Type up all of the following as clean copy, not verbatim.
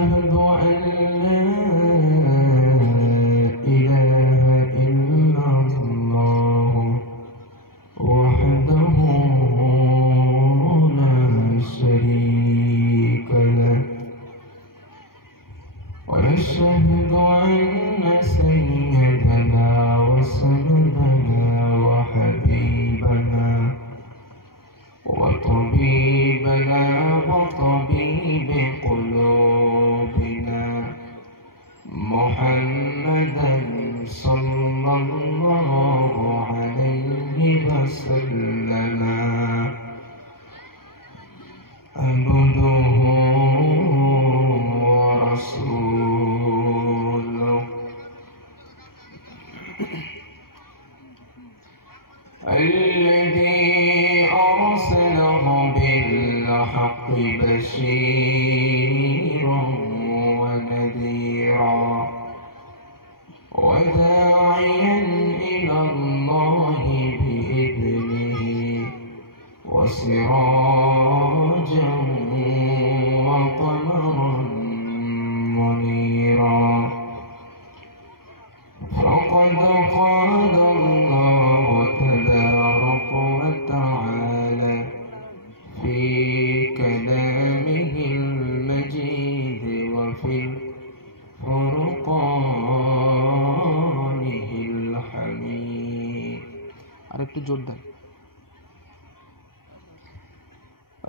وأشهد أن لا إله إلا الله وحده لا شريك له وأشهد أن سيدنا وسندنا وحبيبنا وطبيبنا وطبيب قلوبنا محمدا صلى الله عليه وسلم عبده ورسوله الذي أرسله بالحق بشيرا ونذيرا وداعيا إلى الله بإذنه وسراجا وقمرا منيرا فقد قال الله تبارك وتعالى في كلامه المجيد وفي فرقانه الحميد. আরেকটু জোর দেন।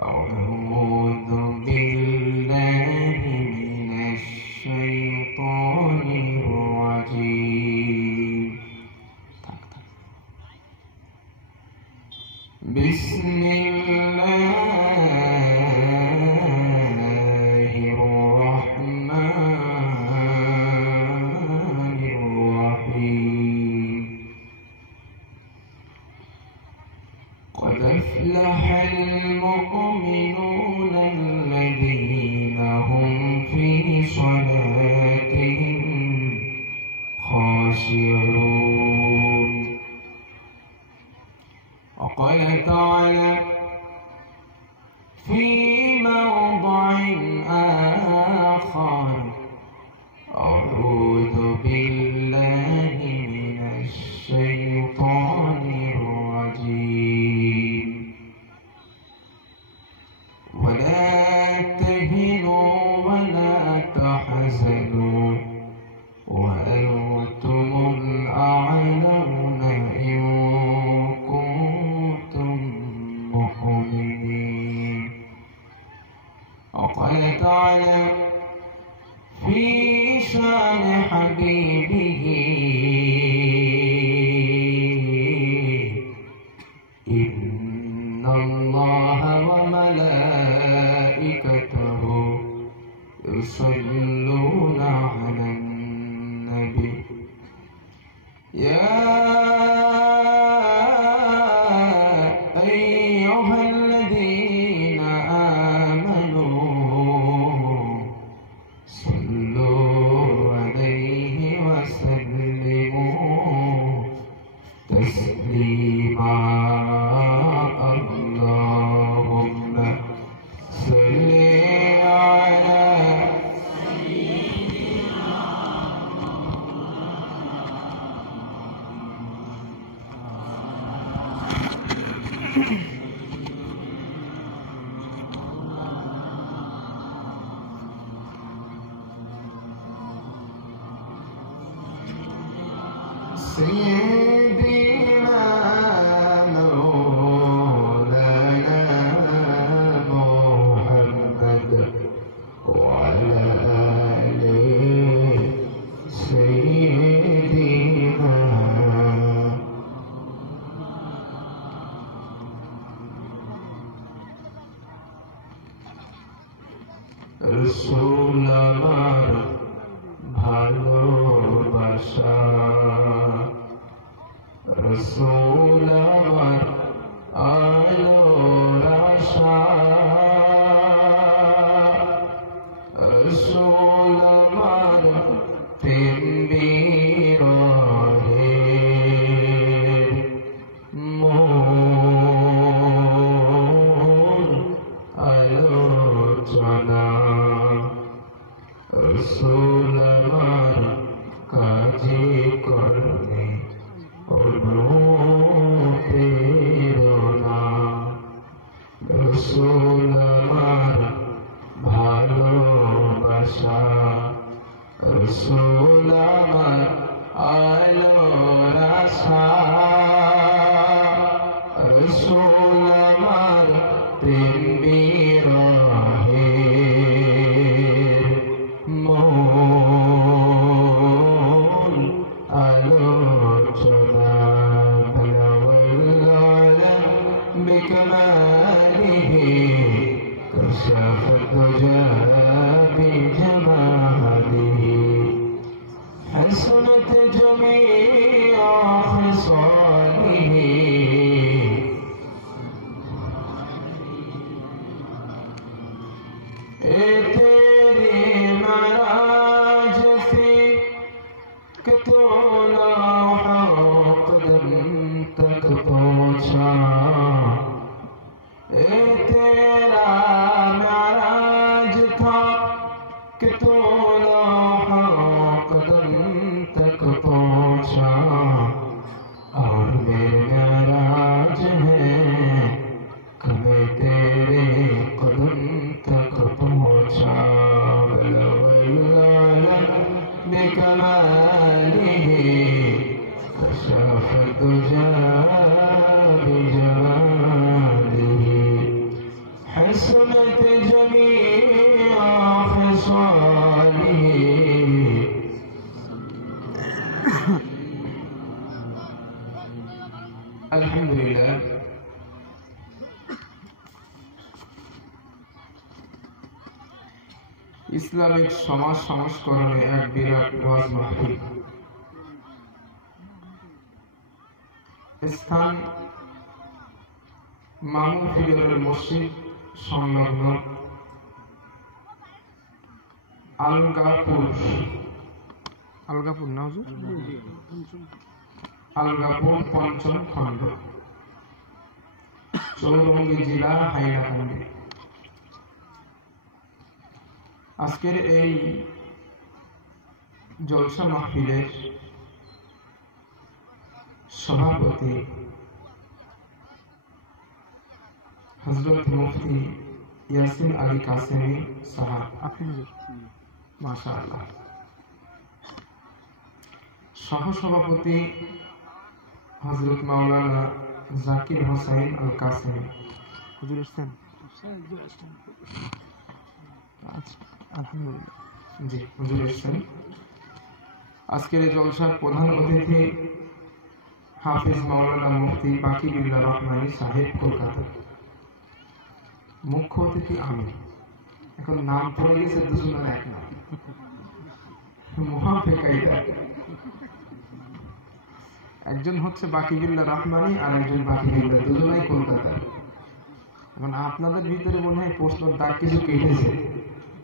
أعوذ بالله من الشيطان الرجيم. بسم الله الرحمن الرحيم. قد أفلح المؤمنون الذين هم في صلاتهم خاشعون. وقال تعالى في موضع آخر أعوذ بالله من الشيطان الرجيم. ولا تهنوا ولا تحزنوا وأنتم الأعلون إن كنتم مؤمنين. وقال تعالى في شان حبيبه إن الله وملائكته يصلون على النبي يا أيها الذين آمنوا صلوا عليه وسلموا تسليما. اللهم صل على سيدنا مولانا محمد وعلى آله سيدنا رسول আমার ভালোবাসা রসুল আমার আলোর আশা রসুল আমার প্রেম বিরহে মোর আলোচনা রসুল আমার কাজে করবে প্রেরণা রসুল আমার ভালোবাসা রসুল আমার আলোর আশা রসুল আমার প্রেম বিরহে মূল আলোচনা بكماله كشف الدجى بجماله حسنت جميع خصاله तेरी महाराज थी कि तू लौह कदम तक पहुँचा तेरा महाराज था कि तू लौह कदम तक पहुँचा और मेरे महाराज है कि मैं तेरे कदम तक पहुँचा بكماله كشف الدجى بجماله حسنت جميع خصاله الحمد لله ইসলামিক সমাজ সংস্করণে এক বিরাট ওয়াজ মাহফিল স্থান মামুন ফিগারের মসজিদ সংলগ্ন আলগাপুর না হুজুর আলগাপুর পঞ্চম খণ্ড চৌরঙ্গী জেলা হাইলাকান্দি আজকের এই জলসা মাহফিলের সভাপতি হযরত মুফতি ইয়াসিন আলী কাসেমি সাহেব আপনি মাশাআল্লাহ সহ-সভাপতি হযরত মাওলানা জাকির হোসেন আল কাসেমি হুজুর আসছেন আলহামদুলিল্লাহ জি হুজুর আসছেন আজকের এই জলসার প্রধান অতিথি হাফিজ মাওলানা মুফতি বাকিরুল্লাহ রহমানী সাহেব কলকাতা মুখ্য অতিথি আমি এখন নাম পড়ে গেছে দুজনের এক নাম মুহাফেকাইটা একজন হচ্ছে বাকিরুল্লাহ রহমানী আর একজন বাকিরুল্লাহ দুজনেই কলকাতা এখন আপনাদের ভিতরে মনে হয় প্রশ্ন ডাক কিছু কেটেছে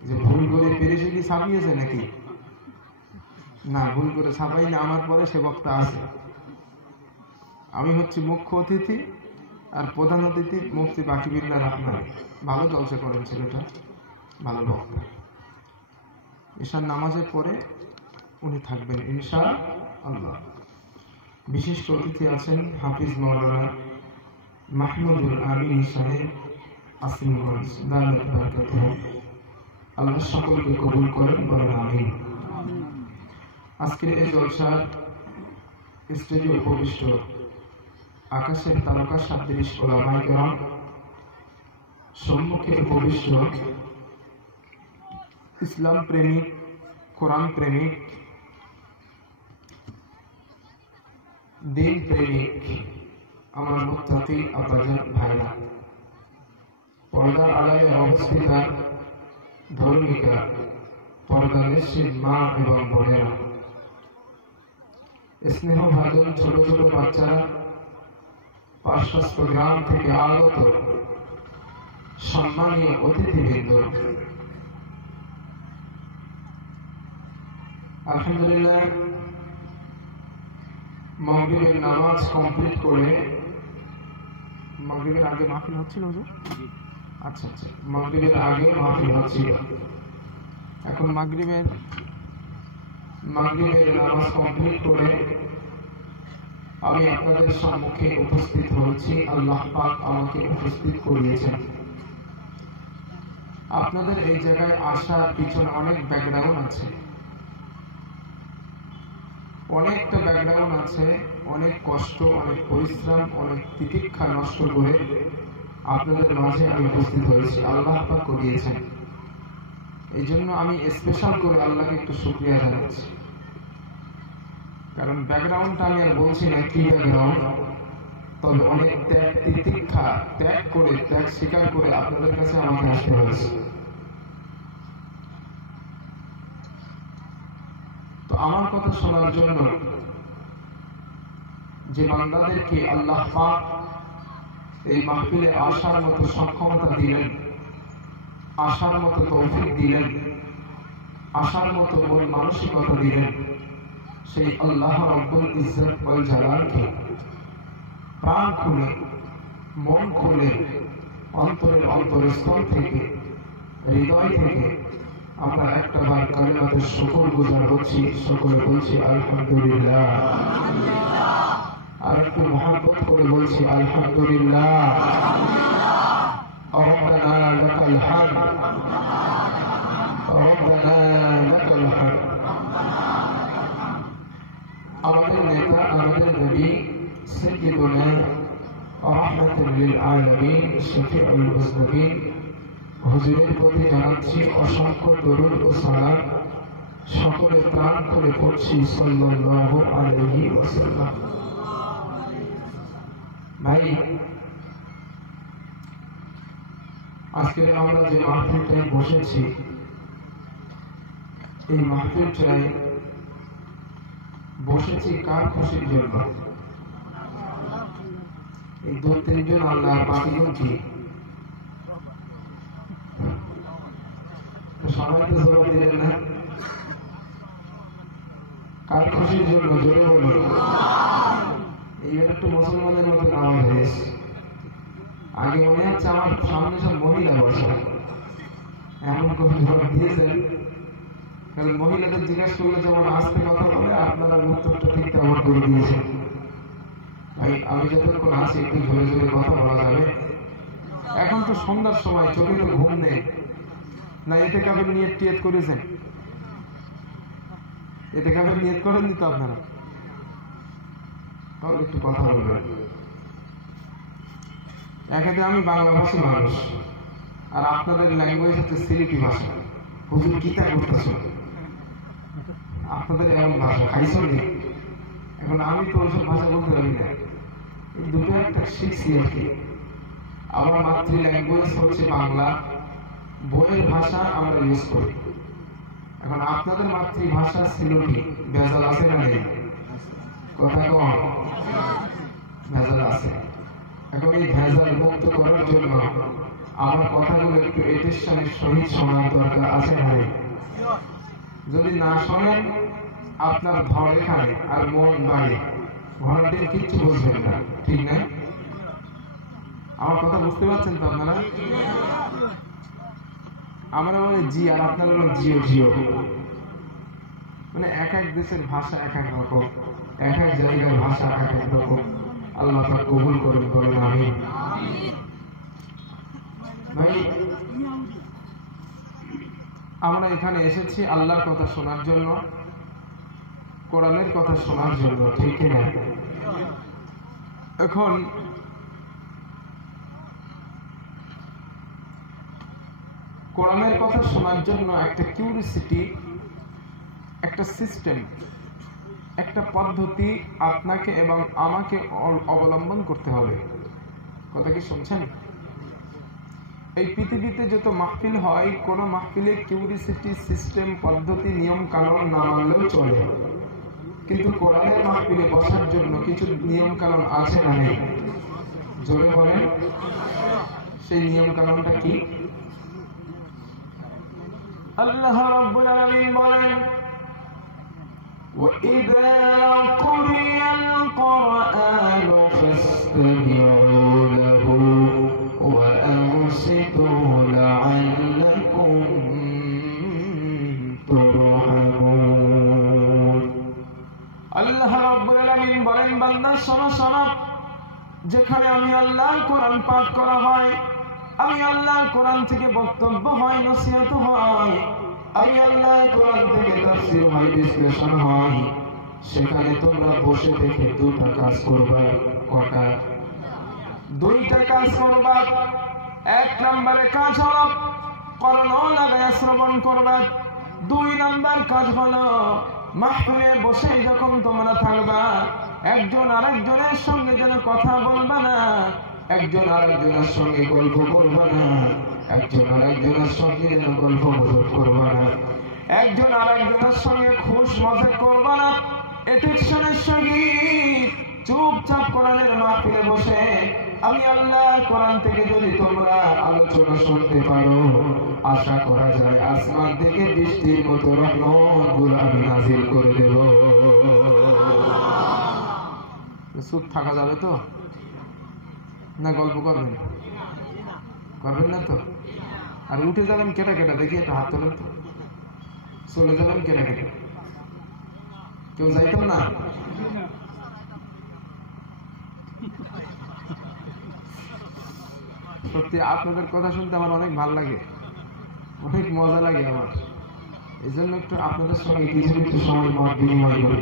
যে ভুল করে পেরেছে কি ছাপিয়েছে নাকি না ভুল করে ছাপাই না আমার পরে সে বক্তা আছে আমি হচ্ছি মুখ্য অতিথি আর প্রধান অতিথি মুফতি বাকিরুল্লাহ রহমান ভালো জলসা করেন ছেলেটা ভালো বক্তা ঈশার নামাজের পরে উনি থাকবেন ইনশাআল্লাহ বিশিষ্ট অতিথি আছেন হাফিজ মাওলানা মাহমুদুল আমিন সাহেব আসিমগঞ্জ দাওয়াত বারাকাতুহু আল্লাহ সকলকে কবুল করেন বলেন আমিন আজকের এই জলসার স্টেজে উপবিষ্ট আকাশের তারকা সাদৃশ ওলামায়ে কেরাম সম্মুখে উপবিষ্ট ইসলাম প্রেমিক কোরআন প্রেমিক দিন প্রেমিক আমার মুত্তাকি আব্বাজান ভাইরা পর্দার আড়ালে অবস্থিত ধর্মিকা পর্দানিশীল মা এবং বোনেরা স্নেহভাজন ছোট ছোট বাচ্চারা পার্শ্বস্থ গ্রাম থেকে আগত সম্মানীয় অতিথিবৃন্দ আলহামদুলিল্লাহ মাগরিবের নামাজ কমপ্লিট করে মাগরিবের আগে মাহফিল হচ্ছিল হুজুর আচ্ছা আচ্ছা মাগরিবের আগে মাহফিল হচ্ছিল এখন মাগরিবের নামাজ কমপ্লিট করে আমি আপনাদের সম্মুখে উপস্থিত হয়েছি। আল্লাহ পাক আমাকে উপস্থিত করিয়েছেন। আপনাদের এই জায়গায় আসার পিছনে অনেক ব্যাকগ্রাউন্ড আছে, অনেকটা ব্যাকগ্রাউন্ড আছে, অনেক কষ্ট, অনেক পরিশ্রম, অনেক তিতিক্ষা নষ্ট করে আপনাদের মাঝে আমি উপস্থিত হয়েছি। আল্লাহ পাক করিয়েছেন, এই জন্য আমি স্পেশাল করে আল্লাহকে একটু শুকরিয়া জানাচ্ছি। কারণ ব্যাকগ্রাউন্ডটা আমি আর বলছি না কি ব্যাকগ্রাউন্ড, তবে অনেক ত্যাগ তিতিক্ষা ত্যাগ করে, ত্যাগ স্বীকার করে আপনাদের কাছে আমাকে আসতে হয়েছে। তো আমার কথা শোনার জন্য যে বান্দাদেরকে আল্লাহ পাক এই মাহফিলে আসার মতো সক্ষমতা দিলেন, আসার মতো তৌফিক দিলেন, আসার মতো মন মানসিকতা দিলেন, সেই আল্লাহ রব্বুল ইজ্জত ওয়াল জালালকে প্রাণ খুলে, মন খুলে, অন্তরের অন্তরস্থল থেকে, হৃদয় থেকে আমরা একটা বার কালেমাতে শুকর গুজার হচ্ছি। সকলে বলছি আলহামদুলিল্লাহ। আর একটু মহব্বত করে বলছি আলহামদুলিল্লাহ। রব্বানা লাকাল হামদ, রব্বানা লাকাল হামদ। আমাদের নেতা, আমাদের নবী সাইয়্যিদুনা রাহমাতুল লিল আলামিন শফিউল মুজনিবিন হুজুরের প্রতি জানাচ্ছি অসংখ্য দরুদ ও সালাম। সকলে প্রাণ করে পড়ছি সাল্লাল্লাহু আলাইহি ওয়াসাল্লাম। ভাই, আজকে আমরা যে মাহফিলটায় বসেছি, এই মাহফিলটায় বসেছি কার খুশির জন্য? এই 2-3 জন আল্লাহর বাকিগুলো কি? সবাই তো জবাব দিলেন না। কার খুশির জন্য? জোরে বলুন। এইবার একটু মুসলমানের মতো নামাজ হয়েছে। আগে মনে হচ্ছে আমার সামনে সব মহিলা বসা, এমন কোন জবাব দিয়েছেন। কারণ মহিলাদের জিজ্ঞাসা করলে যেমন আস্তে কথা বলে, আপনারা উত্তরটা ঠিক তেমন করে দিয়েছেন। ভাই, আমি যতক্ষণ আছি একটু জোরে জোরে কথা বলা যাবে? এখন তো সন্ধ্যার সময়, চোখে তো ঘুম নেই না। এতে কাবের নিয়ত টিয়ত করেছেন? এতে কাবের নিয়ত করেননি তো আপনারা? তাহলে একটু কথা বলবেন। একেতে আমি বাংলা ভাষী মানুষ, আর আপনাদের ল্যাঙ্গুয়েজ হচ্ছে সিলেটি ভাষা। হুজুর কিতা করতেছ? আপনাদের এমন ভাষা খাইছো নি? এখন আমি তো ওইসব ভাষা বলতে পারি না। এই দুটো একটা শিখছি আর কি। আমার মাতৃ ল্যাঙ্গুয়েজ হচ্ছে বাংলা, বইয়ের ভাষা আমরা ইউজ করি। এখন আপনাদের মাতৃভাষা সিলেটি, ভেজাল আছে না নেই? কথা কম, ভেজাল আছে। এখন এই ভেজাল মুক্ত করার জন্য আমার কথাগুলো একটু এটেশনের সহিত শোনার দরকার আছে না? যদি না শোনেন, আপনার ধর এখানে আর মন বাড়ে, ঘরের দিন কিচ্ছু বুঝবেন না, ঠিক না? আমার কথা বুঝতে পারছেন তো আপনারা? আমরা বলি জি, আর আপনারা বলেন জিও জিও। মানে এক এক দেশের ভাষা এক এক রকম, এক এক জায়গার ভাষা এক এক রকম। আল্লাহ পাক কবুল করুন, বলেন আমিন। ভাই, আমরা এখানে এসেছি আল্লাহর কথা শোনার জন্য, কোরআনের কথা শোনার জন্য, ঠিক না? এখন কোরআনের কথা শোনার জন্য একটা কিউরিসিটি, একটা সিস্টেম, একটা পদ্ধতি আপনাকে এবং আমাকে অবলম্বন করতে হবে। কথা কি শুনছেন? এই পৃথিবীতে যত মাহফিল হয়, কোন মাহফিলে কিউরিসিটি, সিস্টেম, পদ্ধতি, নিয়ম কানুন না মানলেও চলে। কিন্তু কোরআনের মাহফিলে বসার জন্য কিছু নিয়ম কানুন আছে না নেই? জোরে বলেন, সেই নিয়ম কানুনটা কি? আল্লাহ রাব্বুল আলামিন বলেন, وَإِذَا قُرِئَ الْقُرْآنُ فَاسْتَمِعُوا لَهُ وَأَنصِتُوا لَعَلَّكُمْ শোনো শোনো, যেখানে আমি আল্লাহর কোরআন পাঠ করা হয়, আমি আল্লাহর কোরআন থেকে বক্তব্য হয়, নসিহত হয়, আমি আল্লাহর কোরআন থেকে তাফসীর হয়, বিশ্লেষণ হয়, সেখানে তোমরা বসে থেকে দুটা কাজ করবা। কটা? দুইটা কাজ করবা। এক নম্বরে কাজ হলো কর্ণ লাগায় শ্রবণ করবা। দুই নম্বর কাজ হলো মাহফিলে বসে যখন তোমরা থাকবা, একজন আরেকজনের সঙ্গে যেন কথা বলবা না, একজন আরেকজনের সঙ্গে গল্প করবা না, একজন আরেকজনের সঙ্গে যেন গল্প গুজব করবা না, একজন আরেকজনের সঙ্গে খুশ মজা করবা না। এটেকশনের সঙ্গে চুপচাপ কোরআনের মাহফিলে বসে আমি আল্লাহর কোরআন থেকে যদি তোমরা আলোচনা শুনতে পারো, আশা করা যায় আসমান থেকে বৃষ্টির মতো রহমতগুলো আমি নাজিল করে দেব। চুপ থাকা যাবে তো না? গল্প করবেন? করবেন না তো? আর উঠে যাবেন কেটা কেটা? দেখি একটা হাত তোলেন তো। চলে যাবেন কেটা কেটা? কেউ যাইতাম না? সত্যি আপনাদের কথা শুনতে আমার অনেক ভালো লাগে, অনেক মজা লাগে আমার। এই জন্য একটু আপনাদের সঙ্গে কিছু একটু সময় মত বিনিময় করি,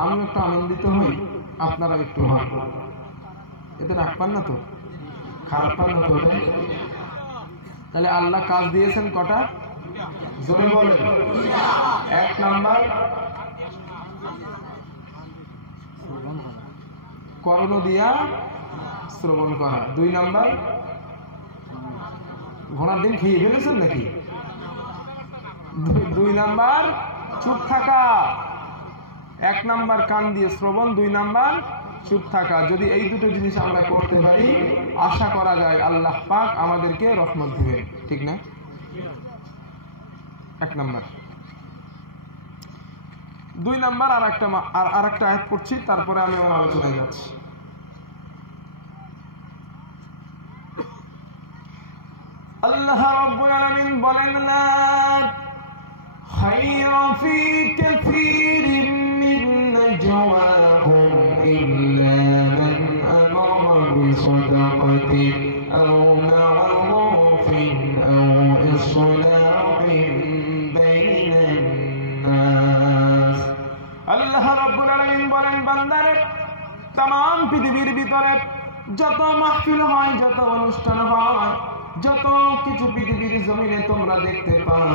আমি একটু আনন্দিত হই, আপনারা একটু হন। এতে রাগ পান না তো? খারাপ পান না তো? তাহলে আল্লাহ কাজ দিয়েছেন কটা? জোরে বলেন। এক নাম্বার কর্ণ দিয়া শ্রবণ করা। দুই নাম্বার ঘোড়ার ডিম খেয়ে ফেলেছেন নাকি? দুই নাম্বার চুপ থাকা। এক নাম্বার কান দিয়ে শ্রবণ, দুই নাম্বার চুপ থাকা। যদি এই দুটো জিনিস আমরা করতে পারি, আশা করা যায় আল্লাহ পাক আমাদেরকে রহমত দিবেন। ঠিক না? এক নাম্বার। দুই নাম্বার আর একটা আয়াত পড়ছি, তারপরে আমি আমার আলোচনায় যাচ্ছি। আল্লাহ রাব্বুল আলামিন বলেন, লা খায়রা ফি কাসীরিন মিন নাজওয়াহুম ইল্লা মান আমারা বিসাদাকাতিন আও মা'রুফিন আও ইসলাহিন বাইনান নাস। আল্লাহ রাব্বুল আলামিন বলেন, বান্দারে, तमाम পৃথিবীর ভিতরে যত মাহফিল হয়, যত অনুষ্ঠান হয়, যত কিছু পৃথিবীর জমিনে তোমরা দেখতে পাও,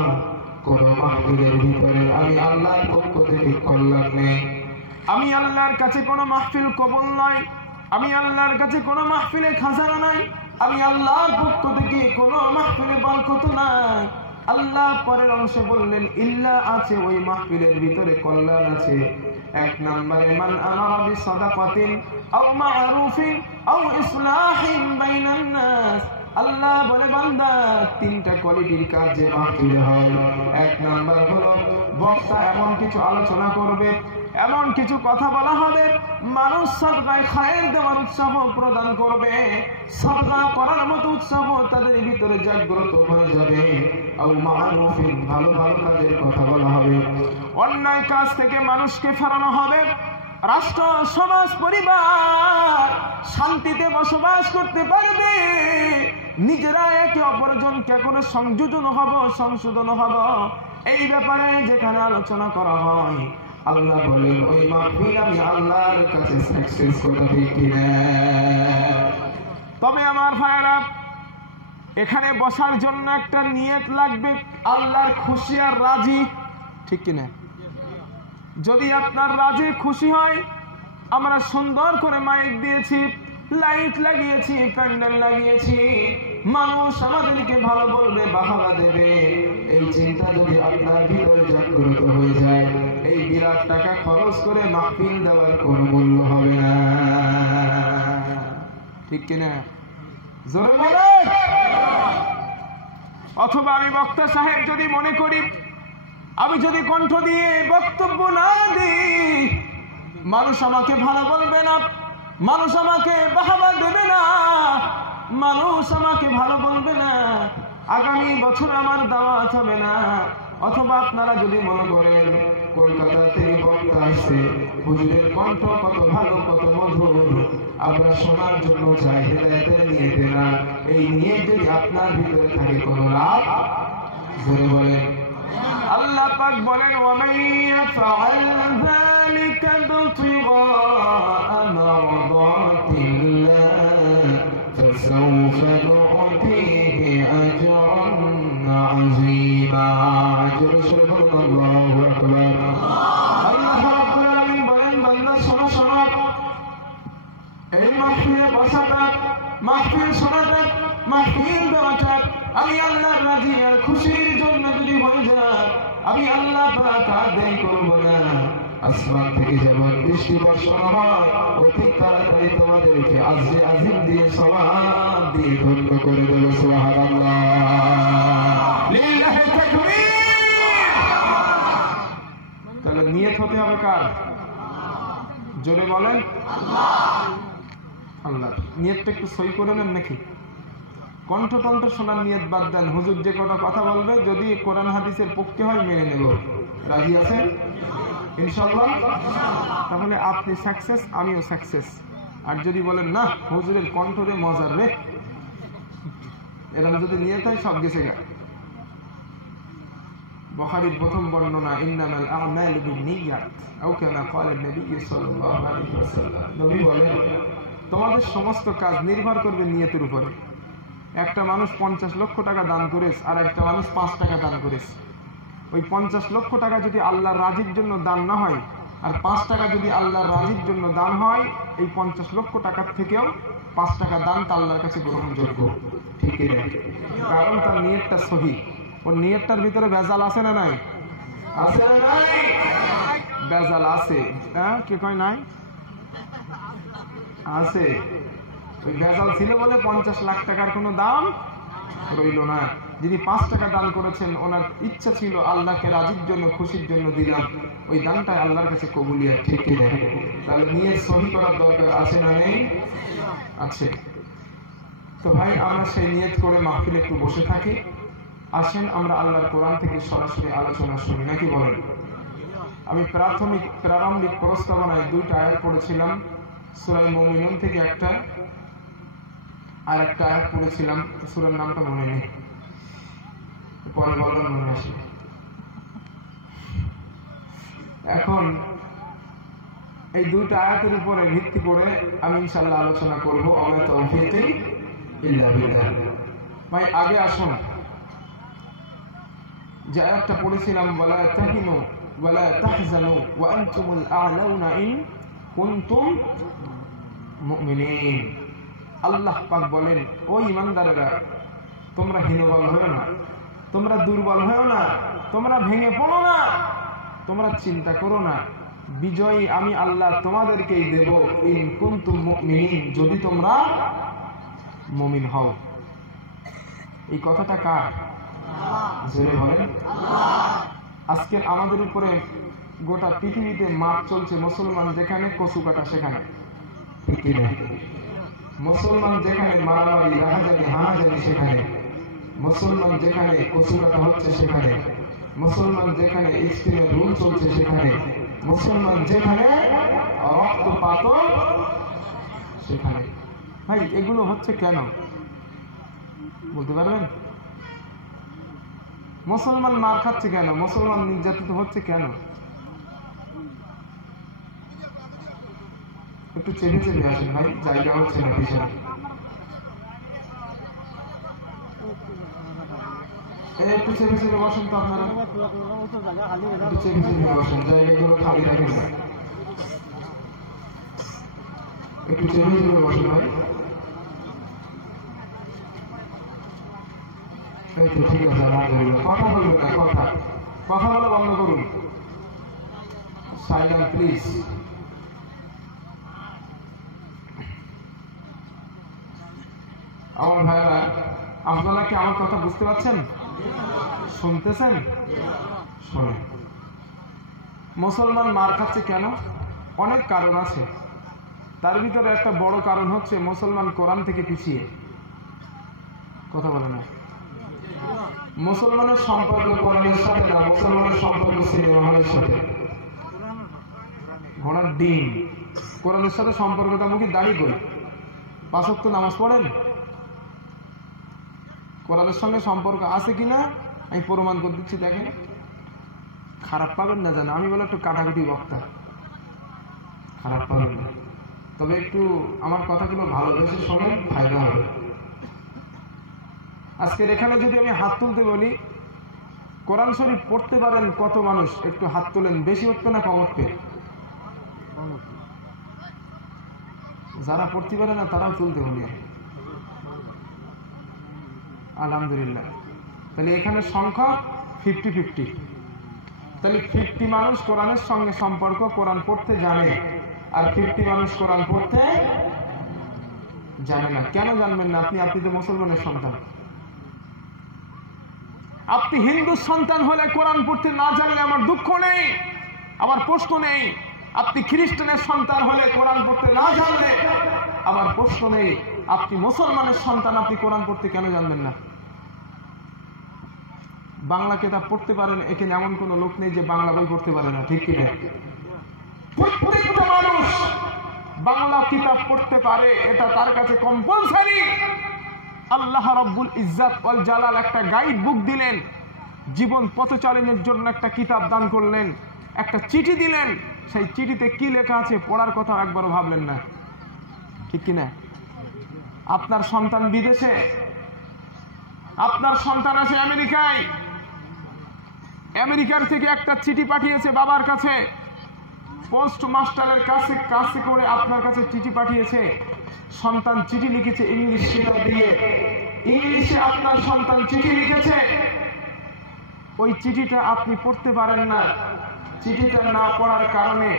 কোন মাহফিলের ভিতরে আমি আল্লাহর পক্ষ থেকে কল্যাণ নেই। আমি আল্লাহর কাছে কোন মাহফিল কবুল নয়, আমি আল্লাহর কাছে কোন মাহফিলে খাজানা নাই, আমি আল্লাহর পক্ষ থেকে কোন মাহফিলে বরকত নাই। আল্লাহ পরের অংশে বললেন, ইল্লা আছে, ওই মাহফিলের ভিতরে কল্যাণ আছে। এক নম্বরে মান আমারা বিসাদাকাতিন আও মা'রুফিন আও ইসলাহিন বাইনান নাস। আল্লাহ বলে, বান্দা, তিনটা কোয়ালিটির কাজ যে মাহফিলে হয়। এক নাম্বার হলো বক্তা এমন কিছু আলোচনা করবে, এমন কিছু কথা বলা হবে, মানুষ সাদকায়ে খায়ের দেওয়ার উৎসাহ প্রদান করবে, সাদকা করার মতো উৎসাহ তাদের ভিতরে জাগ্রত হয়ে যাবে। আও মা'রুফিন, ভালো ভালো কাজের কথা বলা হবে, অন্যায় কাজ থেকে মানুষকে ফেরানো হবে, রাষ্ট্র সমাজ পরিবার শান্তিতে বসবাস করতে পারবে, নিজেরা একে অপরজনকে কোনো সংশোধন হব। এই ব্যাপারে যেখানে আলোচনা করা হয়, আল্লাহ বলেন ওই মাহফিল আমি আল্লাহর কাছে সাকসেস করে দিই কিনা। তবে আমার ভাইরা, এখানে বসার জন্য একটা নিয়ত লাগবে, আল্লাহর খুশি আর রাজি। ঠিক কিনা? যদি আপনার রাজি খুশি হয়, আমরা সুন্দর করে মাইক দিয়েছি, লাইট লাগিয়েছি, প্যান্ডেল লাগিয়েছি, মানুষ আমাদেরকে ভালো বলবে, বাহাবা দেবে, এই চিন্তা যদি আপনার ভিতরে জাগ্রত হয়ে যায়, এই বিরাট টাকা খরচ করে মাহফিল দেওয়ার কোনো মূল্য হবে না। ঠিক কিনা? জোরে বলেন। অথবা আমি বক্তা সাহেব যদি মনে করি, আমি যদি কণ্ঠ দিয়ে বক্তব্য না দিই, মানুষ আমাকে ভালো বলবে না, মানুষ আমাকে বাহবা দেবে না, মানুষ আমাকে ভালো বলবে না, আগামী বছর আমার দাওয়াত হবে না, অথবা আপনারা যদি মনে করেন কলকাতা থেকে বক্তা আসছে, হুজুরের কণ্ঠ কত ভালো, কত মধুর, আমরা শোনার জন্য চাই, হেদায়েতের নিয়তে না, এই নিয়ত যদি আপনার ভিতরে থাকে কোন লাভ জোরে বলেন। আল্লাহ পাক বলেন ওয়ামান ইয়াফআল যালিকা ইবতিগাআ মারদাতিল্লাহ ফাসাউফা নু'তিহি আজরান আযীমা। জোরে জোরে বলুন আল্লাহু আকবার। আল্লাহ রাব্বুল আলামিন বলেন বান্দা শোনো শোনো, এই মাহফিলে বসাটা, মাহফিল শোনাটা, মাহফিল দেওয়াটা আমি আল্লাহর রাজি আর খুশির জন্য যদি হয়ে যায়, আমি আল্লাহ পাক আর দেরি করব না। আসমান থেকে যেমন বৃষ্টি বর্ষণ হয়, অতি তাড়াতাড়ি তোমাদেরকে আজরে আজিম দিয়ে সওয়াব দিয়ে ধন্য করে দেব। সুবহানাল্লাহ, লিল্লাহি তাকবীর। তাহলে নিয়ত হতে হবে কার? জোরে বলেন আল্লাহ। নিয়তটা একটু সই করে নেন নাকি? কণ্ঠতন্ত্র শোনার নিয়ত বাদ দেন, হুজুর যে কটা কথা বলবে যদি কোরআন হাদিসের পক্ষে হয় মেনে নেব। রাজি আছেন ইনশাআল্লাহ? তাহলে আপনি সাকসেস, আমিও সাকসেস। আর যদি বলেন না হুজুরের কণ্ঠ রে মজার রে, এরকম যদি নিয়ত হয় সব গেছে গা। বুখারীর প্রথম বর্ণনা ইন্নামাল আ'মালু বিন্নিয়াত আও কামা ক্বালা নবী সাল্লাল্লাহু আলাইহি ওয়াসাল্লাম। নবী বলেন তোমাদের সমস্ত কাজ নির্ভর করবে নিয়তের উপরে। একটা মানুষ 50 লক্ষ টাকা দান করেছে আর একটা মানুষ 5 টাকা দান করেছে, ওই 50 লক্ষ টাকা যদি আল্লাহর রাজির জন্য দান না হয় আর 5 টাকা যদি আল্লাহর রাজির জন্য দান হয়, এই 50 লক্ষ টাকার থেকেও 5 টাকা দান আল্লাহর কাছে গ্রহণযোগ্য। ঠিক আছে, কারণ তার নিয়তটা সহিহ। ওর নিয়তটার ভিতরে ভেজাল আছে না নাই? আছে না নাই? ভেজাল আছে। হ্যাঁ, কে কয় নাই? আছে। ওই ভেজাল ছিল বলে 50 লাখ টাকার কোনো দাম রইল না। যিনি 5 টাকা দান করেছেন ওনার ইচ্ছা ছিল আল্লাহকে রাজির জন্য, খুশির জন্য দিলাম, ওই দানটা আল্লাহর কাছে কবুলিয়াত। ঠিক কি না? তাহলে নিয়ত সহি করার দরকার আছে না নেই? আছে। তো ভাই আমরা সেই নিয়ত করে মাহফিলে একটু বসে থাকি। আসেন আমরা আল্লাহর কোরআন থেকে সরাসরি আলোচনা শুনি, নাকি বলেন? আমি প্রারম্ভিক প্রস্তাবনায় 2টা আয়াত পড়েছিলাম, সূরা মুমিনুন থেকে একটা, আর একটা আয়াত পড়েছিলাম, সূরার নামটা মনে নেই, পরে বললাম মনে আসে। এখন এই 2টা আয়াতের উপরে ভিত্তি করে আমি ইনশাআল্লাহ আলোচনা করব। ওয়া তাওফীকি ইল্লা বিল্লাহ। ভাই আগে আসুন, যে আয়াতটা পড়েছিলাম ওয়ালা তাহিনু ওয়ালা তাহজানু ওয়া আনতুমুল আ'লাউনা ইন কুনতুম মুমিনিন। আল্লাহ পাক বলেন ও ঈমানদারেরা, তোমরা হীনবল হয়ো না, তোমরা দুর্বল হয়ো না, তোমরা ভেঙে পড়ো না, তোমরা চিন্তা করো না, বিজয়ী আমি আল্লাহ তোমাদেরকেই দেব। ইন কুনতুম মুমিনিন, যদি তোমরা মুমিন হও। এই কথাটা কার? জোরে বলেন। আজকে আমাদের উপরে গোটা পৃথিবীতে মাপ চলছে, মুসলমান যেখানে কচু কাটা সেখানে। ঠিক কি না? মুসলমান যেখানে মারামারি, রাহাজানি, হানাজানি সেখানে, মুসলমান যেখানে কচু কাটা হচ্ছে সেখানে, মুসলমান যেখানে ইসলামের রুল চলছে সেখানে, মুসলমান যেখানে রক্তপাত সেখানে। ভাই এগুলো হচ্ছে কেন বলতে পারবেন? মুসলমান মার খাচ্ছে কেন? মুসলমান নির্যাতিত হচ্ছে কেন? একটু চেপে চেপে আসেন ভাই, জায়গা হচ্ছে না পিছনে। একটু চেপে চেপে বসেন তো আপনারা, একটু চেপে চেপে বসেন, জায়গাগুলো খালি রাখেন না, একটু চেপে চেপে বসেন ভাই। এই তো ঠিক আছে, আলহামদুলিল্লাহ। কথা বলবেন না, কথা বলা বন্ধ করুন, সাইলেন্ট প্লিজ। আমার ভাইরা, আপনারা কি আমার কথা বুঝতে পারছেন? শুনতেছেন? শোনেন, মুসলমান মার খাচ্ছে কেন? অনেক কারণ আছে, তার ভিতরে একটা বড় কারণ হচ্ছে মুসলমান কোরআন থেকে পিছিয়ে। কথা বলে না, মুসলমানের সম্পর্ক কোরআনের সাথে না, মুসলমানের সম্পর্ক সিনেমা হলের সাথে। ঘোড়ার ডিম। কোরআনের সাথে সম্পর্কটা মুখে দাড়ি করি, 5 ওয়াক্ত নামাজ পড়েন, কোরআনের সঙ্গে সম্পর্ক আছে কিনা আমি প্রমাণ করে দিচ্ছি। দেখেন, খারাপ পাবেন না জানো, আমি বলে একটু কাটাকুটি বক্তা, খারাপ পাবেন না, তবে একটু আমার কথাগুলো ভালোবেসে শোনেন, ফায়দা হবে। আজকের এখানে যদি আমি হাত তুলতে বলি, কোরআন শরীফ পড়তে পারেন কত মানুষ? একটু হাত তোলেন। বেশি উঠবে না কম উঠবে? যারা পড়তে পারে না তারাও তুলতে বলি। আলহামদুলিল্লাহ। তাহলে এখানে সংখ্যা 50-50। তাহলে 50 মানুষ কোরআনের সঙ্গে সম্পর্ক, কোরআন পড়তে জানে, আর 50 মানুষ কোরআন পড়তে জানে না। কেন জানবেন না? আপনি তো মুসলমানের সন্তান। আপনি হিন্দুর সন্তান হলে কোরআন পড়তে না জানলে আমার দুঃখ নেই, আমার প্রশ্ন নেই। আপনি খ্রিস্টানের সন্তান হলে কোরআন পড়তে না জানলে আমার প্রশ্ন নেই। আপনি মুসলমানের সন্তান, আপনি কোরআন পড়তে কেন জানবেন না? বাংলা কিতাব পড়তে পারেন, এখানে এমন কোন লোক নেই যে বাংলা বই পড়তে পারে না, ঠিক কিনা? প্রত্যেকটা মানুষ বাংলা কিতাব পড়তে পারে, এটা তার কাছে কম্পালসারি। আল্লাহ রাব্বুল ইজ্জাত ওয়াল জালাল একটা গাইড বুক দিলেন, জীবন পথচারণের জন্য একটা কিতাব দান করলেন, একটা চিঠি দিলেন। সেই চিঠিতে কি লেখা আছে পড়ার কথা একবারও ভাবলেন না, ঠিক কিনা? আপনার সন্তান বিদেশে, আপনার সন্তান আছে আমেরিকায়, আমেরিকার থেকে একটা চিঠি পাঠিয়েছে বাবার কাছে, পোস্ট মাস্টারের কাছে করে আপনার কাছে চিঠি পাঠিয়েছে। সন্তান চিঠি লিখেছে ইংলিশ কিতাব দিয়ে, ইংলিশে আপনার সন্তান চিঠি লিখেছে। ওই চিঠিটা আপনি পড়তে পারেন না, চিঠিটা না পড়ার কারণে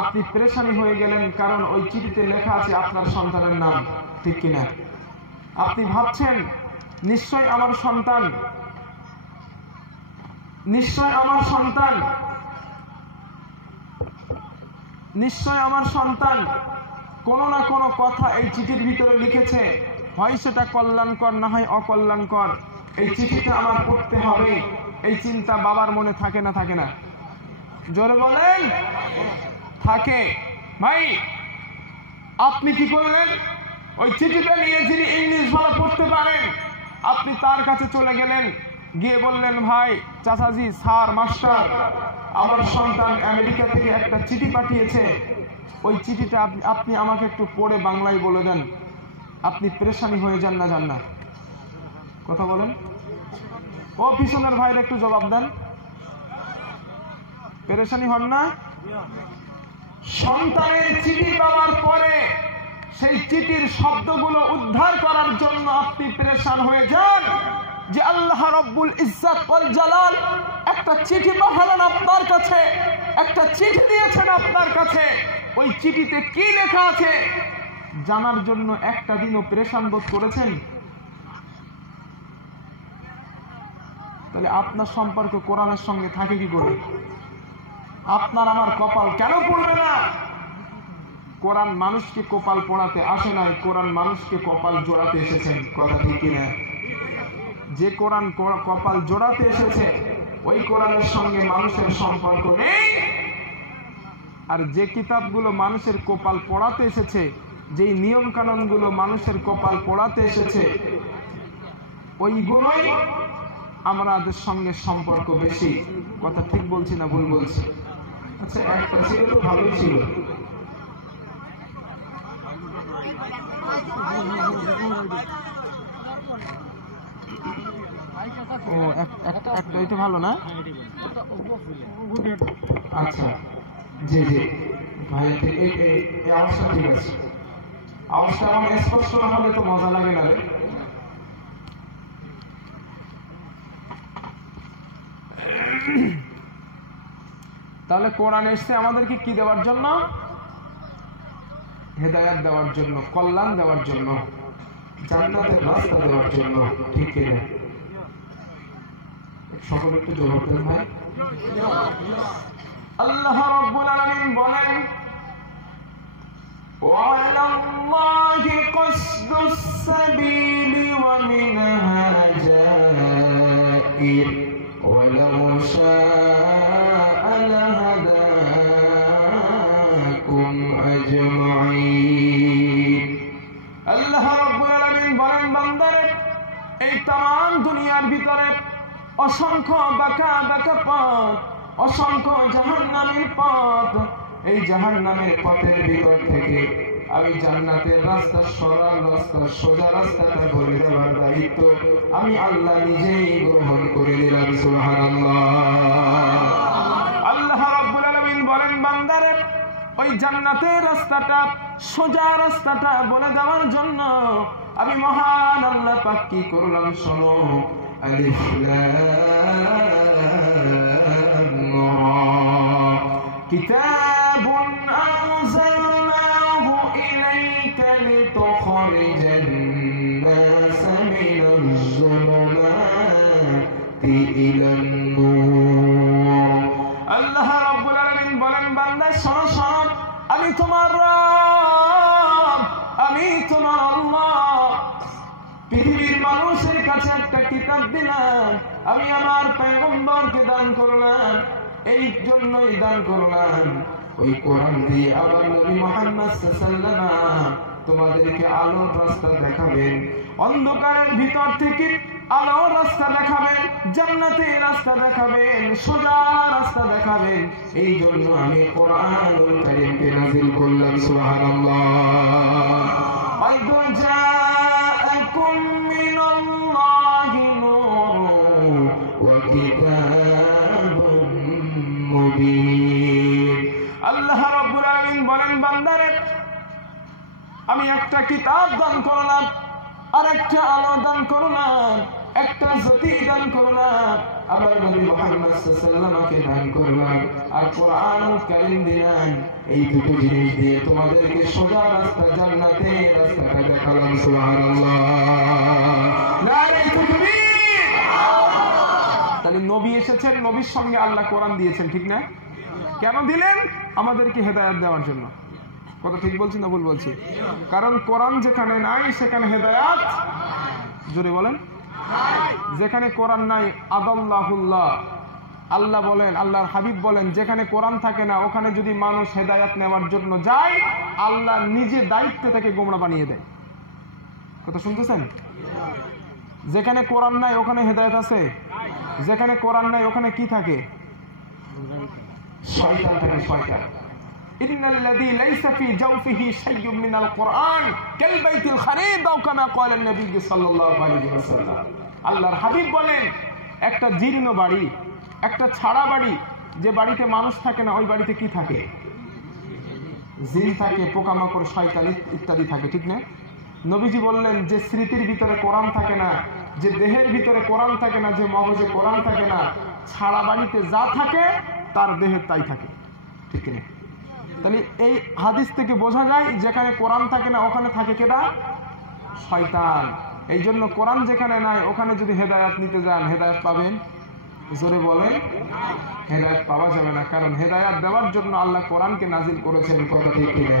আপনি পেরেশানি হয়ে গেলেন, কারণ ওই চিঠিতে লেখা আছে আপনার সন্তানের নাম, ঠিক কিনা? আপনি ভাবছেন নিশ্চয় আমার সন্তান, নিশ্চয় আমার সন্তান, নিশ্চয় আমার সন্তান কোনো না কোনো কথা এই চিঠির ভিতরে লিখেছে, হয় সেটা কল্যাণকর না হয় অকল্যাণকর। এই চিঠিটা আমার পড়তে হবে, এই চিন্তা বাবার মনে থাকে না থাকে না? জোরে বলেন, থাকে। ভাই আপনি কি করলেন? ওই চিঠিটা নিয়ে যিনি ইংলিশ ভালো পড়তে পারেন, আপনি তার কাছে চলে গেলেন, গিয়ে বললেন, ভাই, চাচাজি, স্যার, মাস্টার, আমার সন্তান আমেরিকা থেকে একটা চিঠি পাঠিয়েছে, ওই চিঠিটা আপনি আমাকে একটু পড়ে বাংলায় বলে দেন। আপনি পেরেশানি হয়ে যান না? যান না? কথা বলেন। ও পিছনের ভাইরা একটু জবাব দেন, পেরেশানি হন না? সন্তানের চিঠি পাওয়ার পরে সেই চিঠির শব্দগুলো উদ্ধার করার জন্য আপনি পেরেশান হয়ে যান যে আল্লাহ রাব্বুল ইজ্জাত ওয়াল জালাল একটা চিঠি পাঠালেন আপনার কাছে, একটা চিঠি দিয়েছেন আপনার কাছে। ওই চিঠিতে কি লেখা আছে জানার জন্য একটা দিনও পেরেশান বোধ করেছেন? তাহলে আপনার সম্পর্ক কোরআনের সঙ্গে থাকে কি করে? আপনার আমার কপাল কেন পড়বে না? কোরআন মানুষকে কপাল পড়াতে আসে নাই, কোরআন মানুষকে কপাল জোড়াতে এসেছেন, কথা ঠিক কিনা? যে কোরআন কপাল জোড়াতে এসেছে ওই কোরআনের সঙ্গে মানুষের সম্পর্ক নেই। আর যে কিতাবগুলো মানুষের কপাল পড়াতে এসেছে, যেই নিয়ম কানুন গুলো মানুষের কপাল পড়াতে এসেছে, ওইগুলোই আমাদের সঙ্গে সম্পর্ক বেশি। কথা ঠিক বলছি না ভুল বলছি? আচ্ছা, একটা ছিল তো ভালোই ছিল। ও একটাই তো ভালো না? আচ্ছা, জি জি ভাই, এই আওয়াজটা ঠিক আছে। আওয়াজটা আমার স্পষ্ট না হলে তো মজা লাগে না রে। তাহলে কোরআন এসছে আমাদেরকে কি দেওয়ার জন্য? হেদায়াত দেওয়ার জন্য, কল্যাণ দেওয়ার জন্য, জান্নাতের রাস্তা দেওয়ার জন্য, ঠিক কিনা? সকলে একটু জবাব দেন ভাই। আল্লাহ রাব্বুল আলামিন বলেন, وعلى الله قصد السبيل ومنها جائر الشاكر ولو شاء لهداكم أجمعين আল্লাহ রাব্বুল আলামিন বলেন বান্দারে এই তাম দুনিয়ার ভিতরে অসংখ্য বাঁকা বাঁকা পথ অসংখ্য জাহান্নামের পথ এই জাহান্নামের পথের ভিতর থেকে আমি জান্নাতের রাস্তা সরল রাস্তা সোজা রাস্তাটা বলে দেওয়ার দায়িত্ব আমি আল্লাহ নিজেই গ্রহণ করে নিলাম সুবহানাল্লাহ আল্লাহ রাব্বুল আলামিন বলেন বান্দারে ওই জান্নাতের রাস্তাটা সোজা রাস্তাটা বলে দেওয়ার জন্য আমি মহান আল্লাহ পাক কি করলাম শোনো আলিফ লাম রা কিতাবুন আনজালনাহু ইলাইকা লিতুখরিজান নাস মিনাজ যুলুমাতি ইলান নূর আল্লাহ রাব্বুল আলামিন বলেন বান্দা শোনো শোনো আমি তোমার রব আমি তোমার আল্লাহ পৃথিবীর মানুষের কাছে একটা কিতাব দিলাম আমি আমার পয়গম্বরকে দান করলাম এই জন্যই দান করলাম ওই কোরআন দিয়ে আমার নবী মুহাম্মদ সাল্লাল্লাহু আলাইহি ওয়াসাল্লাম তোমাদেরকে আলোর রাস্তা দেখাবেন অন্ধকারের ভিতর থেকে আলোর রাস্তা দেখাবেন জান্নাতের রাস্তা দেখাবেন সোজা রাস্তা দেখাবেন এই জন্য আমি কোরআনুল কারীমকে নাযিল করলাম সুবহানাল্লাহ قد جاءكم من الله نور وكتاب مبين আল্লাহ রাব্বুল আলামিন বলেন বান্দারে আমি একটা কিতাব দান করলাম আর একটা আলো দান করলাম একটা জ্যোতি দান করলাম আমার নবী মুহাম্মদ সাল্লাল্লাহু আলাইহি ওয়াসাল্লামকে দান করলাম আর কোরআনুল কারীম দিলাম এই দুটো জিনিস দিয়ে তোমাদেরকে সোজা রাস্তা জান্নাতের রাস্তাটা দেখালাম সুবহানাল্লাহ নারে তাকবীর তাহলে নবী এসেছেন নবীর সঙ্গে আল্লাহ কোরআন দিয়েছেন ঠিক না কেন দিলেন আমাদেরকে হেদায়েত দেওয়ার জন্য কথা ঠিক বলছি না ভুল বলছি কারণ কোরআন যেখানে নাই সেখানে হেদায়েত জোরে বলেন যেখানে কোরআন নাই আদাল্লাহুল্লাহ আল্লাহ বলেন আল্লাহর হাবিব বলেন যেখানে কোরআন থাকে না ওখানে যদি মানুষ হেদায়েত নেওয়ার জন্য যায় আল্লাহ নিজে দায়িত্বে তাকে গোমরা বানিয়ে দেয় কথা শুনতেছেন যেখানে কোরআন নাই ওখানে হেদায়েত আছে যেখানে কোরআন নাই ওখানে কি থাকে শয়তান থাকে শয়তান ইন্নাল্লাযী লাইসা ফি জাওফিহি শাইউম মিনাল কুরআন কালবাইতিল খারিব আও কামা ক্বালা নবী সাল্লাল্লাহু আলাইহি ওয়াসাল্লাম আল্লাহর হাবিব বলেন একটা জীর্ণ বাড়ি একটা ছাড়া বাড়ি যে বাড়িতে মানুষ থাকে না ওই বাড়িতে কি থাকে জিন থাকে পোকামাকড় শয়তান ইত্যাদি থাকে ঠিক না নবীজি বললেন যে স্মৃতির ভিতরে কোরআন থাকে না যে দেহের ভিতরে কোরআন থাকে না যে মগজে কোরআন থাকে না ছাড়া বাড়িতে যা থাকে তার দেহে তাই থাকে ঠিক না তাহলে এই হাদিস থেকে বোঝা যায় যেখানে কোরআন থাকে না ওখানে থাকে কেডা শয়তান এই জন্য কোরআন যেখানে নাই ওখানে যদি হেদায়েত নিতে যান হেদায়েত পাবেন জোরে বলেন হেদায়েত পাওয়া যাবে না কারণ হেদায়েত দেওয়ার জন্য আল্লাহ কোরআনকে নাজিল করেছেন কথা ঠিক কিনা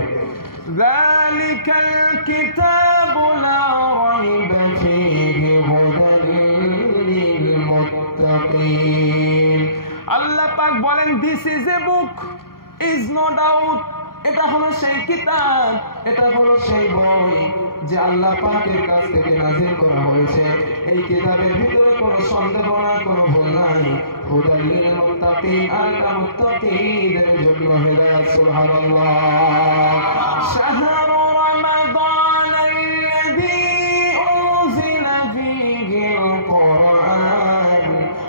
যালিকাল কিতাবু লা রাইবা ফীহি হুদাল লিল মুত্তাকিন আল্লাহ পাক বলেন this is a book is no doubt এটা হলো সেই কিতাব এটা হলো সেই বই যে আল্লাহ পাকের কাছ থেকে নাযিল করা হয়েছে এই কিতাবের ভিতরে কোনো সন্দেহ নাই কোনো ভুল নাই হুদাল লিল মুত্তাকিন আল মুত্তাকিনদের জন্য হেদায়েত সুবহানাল্লাহ শাহরু রমাদান আল্লাযী উনজিলা ফীহিল কুরআন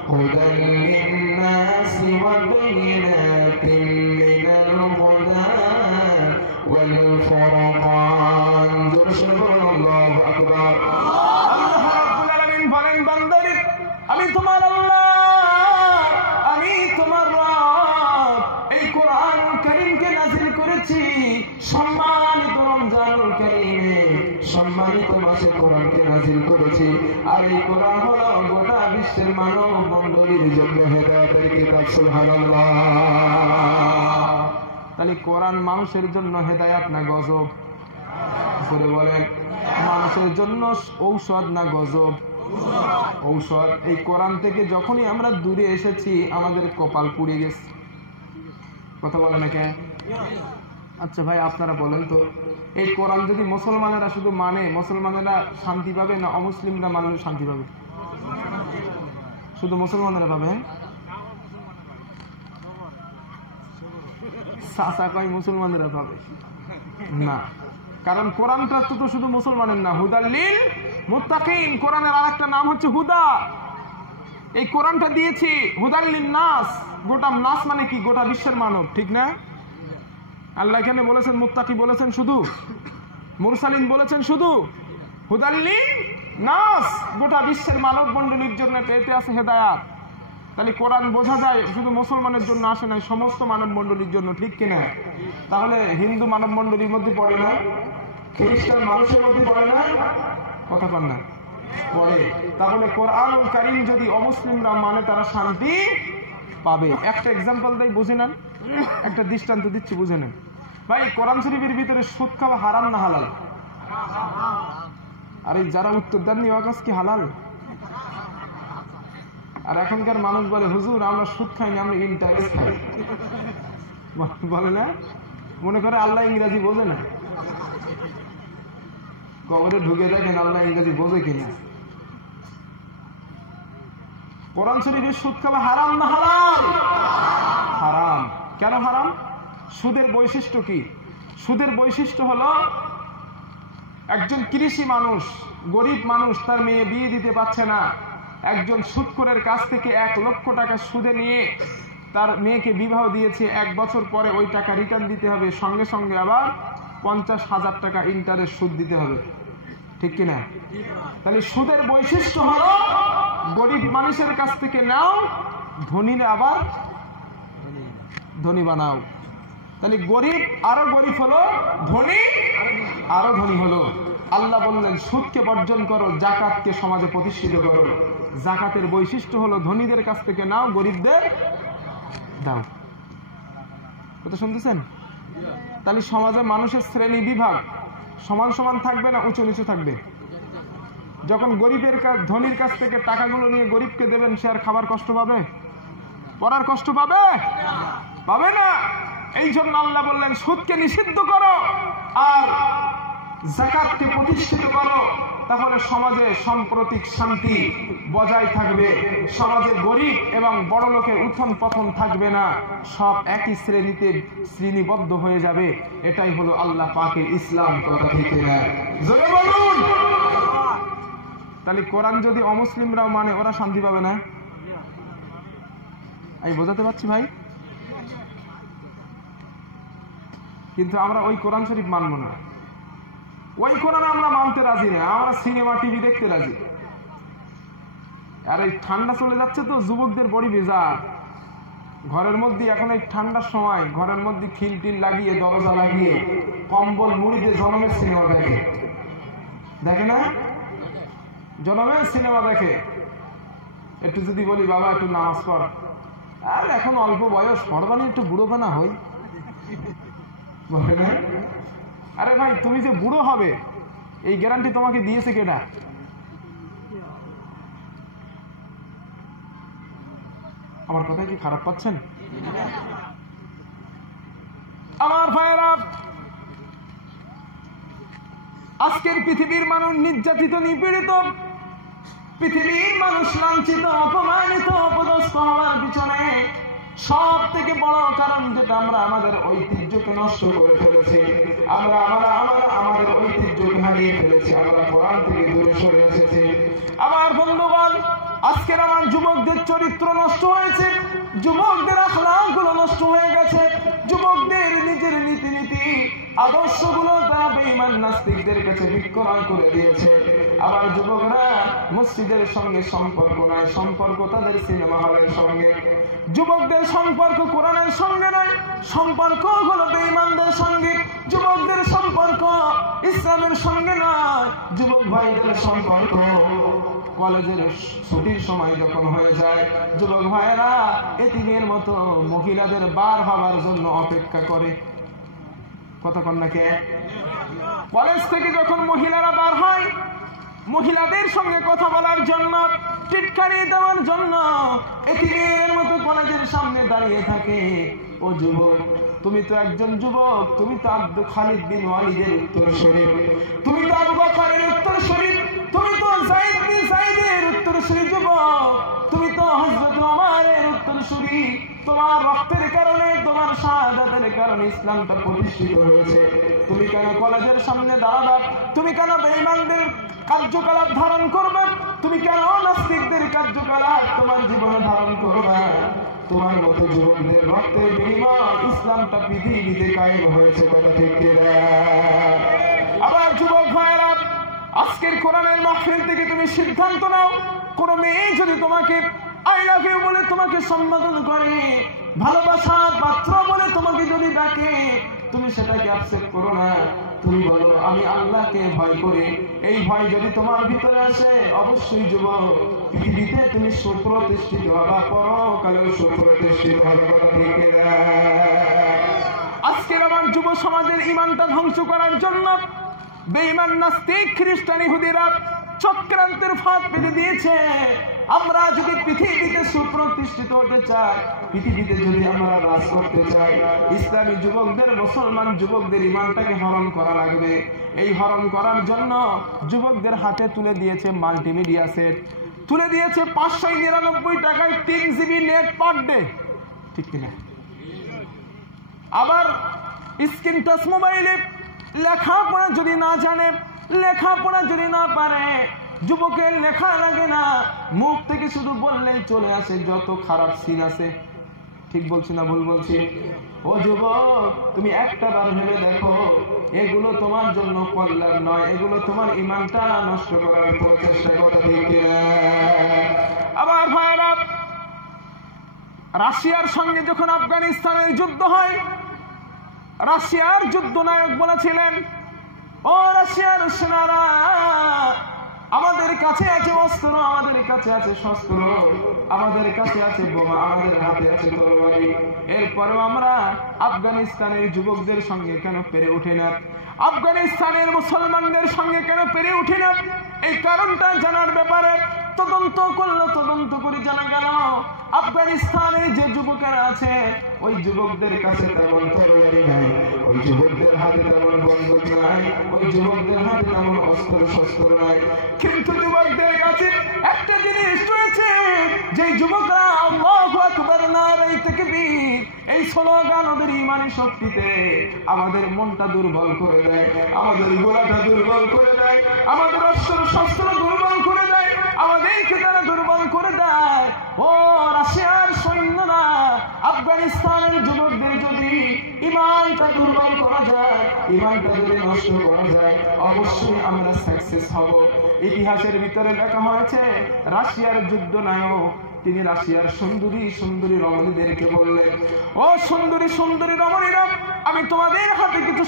হুদাল লিন-নাসি ওয়া বায়িনাতিন والفرقان الله أكبر الله رب العالمين বলেন বান্দারে আমি তোমার আল্লাহ আমি তোমার রব এই কোরআন কারীমকে নাযিল করেছি সম্মানিত রমজানুল কারীমে সম্মানিত মাসে কোরআনকে নাযিল করেছি আর এই কোরআন হলো গোটা বিশ্বের মানব মণ্ডলীর জন্য হেদায়েতের কিতাব সুবহানাল্লাহ তাহলে কোরআন মানুষের জন্য হেদায়েত না গজব করে বলেন মানুষের জন্য ঔষধ না গজব ঔষধ। এই কোরআন থেকে যখনই আমরা দূরে এসেছি আমাদের কপাল পুড়ে গেছে। কথা বলে না কেন? আচ্ছা ভাই আপনারা বলেন তো, এই কোরআন যদি মুসলমানেরা শুধু মানে মুসলমানেরা শান্তি পাবে না অমুসলিমরা মানলে শান্তি পাবে? শুধু মুসলমানেরা পাবে? চাচা কয় মুসলমানেরা পাবে না, কারণ কোরআনটা তো শুধু মুসলমানের না, হুদাল লিল মুত্তাকিন। কোরআনের আরেকটা নাম হচ্ছে হুদা। এই কোরআনটা দিয়েছি হুদাল লিন নাস। গোটা নাস মানে কি? গোটা বিশ্বের মানব, ঠিক না? আল্লাহ এখানে বলেছেন মুত্তাকি বলেছেন শুধু, মুরসালিন বলেছেন শুধু, হুদাল লিন নাস গোটা বিশ্বের মানব মণ্ডলীর জন্য এতে আছে হেদায়াত। তাহলে কোরআন বোঝা যায় শুধু মুসলমানের জন্য আসে নাই, সমস্ত মানব মণ্ডলীর জন্য, ঠিক কিনা? তাহলে হিন্দু মানব মণ্ডলীর মধ্যে পড়ে না? খ্রিস্টান মানুষের মধ্যে পড়ে না? কথা কন না? পড়ে। তাহলে কোরআনুল কারীম যদি অমুসলিমরা মানে তারা শান্তি পাবে। একটা এক্সাম্পল দেই, বুঝে নেন। একটা দৃষ্টান্ত দিচ্ছি, বুঝে নেন। ভাই কোরআন শরীফের ভিতরে সুদ খাওয়া হারাম না হালাল? আরে যারা উত্তর দেননি ওয়াকাস কি হালাল? আর এখনকার মানুষ বলে হুজুর আমরা সুদ খাই না, আমরা ইন্টারেস্ট খাই। বলে না? মনে করে আল্লাহ ইংরেজি বোঝে না। কবরে ঢুকে দেখেন আল্লাহ ইংরেজি বোঝে কিনা। কোরআন শরীফের সুদ খাওয়া হারাম না হালাল? হারাম। কেন হারাম? সুদের বৈশিষ্ট্য কি? সুদের বৈশিষ্ট্য হলো একজন কৃষি মানুষ, গরিব মানুষ, তার মেয়ে বিয়ে দিতে পারছে না, একজন সুদখোরের কাছ থেকে 1 লক্ষ টাকা সুদে নিয়ে তার মেয়েকে বিবাহ দিয়েছে, 1 বছর পরে ওই টাকা রিটার্ন দিতে হবে, সঙ্গে সঙ্গে আবার 50,000 টাকা ইন্টারেস্ট সুদ দিতে হবে, ঠিক কিনা? তাহলে সুদের বৈশিষ্ট্য হলো গরিব মানুষের কাছ থেকে নাও, ধনীরা আবার ধনী বানাও। তাহলে গরিব আরো গরিব হলো, ধনী আরো ধনী হলো। আল্লাহ বললেন সুদকে বর্জন করো, যাকাতকে সমাজে প্রতিষ্ঠিত করো। যাকাতের বৈশিষ্ট্য হলো ধনীদের কাছ থেকে নাও, গরিবদের দাও। কথা শুনতেছেন? তাহলে সমাজে মানুষের শ্রেণী বিভাগ সমান সমান থাকবে না উঁচু নিচু থাকবে? যখন গরিবের ধনীর কাছ থেকে টাকাগুলো নিয়ে গরিবকে দেবেন, সে আর খাবার কষ্ট পাবে? পড়ার কষ্ট পাবে? পাবে না। এই জন্য আল্লাহ বললেন সুদকে নিষিদ্ধ করো আর যাকাতকে প্রতিষ্ঠিত করো, তাহলে সমাজে সাম্প্রতিক শান্তি বজায় থাকবে, সমাজে গরিব এবং বড় লোকের উত্থান পতন থাকবে না, সব একই শ্রেণীতে শ্রেণীবদ্ধ হয়ে যাবে। এটাই হলো আল্লাহ পাকের ইসলাম। কথা ঠিক না? জোরে বলুন। তাহলে কোরআন যদি অমুসলিমরাও মানে ওরা শান্তি পাবে না? আমি বোঝাতে পারছি ভাই? কিন্তু আমরা ওই কোরআন শরীফ মানব না, ওই কোরআন আমরা মানতে রাজি না, আমরা সিনেমা টিভি দেখতে রাজি। আর এই ঠান্ডা চলে যাচ্ছে তো যুবকদের বড় বেজার, ঘরের মধ্যে এখন এই ঠান্ডার সময় ঘরের মধ্যে খিল টিল লাগিয়ে দরজা লাগিয়ে কম্বল মুড়িতে জনমের সিনেমা দেখে। দেখে না? জনমের সিনেমা দেখে। একটু যদি বলি বাবা একটু নামাজ পড়, আর এখন অল্প বয়স, পড়বানি একটু বুড়োখানা হই, বলে না? আরে ভাই তুমি যে বুড়ো হবে এই গ্যারান্টি তোমাকে দিয়েছে কেনা? আমার কথা কি খারাপ পাচ্ছেন? আমার ভাইয়েরা, আজকের পৃথিবীর মানুষ নির্যাতিত, নিপীড়িত, পৃথিবীর মানুষ লাঞ্ছিত, অপমানিত, অপদস্থ হওয়ার পিছনে সব থেকে বড় কারণ যেটা আমরা আমাদের ঐতিহ্যকে নষ্ট করে ফেলেছি, আমরা আমাদের ঐতিহ্যকে হারিয়ে ফেলেছি, আমরা কোরআন থেকে দূরে সরে এসেছি। আমার বন্ধুগণ, আজকের আমার যুবকদের চরিত্র নষ্ট হয়েছে, যুবকদের আখলাকগুলো নষ্ট হয়ে গেছে, যুবকদের নিজের নীতি আদর্শগুলো তারা বেঈমান নাস্তিকদের কাছে বিক্রয় করে দিয়েছে। আবার যুবকরা মসজিদের সঙ্গে সম্পর্ক নাই, সম্পর্ক তাদের সিনেমা হলের সঙ্গে। যুবকদের সম্পর্ক কোরআনের সঙ্গে নয়, সম্পর্ক হলো বেঈমানদের সঙ্গে। যুবকদের সম্পর্ক ইসলামের সঙ্গে নয়। যুবক ভাইদের সম্পর্ক কলেজের ছুটির সময় যখন হয়ে যায়, যুবক ভাইরা এতিমের মতো মহিলাদের বার হওয়ার জন্য অপেক্ষা করে। কতক্ষণ নাকি কলেজ থেকে যখন মহিলারা বার হয়, মহিলাদের সঙ্গে কথা বলার জন্য, টিটকারি দেওয়ার জন্য এতিমের মতো কলেজের সামনে দাঁড়িয়ে থাকে। ও যুবক, তুমি তো একজন যুবক, তুমি তো আব্দুল খালিদ বিন ওয়ালিদের উত্তরসূরি, তুমি তো আবু বকরের উত্তরসূরি, তুমি তো যায়েদ বিন যায়েদের উত্তরসূরি যুবক, তুমি তো হযরত ওমরের উত্তরসূরি। তোমার রক্তের কারণে, তোমার শাহাদাতের কারণে ইসলামটা প্রতিষ্ঠিত হয়েছে। তুমি কেন কলেজের সামনে দাঁড়াবা? তুমি কেন বেঈমানদের কার্যকলাপ ধারণ করবে? তুমি কেন নাস্তিকদের কার্যকলাপ তোমার জীবনে ধারণ করবে? তোমার মতো যুবকদের রক্তের বিনিময়ে ইসলামটা পৃথিবীতে কায়েম হয়েছে, কথা ঠিক কিনা? আবার যুবক ভাইরা, আজকের কোরআনের মাহফিল থেকে তুমি সিদ্ধান্ত নাও, কোন মেয়ে যদি তোমাকে আই লাভ ইউ বলে তোমাকে সম্বোধন করে, ভালোবাসার পাত্র বলে তোমাকে যদি ডাকে, তুমি সেটাকে অ্যাকসেপ্ট করো না। তুমি বলো আমি আল্লাহকে ভয় করি। এই ভয় যদি তোমার ভিতরে আসে, অবশ্যই যুবক পৃথিবীতে তুমি সুপ্রতিষ্ঠিত হবা, পরকালেও সুপ্রতিষ্ঠিত হবে, কথা ঠিক কিনা? আজকের আমার যুব সমাজের ঈমানটা ধ্বংস করার জন্য বেঈমান নাস্তিক খ্রিস্টান ইহুদিরা চক্রান্তের ফাঁদ পেতে দিয়েছে। আমরা যদি পৃথিবীতে সুপ্রতিষ্ঠিত হতে চাই, পৃথিবীতে যদি আমরা রাজ করতে চাই, ইসলামী যুবকদের, মুসলমান যুবকদের ঈমানটাকে হরণ করা লাগবে। এই হরণ করার জন্য যুবকদের হাতে তুলে দিয়েছে মাল্টিমিডিয়া সেট, তুলে দিয়েছে 599 টাকায় 3 GB নেট পার ডে, ঠিক কিনা? আবার স্ক্রিন টাচ মোবাইলে লেখাপড়া যদি না জানে, লেখাপড়া যদি না পারে, যুবকের লেখা লাগে না, মুখ থেকে শুধু বললেই চলে আসে যত খারাপ সিন আছে। ঠিক বলছি না ভুল বলছি? ও যুবক, তুমি একটা বার ভেবে দেখো, এগুলো তোমার জন্য কল্যাণ নয়, এগুলো তোমার ঈমানটা নষ্ট করার প্রচেষ্টা, কথা ঠিক কিনা? আবার ভাইরা, রাশিয়ার সঙ্গে যখন আফগানিস্তানের যুদ্ধ হয়, রাশিয়ার যুদ্ধ নায়ক বলেছিলেন, ও রাশিয়ার সেনারা, আমাদের কাছে আছে অস্ত্র, আমাদের কাছে আছে শস্ত্র, আমাদের কাছে আছে বোমা, আমাদের হাতে আছে তরবারি, এরপরেও আমরা আফগানিস্তানের যুবকদের সঙ্গে কেন পেরে উঠি না? আফগানিস্তানের মুসলমানদের সঙ্গে কেন পেরে উঠি না? এই কারণটা জানার ব্যাপারে তদন্ত করলো, তদন্ত করে জানা গেল আফগানিস্তানে যে যুবকেরা আছে, ওই যুবকদের কাছে তেমন তরবারি নাই, ওই যুবকদের হাতে তেমন বন্দুক নাই, ওই যুবকদের হাতে তেমন অস্ত্র শস্ত্র নাই, কিন্তু যুবকদের কাছে একটা জিনিস রয়েছে, যে যুবকরা আল্লাহু আকবার নারে তাকবীর এই স্লোগান ওদের ঈমানি শক্তিতে আমাদের মনটা দুর্বল করে দেয়, আমাদের গোলাটা দুর্বল করে দেয়, আমাদের অস্ত্র শস্ত্র দুর্বল করে দেয়, আমাদেরকে তারা দুর্বল করে দেয়। ও রাশিয়ার সৈন্যরা, আফগানিস্তানের যুবকদের যদি ঈমানটা দুর্বল করা যায়, ঈমানটা যদি নষ্ট করা যায়, অবশ্যই আমরা সাকসেস হব। ইতিহাসের ভিতরে লেখা হয়েছে, রাশিয়ার যুদ্ধ নায়ক তিনি রাশিয়ার সুন্দরী সুন্দরী রমণীদেরকে বললেন, ও সুন্দরী সুন্দরী রমণীরা, আমি তোমাদের হাতে কিছু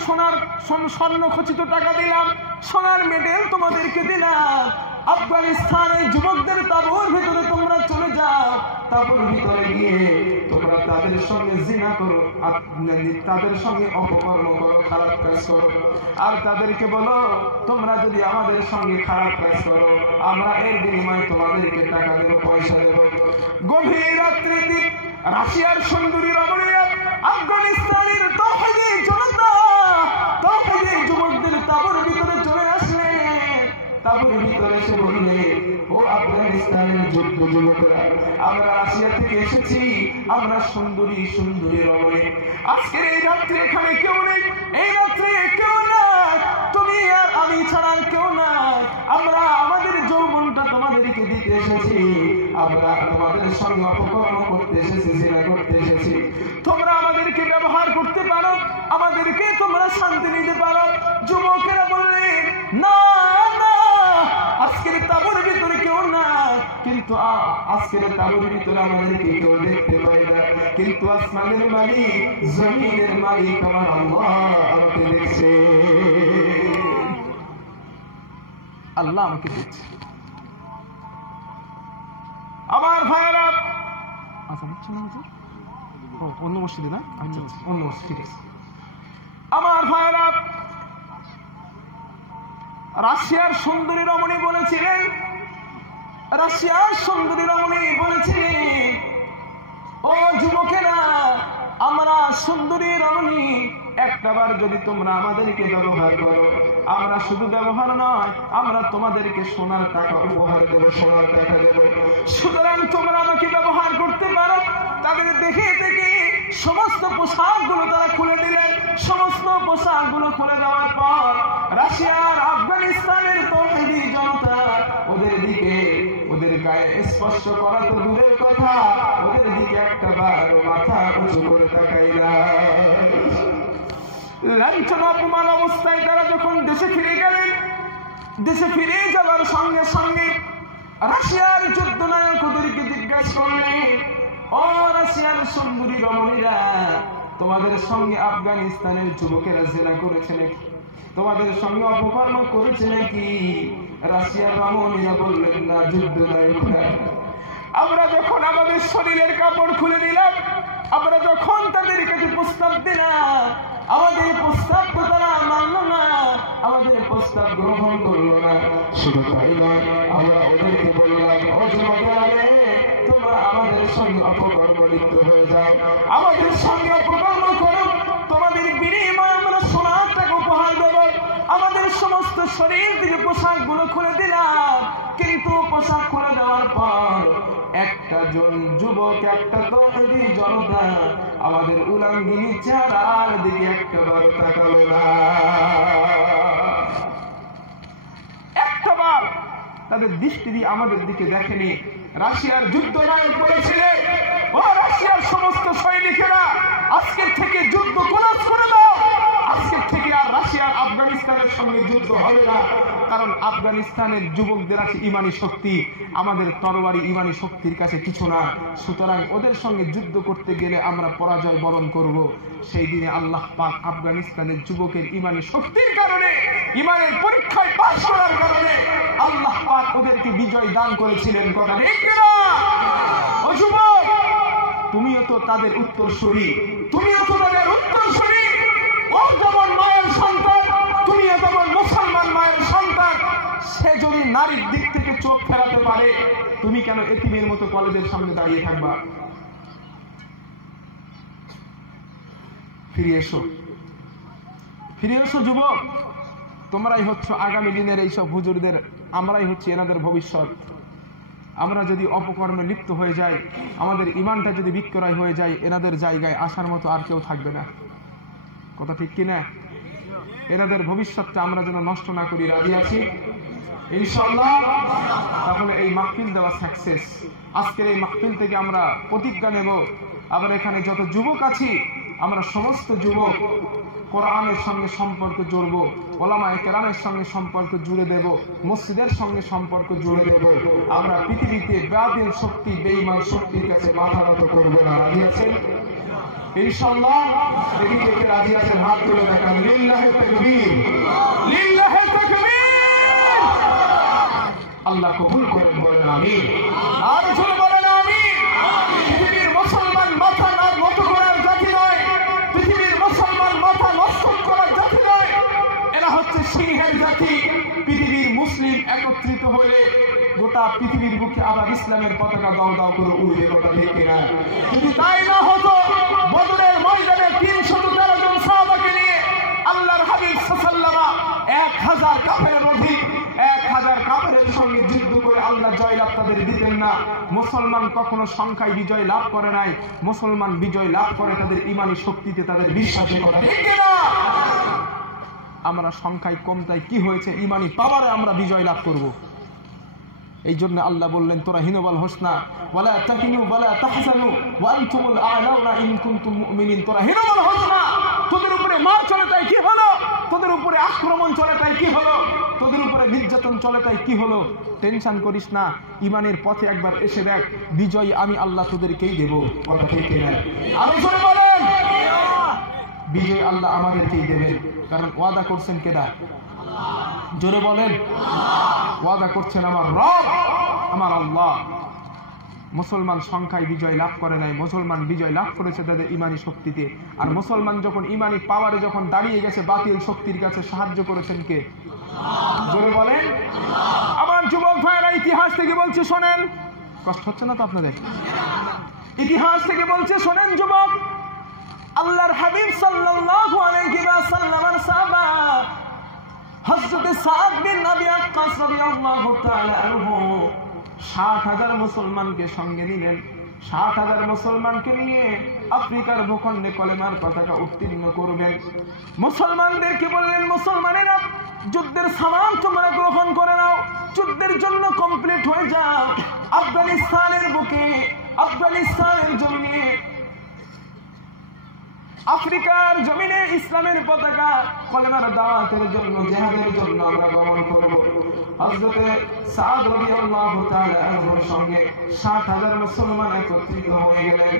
স্বর্ণ খচিত টাকা দিলাম, সোনার মেডেল তোমাদেরকে দিলাম, আফগানিস্তানের যুবকদের তাঁবুর ভিতরে তোমরা চলে যাও, তাঁবুর ভিতরে গিয়ে তোমরা তাদের সঙ্গে জিনা করো, তাদের সঙ্গে অপকর্ম করো, খারাপ কাজ করো, আর তাদেরকে বলো তোমরা যদি আমাদের সঙ্গে খারাপ কাজ করো, আমরা এর বিনিময়ে তোমাদেরকে টাকা দেবো, পয়সা দেবো। গভীর রাত্রিতে রাশিয়ার সুন্দরী রমণীরা আফগানিস্তানের তাওহীদি জনতা, তাওহীদি যুবকদের তাঁবুর ভিতরে চলে আসলেন, তাঁবুর ভিতরে এসে বললেন, ও আফগানিস্তানের যুদ্ধ যুবকরা, আমরা রাশিয়া থেকে এসেছি, আমরা সুন্দরী সুন্দরী রমণী, আজকের এই রাত্রে এখানে কেউ নেই, এই রাত্রে কেউ নাই, তুমি আর আমি ছাড়া কেউ নাই, আমরা আমাদের যৌবনটা তোমাদেরকে দিতে এসেছি, আমরা তোমাদের সঙ্গে অপকর্ম করতে এসেছি, জিনা করতে এসেছি, তোমরা আমাদেরকে ব্যবহার করতে পারো, আমাদেরকে তোমরা শান্তি নিতে পারো। যুবকেরা বললেন, না না, আজকের তাঁবুর ভিতরে কেউ না, কিন্তু আজকের তাঁবুর ভিতরে আমাদেরকে কেউ দেখতে পাই না, কিন্তু আসমানের মালিক, জমিনের মালিক আমার আল্লাহ আমাকে দেখছে, আল্লাহ আমাকে দেখছে। আমার ভাইরা, আচ্ছা হচ্ছে না, অন্য মসজিদে না, আচ্ছা অন্য মসজিদ, ঠিক আছে। আমার ভাইরা, রাশিয়ার সুন্দরী রমণী বলেছিলেন, ও যুবকেরা, আমরা সুন্দরী রমণী, একটাবার যদি তোমরা আমাদেরকে ব্যবহার করো, আমরা শুধু ব্যবহার নয়, আমরা তোমাদেরকে সোনার টাকা উপহার দেবো, সোনার টাকা দেবো। সুতরাং তোমরা আমাকে ব্যবহার করতে পারো। তাদের দেখে দেখে সমস্ত পোশাকগুলো তারা খুলে দিলেন। সমস্ত পোশাকগুলো খুলে দেওয়ার পর রাশিয়ার আফগানিস্তানের তৌহিদি জনতা ওদের দিকে, ওদের গায়ে স্পর্শ করা তো দূরের কথা, ওদের দিকে একটা বার মাথা উঁচু করে তাকাই না। লাঞ্ছনা অপমান অবস্থায় তারা যখন দেশে ফিরে গেলেন, দেশে ফিরে যাওয়ার সঙ্গে সঙ্গে রাশিয়ার যুদ্ধনায়ক ওদেরকে জিজ্ঞাসা করলেন, ও রাশিয়ার সুন্দরী রমণীরা, তোমাদের সঙ্গে আফগানিস্তানের যুবকেরা জেনা করেছে নাকি? তোমাদের সঙ্গে অপকর্ম করেছে নাকি? রাশিয়ার রমণীরা বললেন, না যুদ্ধনায়করা, আমরা যখন আমাদের শরীরের কাপড় খুলে দিলাম, আমরা যখন তাদের কাছে প্রস্তাব দিলাম, আমাদের প্রস্তাব তো তারা মানল না, আমাদের প্রস্তাব গ্রহণ করলো না। শুধু তাই নয়, আমরা ওদেরকে বললাম, তোমরা আমাদের সঙ্গে অপকর্ম লিপ্ত হয়ে যাও, আমাদের সঙ্গে অপকর্ম করো, তোমাদের বিনিময়ে আমরা সোনার টাকা উপহার দেব। আমাদের সমস্ত শরীর থেকে পোশাক গুলো খুলে দিলাম, কিন্তু পোশাক খুলে দেওয়ার পর একটা যুবক, একটা তৌহিদি জনতা আমাদের উলাঙ্গিনী চেহারার দিকে একটাবার তাকালো না। একটাবার তাদের দৃষ্টি দিয়ে আমাদের দিকে দেখেনি। রাশিয়ার যুদ্ধনায়ক বলেছিলেন, ও রাশিয়ার সমস্ত সৈনিকেরা, আজকের থেকে যুদ্ধ কোলাস করে দাও। আজকের থেকে আর রাশিয়ার আফগানিস্তানের সঙ্গে যুদ্ধ হবে না, কারণ আফগানিস্তানের যুবকদের আছে ইমানি শক্তি, আমাদের তরবারি ইমানি শক্তির কাছে কিছু না। সুতরাং ওদের সঙ্গে যুদ্ধ করতে গেলে আমরা পরাজয় বরণ করব। সেই দিনে আল্লাহ পাক আফগানিস্তানের যুবকের ইমানি শক্তির কারণে, ইমানের পরীক্ষায় পাস করার কারণে আল্লাহ পাক ওদেরকে বিজয় দান করেছিলেন। কথা ঠিক কিনা? ও যুবক, তুমিও তো তাদের উত্তরসূরি, তুমিও তো তাদের উত্তরসূরি। ও যেমন মায়ের সন্তান, তুমিও যেমন মুসলমান মায়ের সন্তান। সে যদি নারীর দিক থেকে চোখ ফেরাতে পারে, তুমি কেন এতিমের মতো কলেজের সামনে দাঁড়িয়ে থাকবা? ফিরে এসো, ফিরে এসো যুবক। তোমরাই হচ্ছে আগামী দিনের এইসব হুজুরদের, আমরাই হচ্ছে এনাদের ভবিষ্যৎ। আমরা যদি অপকর্মে লিপ্ত হয়ে যাই, আমাদের ইমানটা যদি বিক্রয় হয়ে যায়, এনাদের জায়গায় আসার মতো আর কেউ থাকবে না। কথা ঠিক কিনা? এনাদের ভবিষ্যৎটা আমরা যেন নষ্ট না করি। রাজি আছি ইনশাআল্লাহ? তাহলে এই মাহফিল দেওয়া সাকসেস। আজকের এই মাহফিল থেকে আমরা প্রতিজ্ঞা নেব, আবার এখানে যত যুবক আছি, আমরা সমস্ত যুবক কোরআনের সঙ্গে সম্পর্ক জুড়ব, ওলামায়ে কেরামের সঙ্গে সম্পর্ক জুড়ে দেব, মসজিদের সঙ্গে সম্পর্ক জুড়ে দেব। আমরা পৃথিবীতে বাতিল শক্তি, বেঈমান শক্তির কাছে মাথা নত করব না। রাজি আছেন ইনশাআল্লাহ? দেখি কে কে রাজি আছেন, হাত তুলে দেখান। লিল্লাহি তাকবীর, লিল্লাহি তাকবীর। আল্লাহ কবুল করেন, বলেন আমিন। আর জোরে বলেন আমিন। পৃথিবীর মুসলমান মাথা নত করার জাতি নয়, পৃথিবীর মুসলমান মাথা নষ্ট করার জাতি নয়, এরা হচ্ছে সিংহের জাতি। পৃথিবীর মুসলিম একত্রিত হলে গোটা পৃথিবীর বুকে আবার ইসলামের পতাকা দাও দাও করে উড়বে। কথা ঠিক কিনা? যদি তাই না হতো, বদরের ময়দানে 313 জন সাহাবাকে নিয়ে আল্লাহর হাবিব সাল্লাল্লাহু আলাইহি 1000 কাফেরের অধিক, 1000 কাফেরের সঙ্গে যুদ্ধ করে আল্লাহ জয়লাভ তাদের দিতেন না। মুসলমান কখনো সংখ্যায় বিজয় লাভ করে নাই, মুসলমান বিজয় লাভ করে তাদের ইমানি শক্তিতে, তাদের বিশ্বাসে। কথা ঠিক কিনা? আমরা সংখ্যায় কম, তাই কি হয়েছে? ইমানি পাওয়ারে আমরা বিজয় লাভ করব। এই জন্য আল্লাহ বললেন, তোরা হিনবল হোস না, ওয়ালা তাহিনু ওয়ালা তাহজানু ওয়া আনতুমুল আ'লাউনা ইন কুনতুম মুমিনিন। তোরা হিনবল হোস না। তোদের উপরে মার চলে তাই কি হলো? তোদের উপরে আক্রমণ চলে তাই কি হলো? তোদের উপরে নির্যাতন চলে তাই কি হলো? টেনশন করিস না, ইমানের পথে একবার এসে দেখ, বিজয় আমি আল্লাহ তোদেরকেই দেব। কথা ঠিক কিনা? আরো জোরে বলেন। বিজয় আল্লাহ আমাদেরকেই দেবেন, কারণ ওয়াদা করছেন কেডা? জোরে বলেন। ওয়াদা করছেন আমার রব, আমার আল্লাহ। মুসলমান সংখ্যায় বিজয় লাভ করে নাই, মুসলমান বিজয় লাভ করেছে তাদের ইমানি শক্তিতে। আর মুসলমান যখন ইমানি পাওয়ারে যখন দাঁড়িয়ে গেছে, বাতিল শক্তির কাছে সাহায্য করেছেন কে? জোরে বলেন। আমার যুবক ভাইরা, ইতিহাস থেকে বলছি শোনেন। কষ্ট হচ্ছে না তো আপনাদের? ইতিহাস থেকে বলছে শোনেন যুবক, আল্লাহর হাবিব সাল্লাল্লাহু আলাইহি ওয়াসাল্লামের সাহাবা হযরত সাদ বিন আবি ওয়াক্কাস রাদিয়াল্লাহু তাআলা আনহু ৬০,০০০ মুসলমানকে সঙ্গে নিলেন। ৬০,০০০ মুসলমানকে নিয়ে আফ্রিকার ভূখণ্ডে কলেমার পতাকা উত্তীর্ণ করবেন। মুসলমানদেরকে বললেন, মুসলমানেরা যুদ্ধের সামান তোমরা গ্রহণ করে নাও, যুদ্ধের জন্য কমপ্লিট হয়ে যাও। আফগানিস্তানের বুকে, আফগানিস্তানের জমিনে, আফ্রিকার জমিনে ইসলামের পতাকা কলেমার দাওয়াতের জন্য, জিহাদের জন্য আমরা গমন করব। হযরত সাদ রাদিয়াল্লাহু তাআলা আনহুর সঙ্গে ৬০,০০০ মুসলমান একত্রিত হয়ে গেলেন।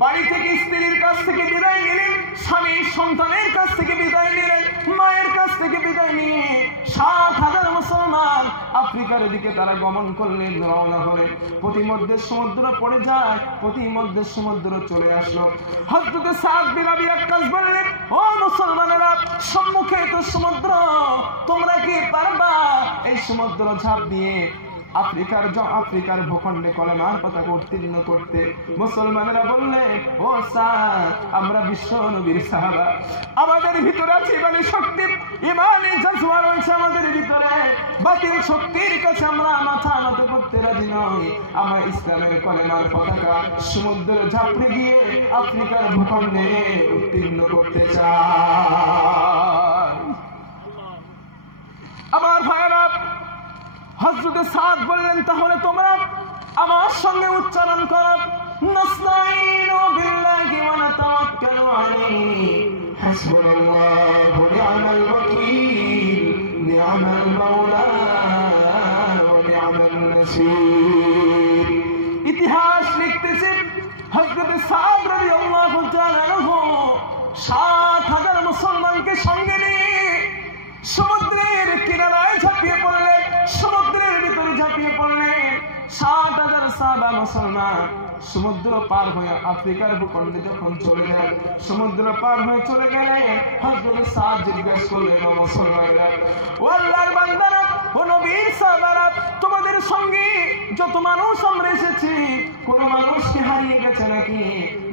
বাড়ি থেকে, স্ত্রীর কাছ থেকে বিদায় নিলেন, স্বামী সন্তানের কাছ থেকে বিদায় নিলেন, মায়ের কাছ থেকে বিদায় নিয়ে ৬০,০০০ মুসলমান আফ্রিকার দিকে তারা গমন করলেন, রওনা হলেন। প্রতিমধ্যে সমুদ্র পড়ে যায়, প্রতিমধ্যে সমুদ্র চলে আসলো। হযরত সাদ বিন আবি ওয়াক্কাস বললেন, ও মুসলমানেরা, সম্মুখে তো সমুদ্র, তোমরা কি পারবা এই সমুদ্র ঝাঁপ দিয়ে আফ্রিকার ভূখণ্ডে কলেমার পতাকা উত্তীর্ণ করতে? মুসলমানেরা বললেন, ও সাদ, আমরা বিশ্ব নবীর সাহাবা, আমাদের ভিতরে আছে ইমানের শক্তি, ইমানের জজবা রয়েছে আমাদের ভিতরে, বাতিল শক্তির কাছে আমরা মাথা নত করতে রাজি নই। আমরা ইসলামের কলেমার পতাকা সমুদ্রে ঝাঁপড়ে গিয়ে আফ্রিকার ভূখণ্ডে উত্তীর্ণ করতে চাই। আমার ভাইরা, হযরত সাদ বললেন, তাহলে তোমরা আমার সঙ্গে উচ্চারণ করো, নাস্তাইনু বিল্লাহি ওয়া নাতাওয়াক্কালু আলাইহি, হাসবুনাল্লাহু ওয়া নি'মাল ওয়াকিল, নি'মাল মাওলা ওয়া নি'মান নাসীর। ইতিহাস লিখতেছে, হযরত সাদ রাদিয়াল্লাহু তাআলা আনহু ৬০,০০০ মুসলমানকে সঙ্গে নিয়ে সমুদ্রের কিনারায় ঝাঁপিয়ে পড়লেন, সমুদ্রের ভিতরে ঝাঁপিয়ে পড়লেন। ৬০,০০০ সাহাবা মুসলমান সমুদ্র পার হয়ে আফ্রিকার ভূখণ্ডে যখন চলে যায়, সমুদ্র পার হয়ে চলে গেলে হযরত সাদ জিজ্ঞাসা করলেন, ও মুসলমানেরা, ও আল্লাহর বান্দারা, ও নবীর সাহাবারা, তোমাদের সঙ্গে যত মানুষ আমরা এসেছি, কোন মানুষ কি হারিয়ে গেছে নাকি,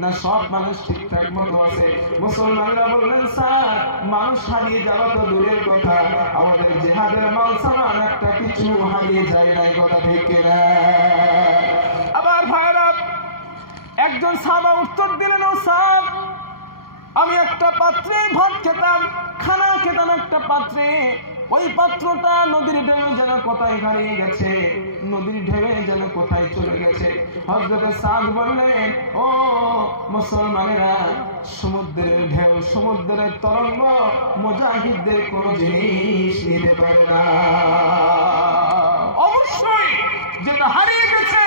না সব মানুষ ঠিকঠাক মতো আছে? মুসলমানরা বললেন, স্যার, মানুষ হারিয়ে যাওয়া তো দূরের কথা, আমাদের জিহাদের মাল সামান একটা কিছু হারিয়ে যায় নাই, কথা ঠিক কিনা? আবার ভাইরা, একজন সাহাবা উত্তর দিলেন, ও স্যার, আমি একটা পাত্রে ভাত খেতাম, খানা খেতাম একটা পাত্রে, ওই পাত্রটা নদীর ঢেউ যেন কোথায় হারিয়ে গেছে, নদীর ঢেউ যেন কোথায় চলে গেছে। হযরত সাদ বললেন, ও মুসলমানেরা, সমুদ্রের ঢেউ, সমুদ্রের তরঙ্গ মুজাহিদদের কোন জিনিস নিতে পারে না। অবশ্যই যেটা হারিয়ে গেছে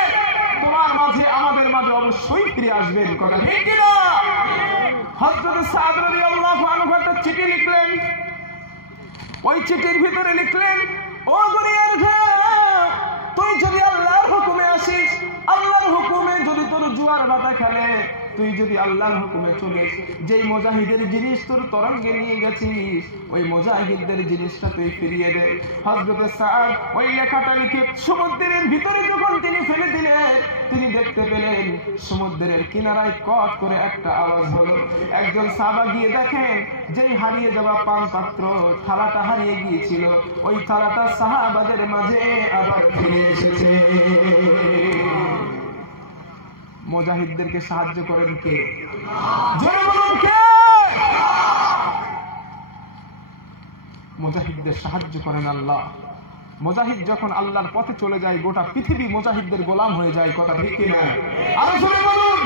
তোমার মাঝে, আমাদের মাঝে অবশ্যই ফিরে আসবেন, কথা ঠিক কিনা? হযরত সাদ রাদিয়াল্লাহু আনহু একটা চিঠি লিখলেন। ওই চিঠির ভিতরে লিখলেন, ও দুনিয়ার ঢেউ, তুই যদি আল্লাহর হুকুমে আসিস, আল্লাহর হুকুমে যদি তোর জোয়ার ভাটা খেলে, তুই যদি আল্লাহর হুকুমে চলিস, যেই মুজাহিদের জিনিস তোর তরঙ্গে নিয়ে গেছিস, ওই মুজাহিদদের জিনিসটা তুই ফিরিয়ে দে। হযরত সাদ ওই লেখাটা লিখে সমুদ্রের ভিতরে যখন তিনি ফেলে দিলেন, তিনি দেখতে পেলেন সমুদ্রের কিনারায় কট করে একটা আওয়াজ হলো। একজন সাহাবা গিয়ে দেখেন, যেই হারিয়ে যাওয়া পান পাত্র, থালাটা হারিয়ে গিয়েছিল, ওই থালাটা সাহাবাদের মাঝে আবার ফিরে এসেছে। মুজাহিদদেরকে সাহায্য করেন কে? জোরে বলুন কে? মুজাহিদদের সাহায্য করেন আল্লাহ। মুজাহিদ যখন আল্লাহর পথে চলে যায়, গোটা পৃথিবী মুজাহিদদের গোলাম হয়ে যায়, কথা ঠিক কিনা? আরো জোরে বলুন।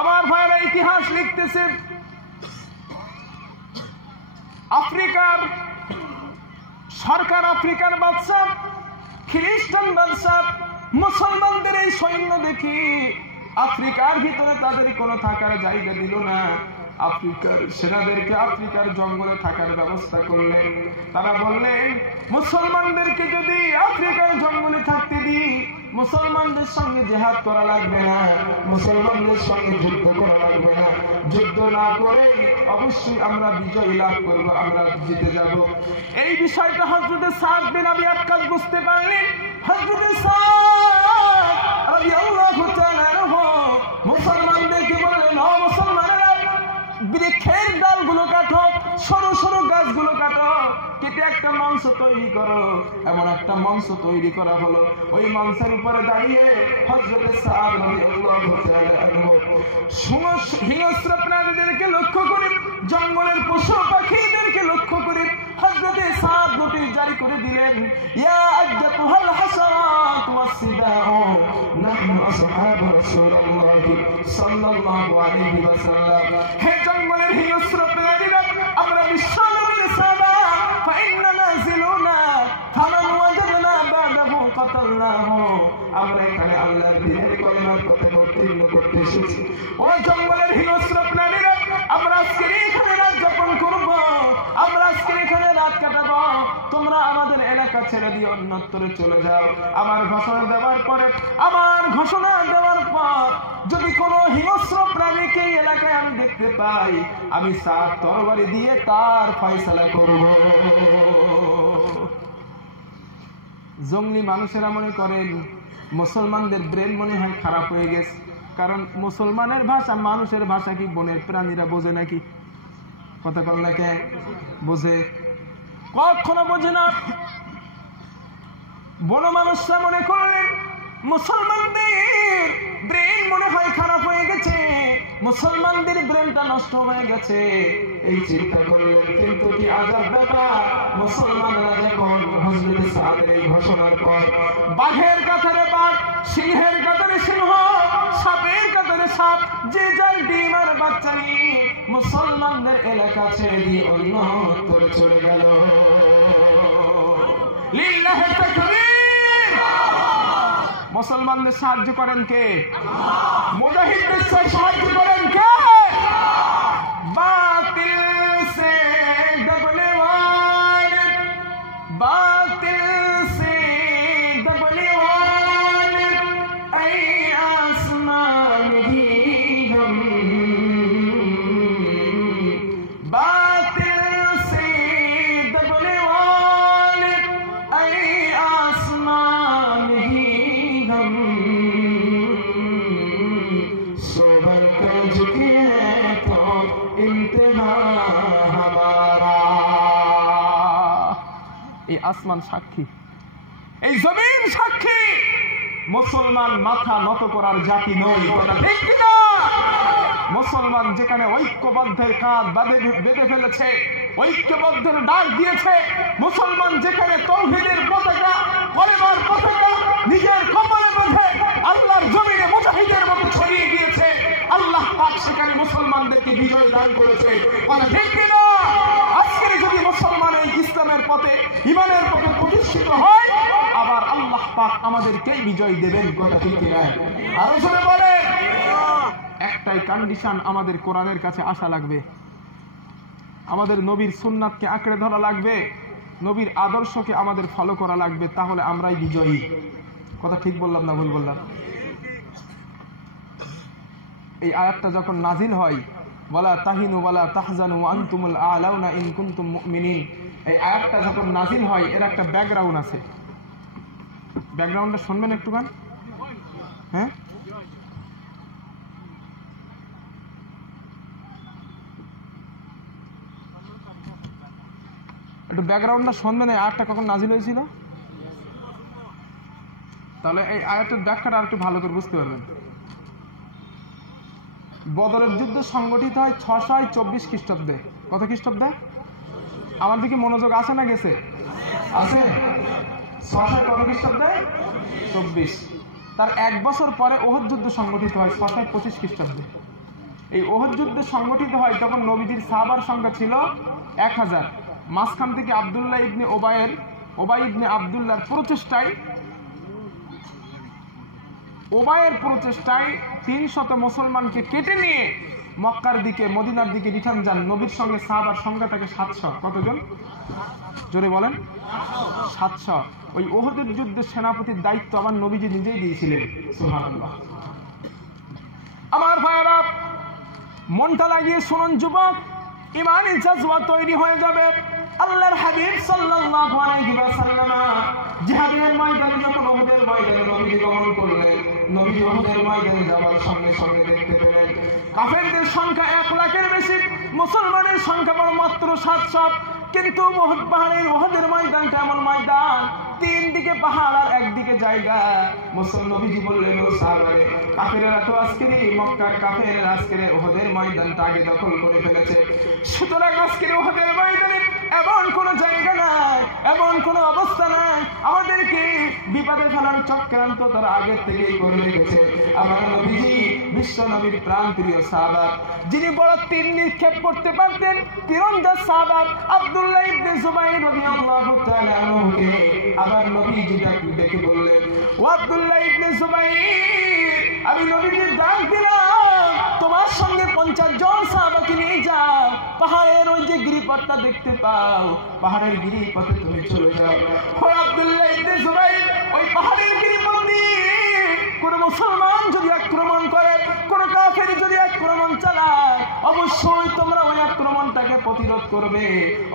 আমার ভাইরা, ইতিহাস লিখতেছে, আফ্রিকার সরকার, আফ্রিকার বাদশা, খ্রিস্টান বাদশা মুসলমানদের এই সৈন্য দেখি আফ্রিকার ভিতরে তাদের কোনো থাকার জায়গা দিল না। আফ্রিকার সেনাদেরকে আফ্রিকার জঙ্গলে থাকার ব্যবস্থা করলেন। তারা বললেন, মুসলমানদেরকে যদি আফ্রিকার জঙ্গলে থাকতে দিই, মুসলমানদের সঙ্গে জিহাদ করা লাগবে না, মুসলমানদের সঙ্গে যুদ্ধ করা লাগবে না। যুদ্ধ না করে অবশ্যই আমরা বিজয় লাভ করব, আমরা জিতে যাব। এই বিষয়টা হযরত সাদ বিন আবি ওয়াক্কাস বুঝতে পারলেন। হযরত সাদ রাদিয়াল্লাহু তাআলা মুসলমানদেরকে বললেন, ও মুসলমানেরা, বৃক্ষের ডালগুলো কাটো, সরু সরু গাছগুলো কাটো, কেটে একটা মঞ্চ তৈরি করো। এমন একটা মঞ্চ তৈরি করা হলো। ওই মঞ্চের উপরে দাঁড়িয়ে হযরত সাদ রাদিয়াল্লাহু তাআলা হিংস্র প্রাণীদেরকে লক্ষ্য করে, জঙ্গলের পশু পাখিদেরকে লক্ষ্য করে হযরত সাদ নোটিশ জারি করে দিলেন, ইয়া আজ্জাতুহাল হাসারাত ওয়াসসিবাউ নাহনু আসহাবু রাসূলুল্লাহ সাল্লাল্লাহু আলাইহি ওয়াসাল্লাম। হে জঙ্গলের হিংস্র প্রাণীরা, আমরা বিশ্বনবীর সাহাবা, ফাইন্না নাজিলুনা ফামান ওয়াজাদনা বাদাহু কাতালনাহু। আমরা এখানে আল্লাহর দ্বীনের কলেমার কথা উত্তীর্ণ করতে এসেছি। ও জঙ্গলের হিংস্র প্রাণীরা, আমরা আজকে এখানে রাত যাপন করব, আমরা আজকে এখানে রাত কাটাবো। তোমরা আমাদের এলাকা ছেড়ে দিয়ে অন্যত্রে চলে যাও। আমার ঘোষণা দেওয়ার পর যদি কোনো হিংস্র প্রাণীকে এই এলাকায় আমি দেখতে পাই, আমি সাত তরবারি দিয়ে তার ফয়সালা করব। জঙ্গলি মানুষেরা মনে করেন মুসলমানদের ব্রেন মনে হয় খারাপ হয়ে গেছে, কারণ মুসলমানের ভাষা মানুষের ভাষা কি বনের প্রাণীরা বোঝে নাকি? কথা কল না কে বোঝে? কখনো বোঝে না। বন মানুষরা মনে করেন মুসলমানদের ব্রেন মনে হয় খারাপ হয়ে গেছে, মুসলমানদের ব্রেনটা নষ্ট হয়ে গেছে, এই চিন্তা করলেন। কিন্তু কি আজব ব্যাপার, মুসলমানরা যখন হযরত সাদের এই ঘোষণার পর বাঘের কাতারে বাঘ, সিংহের কাতারে সিংহ, সাপের কাতারে সাপ, যে যার ডিম আর বাচ্চা নিয়ে মুসলমানদের এলাকা ছেড়ে দিয়ে অন্যত্রে চলে গেল। লিল্লাহি তাকবীর। মুসলমানদের সাহায্য করেন কে? মুজাহিদদের সাহায্য করেন কে? বাতিল সে দবনে ওয়ালে, বাতিল সে দবনে ওয়ালে, এই আসমান হি হম, বাতিল সে দবনে ওয়ালে, এই আসমান হি এই আসমান সাক্ষী, এই জমিন সাক্ষী। মুসলমান মাথা নত করার জাতি নয়, কথা ঠিক কিনা? মুসলমান যেখানে ঐক্যবদ্ধের কাঁধ বেঁধে ফেলেছে, ঐক্যবদ্ধের ডাক দিয়েছে, মুসলমান যেখানে তাওহীদের পতাকা, কলেমার পতাকা নিজের কপালে বেঁধে আল্লাহর জমিনে মুজাহিদের মতো ছড়িয়ে গিয়েছে, আল্লাহ পাক সেখানে মুসলমানদেরকে বিজয় দান করেছে, কথা ঠিক কিনা? আজকে যদি মুসলমান এই ইসলামের পথে, ঈমানের পথে প্রতিষ্ঠিত হয়, আবার আল্লাহ পাক আমাদেরকে বিজয় দেবেন, কথা ঠিক কিনা? আরো জোরে বলে। একটাই কন্ডিশন, আমাদের কোরআনের কাছে আসা লাগবে, আমাদের নবীর সুন্নাতকে আঁকড়ে ধরা লাগবে, নবীর আদর্শকে আমাদের ফলো করা লাগবে, তাহলে আমরাই বিজয়ী। কথা ঠিক বললাম না ভুল বললাম? এই আয়াতটা যখন নাজিল হয়, ওয়ালা তাহিনু ওয়ালা তাহজানু ওয়া আনতুমুল আ'লাউনা ইন কুনতুম মুমিনিন, এই আয়াতটা যখন নাজিল হয় এর একটা ব্যাকগ্রাউন্ড আছে। ব্যাকগ্রাউন্ডটা শুনবেন একটুখানি? হ্যাঁ, একটু ব্যাকগ্রাউন্ডটা শুনবেন। এই আয়াতটা কখন নাজিল হয়েছিল? তাহলে এই আয়াতের ব্যাখ্যাটা আর একটু ভালো করে বুঝতে পারবেন। বদরের যুদ্ধ সংগঠিত হয় 624 খ্রিস্টাব্দে। কত খ্রিস্টাব্দে? আমার দিকে মনোযোগ আছে না গেছে? আছে। 600 কত খ্রিস্টাব্দে? 24। তার এক বছর পরে ওহদ যুদ্ধ সংগঠিত হয় 625 খ্রিস্টাব্দে। এই ওহদ যুদ্ধ সংগঠিত হয় তখন নবীজির সাহাবার সংখ্যা ছিল 1000। মাঝখান থেকে আব্দুল্লাহ ইবনে ওবাই ইবনে আব্দুল্লাহর প্রচেষ্টায় 300 মুসলমানকে কেটে নিয়ে মক্কার দিকে মদিনার দিকে রিটার্ন যান, নবীর সঙ্গে সাহাবার সংখ্যা থাকে 700। কতজন? জোরে বলেন। 700। ওই ওহদের যুদ্ধের সেনাপতির দায়িত্ব আমার নবীজি নিজেই দিয়েছিলেন। সুবহানাল্লাহ। আমার ভাইরা, মনটা লাগিয়ে শুনুন যুবক, ইমানি জাজওয়া তৈরি হয়ে যাবে। আল্লাহর হাবিব সাল্লাল্লাহু আলাইহি ওয়াসাল্লাম জিহাদের ময়দানে যখন ওহদের ময়দানে নবীজি গমন করলেন, নবী ওহদের ময়দানে যাওয়ার সঙ্গে সঙ্গে দেখতে পেলেন কাফেরদের সংখ্যা 1 লাখের বেশি, মুসলমানের সংখ্যা বড় মাত্র 700। কিন্তু ওহদ পাহাড়ের ওহদের ময়দানটা এমন ময়দান, 3 দিকে পাহাড় আর একদিকে জায়গা। নবীজি বললেন, ও সাহাবারে, কাফেরেরা তো আজকের মক্কার কাফেরেরা আজকের ওহদের ময়দানটা আগে দখল করে ফেলেছে, সুতরাং আজকের ওহদের ময়দানে এমন কোন জায়গা নাই, এমন কোন অবস্থা নাই আমাদেরকে বিপদে ফেলার চক্রান্ত তারা আগের থেকেই করে রেখেছে। আমার নবীজি বিশ্ব নবীর প্রাণ প্রিয় সাহাবা, যিনি বড় তীর নিক্ষেপ করতে পারতেন, তীরন্দাজ সাহাবা আব্দুল্লাহ ইবনে জুবাইর রাদিয়াল্লাহু তাআলা আনহুকে আবার নবীজি ডেকে বললেন, ও আব্দুল্লাহ ইবনে জুবাইর, আমি নবীজির ডাক দিলাম, তোমার সঙ্গে 50 জন সাহাবাকে নিয়ে যাও, পাহাড়ের ওই যে গিরিপথটা দেখতে পাও, পাহাড়ের গিরিপথে তুমি চলে যাও। ও আব্দুল্লাহ ইবনে জুবাইর, ওই পাহাড়ের গিরিপথ দিয়ে কোন মুসলমান যদি আক্রমণ করে, কোন কাফের যদি আক্রমণ চালায়, অবশ্যই তোমরা ওই আক্রমণটাকে প্রতিরোধ করবে,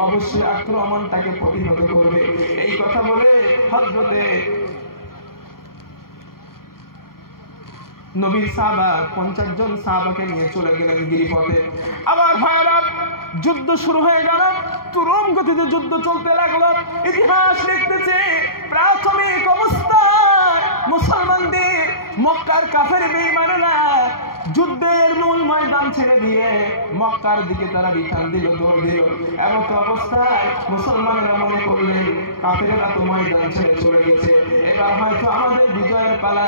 অবশ্যই আক্রমণটাকে প্রতিহত করবে। এই কথা বলে হযরতে নবীর সাহাবা 50 জন সাহাবাকে নিয়ে চলে গেলেন গিরিপথে। আবার ভাইরা, যুদ্ধ শুরু হয়ে গেল, তুরুম গতিতে যুদ্ধ চলতে লাগলো। ইতিহাস লিখতেছে, প্রাথমিক অবস্থায় মুসলমানদের মক্কার কাফের বেঈমানেরা যুদ্ধের মূল ময়দান ছেড়ে দিয়ে মক্কার দিকে তারা রিটার্ন দিল, দৌড় দিল। এমন অবস্থায় মুসলমানেরা মনে করলেন কাফেরেরা তো ময়দান ছেড়ে চলে গেছে, এবার হয়তো আমাদের বিজয়ের পালা,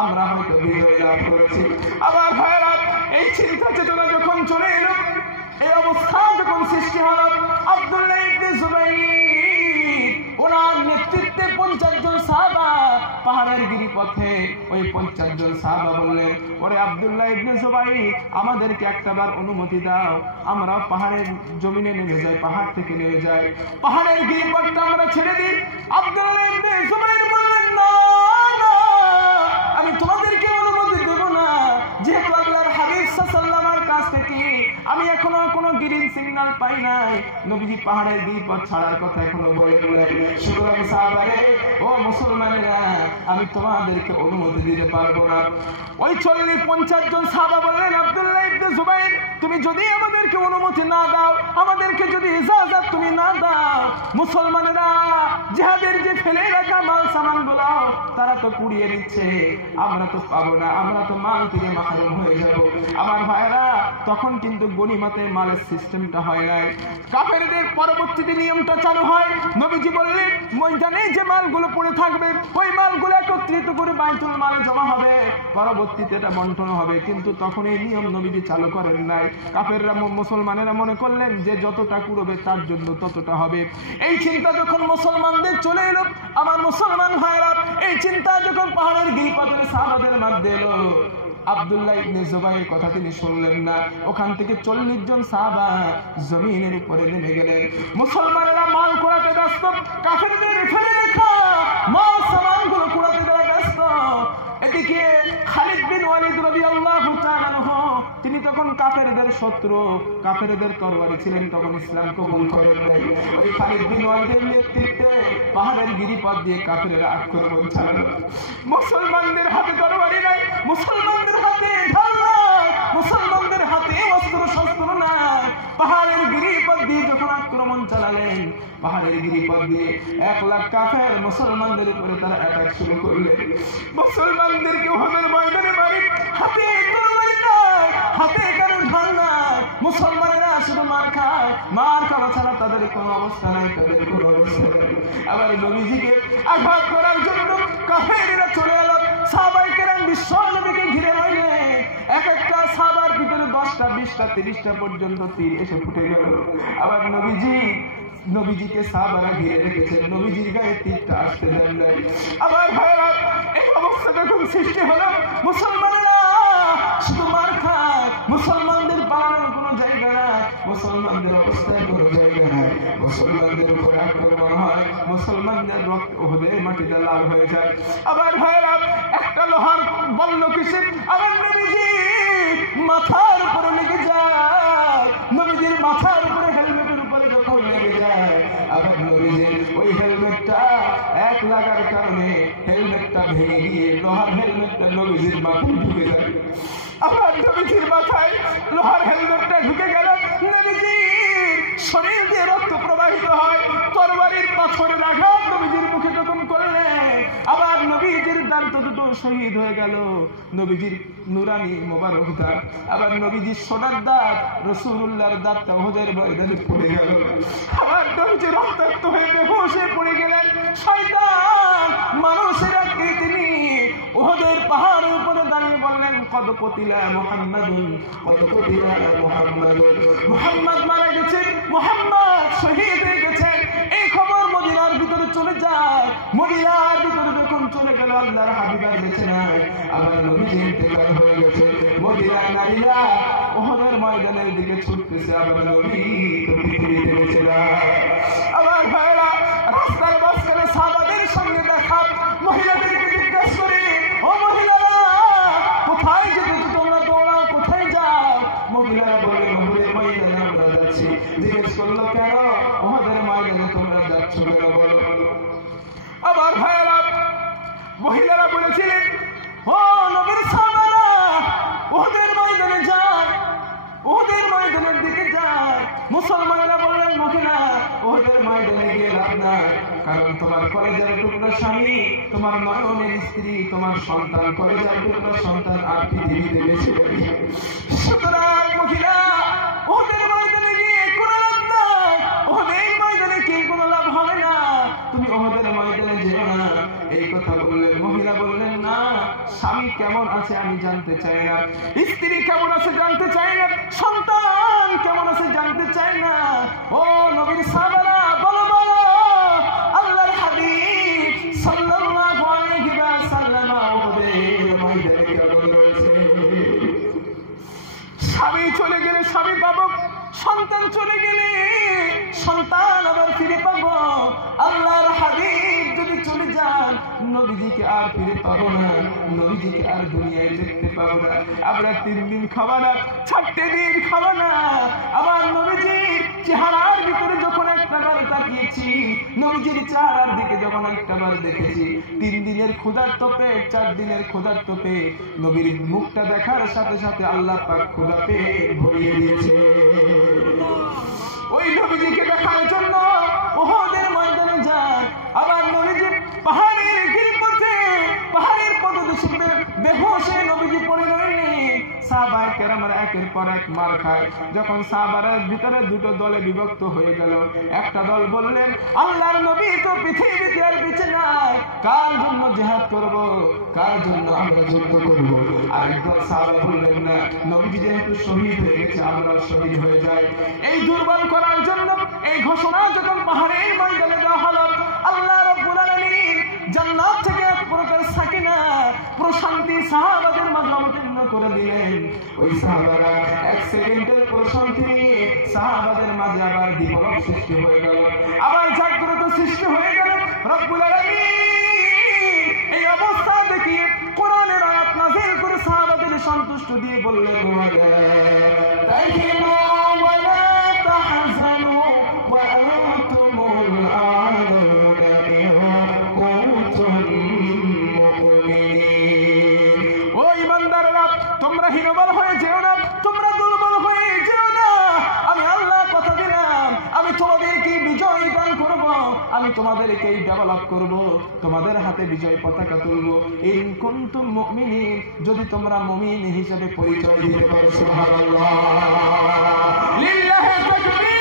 আমরা হয়তো বিজয় লাভ করেছি। আবার ভাইরা, এই চিন্তা চেতনা যখন চলে এলো, এই অবস্থা যখন সৃষ্টি হলো, আব্দুল্লাহ ইবনে জুবাইর ওনার নেতৃত্বে 50 জন সাহাবা পাহাড়ের গিরিপথে, ওই 50 জন সাহাবা বললেন, ওরে আব্দুল্লাহ ইবনে জুবাইর, আমাদেরকে একটাবার অনুমতি দাও, আমরা পাহাড়ের জমিনে নেমে যাই, পাহাড় থেকে নেমে যাই, পাহাড়ের গিরিপথটা আমরা ছেড়ে দিই। আব্দুল্লাহ ইবনে জুবাইর বললেন, না না, আমি তোমাদেরকে অনুমতি দেব না, যেহেতু আল্লাহর হাবিব সাল্লাল্লাহু আলাইহি কাছ থেকে আমি এখনো কোনো গ্রিন সিগন্যাল পাই নাই, নবীজি পাহাড়ের গিরিপথ ছাড়ার কথা এখনো বলেন নাই। সুতরাং সাহাবারে, ও মুসলমানেরা, আমি তোমাদেরকে অনুমতি দিতে পারবো না। ওই 50 জন সাহাবা বললেন, আব্দুল্লাহ ইবনে জুবাইর, তুমি যদি আমাদেরকে অনুমতি না দাও, আমাদেরকে যদি ইজাজত তুমি না দাও, মুসলমানেরা জিহাদের যে ফেলে রাখা মাল সামান গুলো তারা তো কুড়িয়ে নিচ্ছে, আমরা তো পাবো না, আমরা তো মাল থেকে মাহরুম হয়ে যাব। আমার ভাইরা, তখন কিন্তু গনিমতের মালের সিস্টেমটা হয় নাই, কাফেরদের পরবর্তীতে নিয়মটা চালু হয়। নবীজি বললেন, ময়দানে যে মালগুলো পড়ে থাকবে, ওই মালগুলো একত্রিত করে বাইতুল মালে জমা হবে, পরবর্তীতে এটা বন্টন হবে। কিন্তু তখন এই নিয়ম নবীজি চালু করেন নাই। কাফেররা, মুসলমানেরা মনে করলেন যে যতটা কুড়বে তার জন্য ততটা হবে। এই চিন্তা যখন মুসলমানদের চলে এলো, আমার মুসলমান ভাইরা, এই চিন্তা যখন পাহাড়ের গিরিপথের সাহাবাদের মধ্যে এলো, আব্দুল্লাহ ইবনে জুবাইর কথা তিনি শুনলেন না। ওখান থেকে 40 জন সাহাবা জমিনের উপরে নেমে গেলেন। মুসলমানেরা মাল কুড়াতে ব্যস্ত, কাফেরদের ফেলে রাখা মাল সামানগুলো কুড়াতে ব্যস্ত। এদিকে খালিদ বিন ওয়ালিদ রাদিয়াল্লাহু তাআলা আনহু, তিনি তখন কাফেরদের শত্রু, কাফেরদের তরবারি ছিলেন, তখন ইসলাম কবুল করেন নাই। ওই খালিদ বিন ওয়ালিদের নেতৃত্বে পাহাড়ের গিরিপথ দিয়ে কাফেররা আক্রমণ চালালো। মুসলমানদের হাতে তরবারি নাই, মুসলমানদের হাতে ঢাল নাই, মুসলমানদের হাতে অস্ত্র শস্ত্র নাই। পাহাড়ের গিরিপথ দিয়ে যখন আক্রমণ চালালেন, পাহাড়ের গিরিপথ দিয়ে 1 লাখ কাফের মুসলমানদের উপরে তারা অ্যাটাক শুরু করলেন। মুসলমানদেরকে ওহদের ময়দানে মারি, হাতে তরবারি নাই, হাতে কারো ঢাল নাই। মুসলমানেরা শুধু মার খায়, মার খাওয়া ছাড়া তাদের কোনো অবস্থা নাই, তাদের কোনো অবস্থা নাই। আবার নবীজিকে আঘাত করার জন্য কাফেররা চলে এলো। সাহাবায়ে কেরাম বিশ্ব নবীকে ঘিরে রইলেন। এক একটা সাহাবার ভিতরে 10টা 20টা 30টা পর্যন্ত তীর এসে ফুটে গেল। আবার নবীজিকে সাহাবারা ঘিরে রেখেছেন, নবীজির গায়ে তীরটা আসতে দেন নাই। আবার ভাইরা, এই অবস্থা যখন সৃষ্টি হলো, মুসলমানেরা শুধু মার খায়, মুসলমানদের মুসলমানদের অবস্থা কোনো জায়গা নাই, মুসলমানদের উপর আক্রমণ হয়, মুসলমানদের রক্ত ওদের মাটিতে লাল হয়ে যায়। আবার ভাইরা একটা লোহার বল্ল কিসে আবার নবীজি মাথার উপরে লেগে যায়, নবীজির মাথার উপরে হেলমেটের উপরে যখন লেগে যায়, আবার নবীজির ওই হেলমেটটা এক লাগার কারণে হেলমেটটা ভেঙে গিয়ে লোহার হেলমেটটা নবীজির মাথায় ঢুকে যায়। আবার নবীজির মাথায় লোহার হেলমেটটা ঢুকে গেল, নবীজির শরীর দিয়ে রক্ত প্রবাহিত হয়। তরবারির পাথরের আঘাত নবীজির মুখে যখন করলে আবার নবীজির দাঁত দুটো শহীদ হয়ে গেল, নবীজির নুরানি মোবারক দাঁত, আবার নবীজির সোনার দাঁত রাসূলুল্লাহর দাঁতটা ওহদের ময়দানে পড়ে গেল। আবার নবীজি রক্তাক্ত হয়ে বেহুশ হয়ে পড়ে গেলেন। শয়তান মানুষের আকৃতি নিয়ে ওহদের পাহাড়ের উপরে দাঁড়িয়ে বললেন, কদ কতিলা মুহাম্মাদুন, কদ কতিলা মুহাম্মাদুন, মুহাম্মদ মারা গেছে, মুহাম্মদ শহীদ হয়ে গেছে। এই খবর মদিনার ভিতরে চলে যায়। মদিনার ভিতরে যখন চলে গেল, আল্লাহর হাবিব আর বেঁচে নাই, আবার নবীজি ইন্তেকাল হয়ে গেছে। মদিনার নারীরা ওহদের ময়দানের দিকে ছুটতেছে, আবার নবী তো পৃথিবীতে বেঁচে নাই। আবার ভাইরা রাস্তার মাঝখানে সাহাবাদের সঙ্গে দেখা, মহিলাদেরকে জিজ্ঞাসা করে, ও মহিলারা কোথায় যেতে তোমরা, দৌড়াও কোথায় যাও? মহিলারা বলে, ওহদের ময়দানে আমরা যাচ্ছি। জিজ্ঞেস করলো, কেন ওহদের ময়দানে তোমরা যাচ্ছ কেন বলো? আবার ভাইরা মহিলারা বলেছিলেন, ও নবীর সাহাবারা ওহদের ময়দানে যায়, ওহদের ময়দানের দিকে যায়। মুসলমানরা বললেন, মহিলা ওহদের ময়দানে গিয়ে লাভ নাই, কারণ তোমার কলেজের টুকরা স্বামী, তোমার নয়নের স্ত্রী, তোমার সন্তান, কলেজের টুকরা সন্তান আর পৃথিবীতে বেঁচে নেই। সুতরাং মহিলা ওহদের ময়দানে গিয়ে কোনো লাভ নাই, ওহদের ময়দানে কি কোনো লাভ হবে না, তুমি ওহদের ময়দানে যেও না। এই কথা বললেন। মহিলা বললেন, না, স্বামী কেমন আছে আমি জানতে চাই না, স্ত্রী কেমন আছে জানতে চাই না, সন্তান কেমন আছে জানতে চাই না। ও নবীর সাহাবারা বলো বলো, আল্লাহর হাবিব সাল্লাল্লাহু আলাইহি ওয়াসাল্লাম ওহদের ময়দানে কেমন রয়েছে? স্বামী চলে গেলে স্বামী পাবো, সন্তান চলে গেলে সন্তান আবার ফিরে পাবো। আল্লাহর হাবিব যদি চলে যান, নবীজিকে আর ফিরে পাবো না, নবীজিকে আর দুনিয়ায় দেখতে পাবো না। আমরা 3 দিন খাবো না, 4টে দিন খাবো না। আবার নবীজির চেহারার ভিতরে যখন একটাবার তাকিয়েছি, নবীজির চেহারার দিকে যখন একটাবার দেখেছি, 3 দিনের ক্ষুধার্ত পেট, 4 দিনের ক্ষুধার্ত পেট, নবীর মুখটা দেখার সাথে সাথে আল্লাহ পাক ক্ষুধা পেট ভরিয়ে দিয়েছে। ওই নবীজিকে দেখার জন্য ওহদের ময়দানে যায়। আবার নবীজি পাহাড়ের গিরিপথে, পাহাড়ের পদদেশে বেহুশ হয়ে নবীজি পড়ে রইলেন। সাহাবায়ে কেরামরা একের পর এক মার খায়। যখন সাহাবারা ভিতরে 2 দলে বিভক্ত হয়ে গেল, একটা দল বললেন, আল্লাহর নবী তো পৃথিবীতে আর বেঁচে নাই, কার জন্য জিহাদ করব, কার জন্য আমরা যুদ্ধ করব? আরেকদল সাহাবা বললেন, না, নবীজি যেহেতু শহীদ হয়ে গেছে, আমরা শহীদ হয়ে যাই। এই দুর্বল করার জন্য এই ঘোষণা যখন পাহাড়ের ময়দানে দেওয়া হলো, আল্লাহ রাব্বুল আলামিন জান্নাত থেকে এক প্রকার সাকিনা, প্রশান্তি সাহাবাদের মাঝে অবতীর্ণ করে দিলেন। ওই সাহাবারা 1 সেকেন্ডের প্রশান্তি নিয়ে সাহাবাদের মাঝে আবার বিপ্লব সৃষ্টি হয়ে গেল, আবার জাগ্রত সৃষ্টি হয়ে গেল। রব্বুল আলামিন এই অবস্থা দেখিয়ে কোরআনের আয়াত নাযিল করে সাহাবাদের সন্তুষ্ট দিয়ে বললেন, তাইহিমু ওয়া লা তাহজানু ওয়া আনতুমুল আ'লাউনা ইন কুনতুম মুমিনিন। ও ঈমানদাররা, তোমরা হীনবল হয়ে যেও না, তোমরা দুর্বল হয়ে যেও না। আমি আল্লাহ কথা দিলাম, আমি তোমাদেরকে বিজয় দান করব, আমি তোমাদেরকে ডেভেলপ করব, তোমাদের হাতে বিজয় পতাকা তুলব। ইন কুনতুম মুমিনিন, যদি তোমরা মুমিন হিসেবে পরিচয় দিতে পারো। সুবহানাল্লাহ, লিল্লাহি তাকবীর।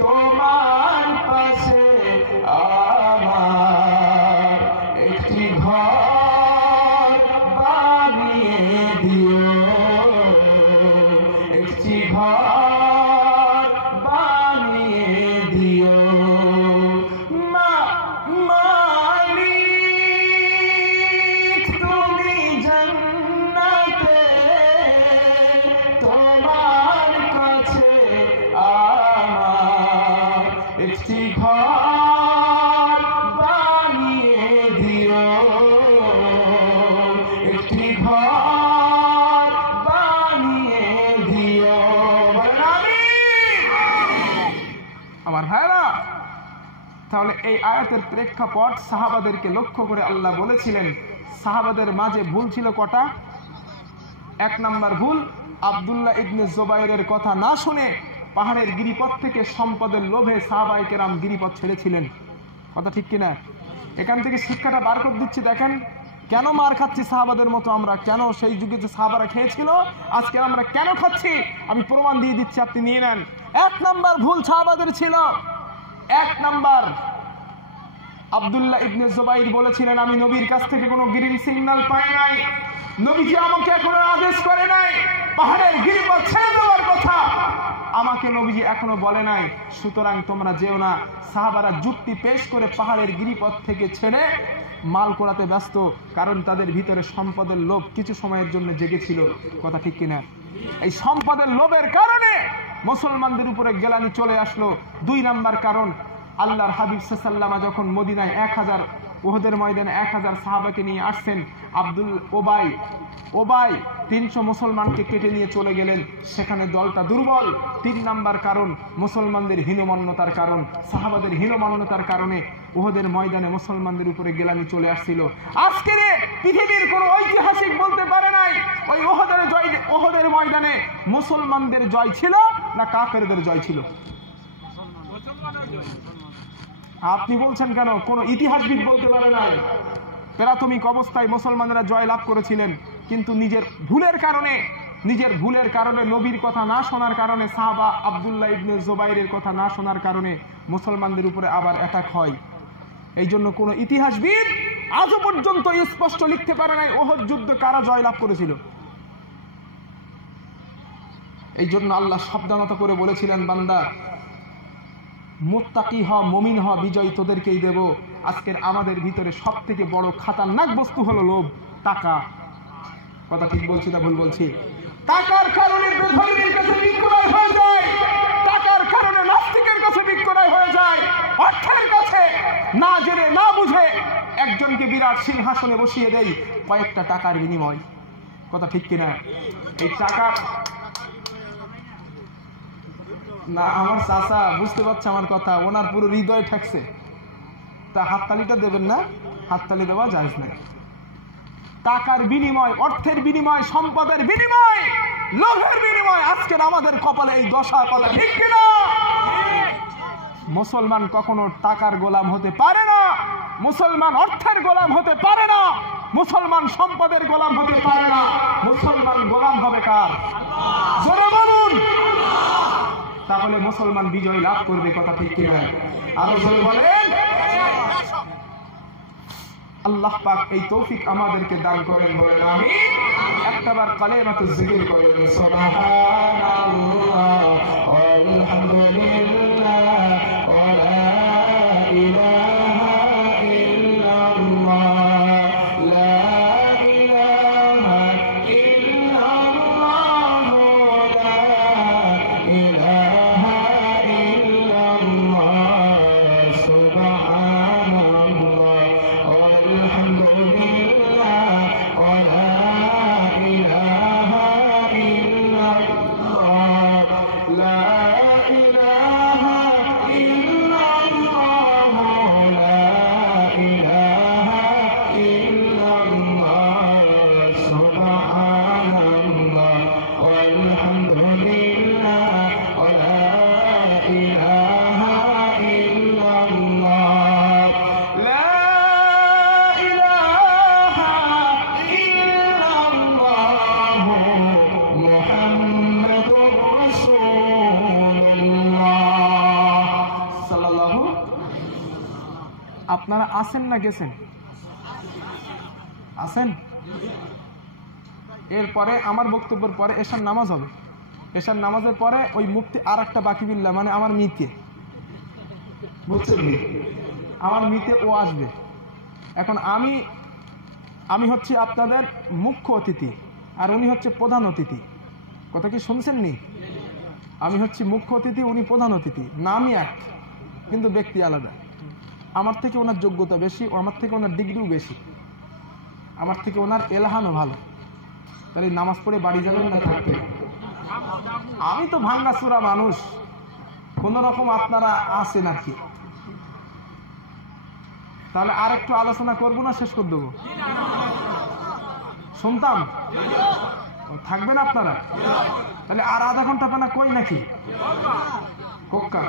তোমার পাশে এই আয়াতের প্রেক্ষাপট সাহাবাদেরকে লক্ষ্য করে আল্লাহ বলেছিলেন, সাহাবাদের মাঝে ভুল ছিল কটা? 1 নাম্বার ভুল, আব্দুল্লাহ ইবনে জুবাইরের কথা না শুনে পাহাড়ের গিরিপথ থেকে সম্পদের লোভে সাহাবায়ে কেরাম গিরিপথ ছেড়েছিলেন। কথা ঠিক কিনা? এখান থেকে শিক্ষাটা বার করে দিচ্ছি। দেখেন কেন মার খাচ্ছি সাহাবাদের মতো আমরা, কেন সেই যুগে যে সাহাবারা খেয়েছিল আজকে আমরা কেন খাচ্ছি, আমি প্রমাণ দিয়ে দিচ্ছি, আপনি নিয়ে নেন। 1 নাম্বার ভুল সাহাবাদের ছিল, 1 নাম্বার, আব্দুল্লাহ ইবনে জুবাইর বলেছিলেন, আমি নবীর কাছ থেকে কোনো গ্রিন সিগন্যাল পাই নাই, নবীজি আমাকে এখনো আদেশ করে নাই পাহাড়ের গিরিপথ ছেড়ে দেওয়ার কথা, আমাকে নবীজি এখনো বলে নাই, সুতরাং তোমরা যেও না। সাহাবারা যুক্তি পেশ করে পাহাড়ের গিরিপথ থেকে ছেড়ে মাল কোড়াতে ব্যস্ত, কারণ তাদের ভিতরে সম্পদের লোভ কিছু সময়ের জন্য জেগেছিল। কথা ঠিক কিনা? এই সম্পদের লোভের কারণে মুসলমানদের উপরে গেলানি চলে আসলো। 2 নাম্বার কারণ, আল্লাহর হাবিব সাল্লাল্লাহু আলাইহি যখন মদিনায় 1000 উহুদের ময়দানে 1000 সাহাবাকে নিয়ে আসছেন, ওবাই 300 মুসলমানকে কেটে নিয়ে চলে গেলেন, সেখানে দলটা দুর্বল। 3 নাম্বার কারণ, মুসলমানদের হীনমন্যতার কারণ, সাহাবাদের হীনমন্যতার কারণে উহুদের ময়দানে মুসলমানদের উপরে গেলানি চলে আসছিল। আজকের পৃথিবীর কোন ঐতিহাসিক বলতে পারে নাই ওই উহুদের ময়দানে মুসলমানদের জয় ছিল না কাফেরদের জয় ছিল। আপনি বলছেন কেন? কোন ইতিহাসবিদ বলতে পারে নাই। প্রাথমিক অবস্থায় মুসলমানরা জয় লাভ করেছিলেন, কিন্তু নিজের ভুলের কারণে নবীর কথা না শোনার কারণে, সাহাবা আব্দুল্লাহ ইবনে জুবাইরের কথা না শোনার কারণে মুসলমানদের উপরে আবার অ্যাটাক হয়। এই জন্য কোন ইতিহাসবিদ আজও পর্যন্ত স্পষ্ট লিখতে পারে নাই উহুদ যুদ্ধ কারা জয় লাভ করেছিল। এই জন্য আল্লাহ সাবধানতা করে বলেছিলেন, বান্দা মুত্তাকি হ, মুমিন হ, বিজয় তোদেরকেই দেব। আজকের আমাদের ভিতরে সব থেকে বড় খাতারনাক বস্তু হলো লোভ, টাকা। কথা ঠিক বলছি না ভুল বলছি? টাকার কারণে বেধর্মীর কাছে বিক্রয় হয়ে যায়, টাকার কারণে নাস্তিকের কাছে বিক্রয় হয়ে যায়, অর্থের কাছে না জেনে না বুঝে একজনকে বিরাট সিংহাসনে বসিয়ে দেয় কয়েকটা টাকার বিনিময়। কথা ঠিক কিনা? এই টাকা না, আমার চাচা বুঝতে পারছে আমার কথা, ওনার পুরো হৃদয় ঠেকছে, তা হাততালিটা দেবেন না? হাততালি দেওয়া জায়েজ নাই। টাকার বিনিময়, অর্থের বিনিময়, সম্পদের বিনিময়, লোভের বিনিময়, আজকের আমাদের কপালে এই দশা। কথা ঠিক কিনা? মুসলমান কখনো টাকার গোলাম হতে পারে না, মুসলমান অর্থের গোলাম হতে পারে না, মুসলমান সম্পদের গোলাম হতে পারে না। মুসলমান গোলাম হবে কার? জোরে বলুন। তাহলে মুসলমান বিজয় লাভ করবে। কথা ঠিক কিনা? আরো জোরে বলেন। আল্লাহ পাক এই তৌফিক আমাদেরকে দান করেন, বলেন আমিন। একবার কালেমাতুল জিকির করেন, সুবহানাল্লাহ আলহামদুলিল্লাহ ওয়া লা ইলাহা ইল্লাল্লাহ, লা ইলাহা ইল্লাল্লাহ, লা ইলাহা ইল্লাল্লাহ, সুবহানাল্লাহ আলহামদুলিল্লাহ ওয়া লা ইলাহা ইল্লাল্লাহ, লা ইলাহা ইল্লাল্লাহ, লা ইলাহা ইল্লাল্লাহ, সুবহানাল্লাহ আলহামদুলিল্লাহ ওয়া লা ইলাহা ইল্লাল্লাহ, লা ইলাহা ইল্লাল্লাহ, মুহাম্মাদুর রাসূলুল্লাহ সাল্লাল্লাহু। আপনারা আছেন না গেছেন? আছেন? এরপরে আমার বক্তব্যের পরে এশার নামাজ হবে। এশার নামাজের পরে ওই মুফতি আর একটা বাকি বিল্লাহ, মানে আমার মিতে, বুঝছেন? আমার মিতে ও আসবে। এখন আমি হচ্ছি আপনাদের মুখ্য অতিথি, আর উনি হচ্ছে প্রধান অতিথি। কথা কি শুনছেন নি? আমি হচ্ছি মুখ্য অতিথি, উনি প্রধান অতিথি। নামই এক, কিন্তু ব্যক্তি আলাদা। আমার থেকে ওনার যোগ্যতা বেশি, আমার থেকে ওনার ডিগ্রিও বেশি, আমার থেকে ওনার এলাহানও ভালো। তাহলে নামাজ পড়ে বাড়ি যাবেন না থাকতে? আমি তো ভাঙ্গাচোরা মানুষ, কোন রকম আপনারা আছেন আর কি। তাহলে আর একটু আলোচনা করবো না শেষ করে দেবো? শুনতাম থাকবেন আপনারা? তাহলে আর আধা ঘন্টা পেনা কই নাকি কোক্কা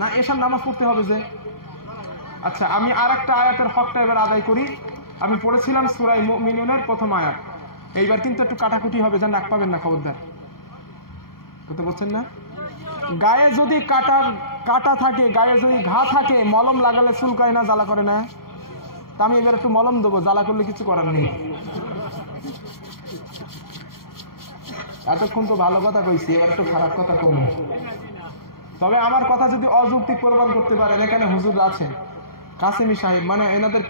না, এসব নামাজ পড়তে হবে যে। আচ্ছা, আমি আর একটা আয়াতের হকটা এবার আদায় করি। আমি পড়েছিলাম সূরা মুমিনুনের প্রথম আয়াত। এইবার কিন্তু একটু কাটাকুটি হবে, যেন রাগ পাবেন না, খবরদার। বুঝতে পারছেন না? গায়ে যদি কাটা থাকে, গায়ে যদি ঘা থাকে, মলম লাগালে চুলকায় না, জ্বালা করে না? তা আমি এবার একটু মলম দেবো, জ্বালা করলে কিছু করার নেই। এতক্ষণ তো ভালো কথা কইছি, এবার একটু খারাপ কথা কম। তবে আমার কথা যদি অযৌক্তিক প্রমাণ করতে পারেন, এখানে হুজুর আছেন, কাসেমি সাহেব, মানে এনাদের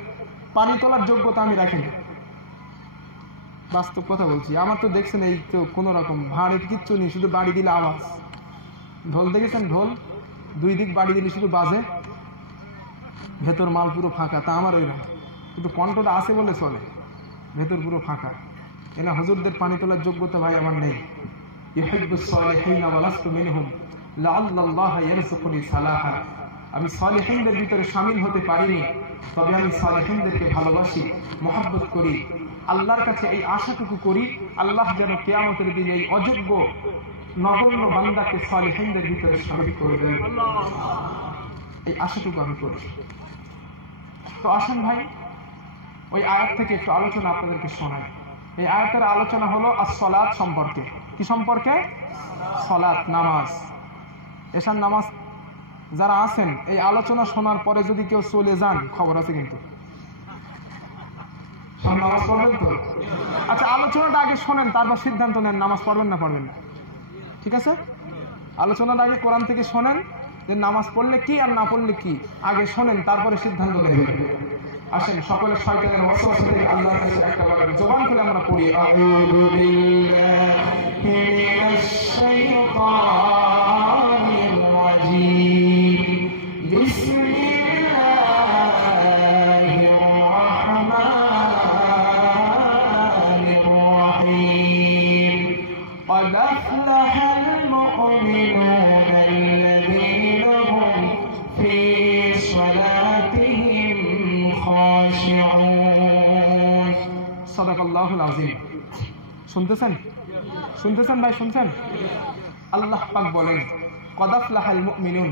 পানি তোলার যোগ্যতা আমি রাখি না। বাস্তব কথা বলছি। আমার তো দেখছেন এই তো কোন রকম ভাঁড়ের কিচ্ছু নেই, শুধু বাড়ি দিলে আওয়াজ। ঢোল দেখেছেন? ঢোল দুই দিক বাড়ি দিলে শুধু বাজে, ভেতর মাল পুরো ফাঁকা। তা আমার ওই না, কিন্তু কণ্ঠটা আছে বলে চলে, ভেতর পুরো ফাঁকা। এনা হুজুরদের পানি তোলার যোগ্যতা ভাই আমার নেই। ইউহিব্বুস সালিহিনা ওয়া লাস্তু মিনহুম লাআল্লাল্লাহা ইয়ারযুকুনি সালাহা। আমি সালিহিনদের ভিতরে শামিল হতে পারিনি, তবে আমি সালিহিনদেরকে ভালোবাসি, মহব্বত করি। আল্লাহর কাছে এই আশাটুকু করি, আল্লাহ যেন কিয়ামতের দিনে এই অযোগ্য নগণ্য বান্দাকে সালিহিনদের ভিতরে শামিল করে দেন, এই আশাটুকু আমি করি। তো আসেন ভাই, ওই আয়াত থেকে একটু আলোচনা আপনাদেরকে শোনাই। এই আয়াতের আলোচনা হলো as-সালাত সম্পর্কে। কি সম্পর্কে? সালাত, নামাজ। এশার নামাজ যারা আছেন, এই আলোচনা শোনার পরে যদি কেউ চলে যান, খবর আছে কিন্তু। নামাজ পড়বেন তো? আচ্ছা, আলোচনাটা আগে শোনেন, তারপর সিদ্ধান্ত নেন নামাজ পড়বেন না পড়বেন না। ঠিক আছে? আলোচনাটা আগে কোরআন থেকে শোনেন, যে নামাজ পড়লে কি আর না পড়লে কি, আগে শোনেন, তারপরে সিদ্ধান্ত নেবেন। আসেন সকলে শয়তানের ওয়াসওয়াসা থেকে আল্লাহর কাছে একবার জবান খুলে আমরা পড়ি, আউযু বিল্লাহি মিনাশ শাইতানির রাজীম, বিসমিল্লাহির রাহমানির রাহিম। قد أفلح المؤمنون الذين هم في صلاتهم خاشعون। সাদাকাল্লাহুল আযীম। শুনতেছেন? শুনতেছেন ভাই? শুনছেন? আল্লাহ পাক বলেন, قد أفلح المؤمنون,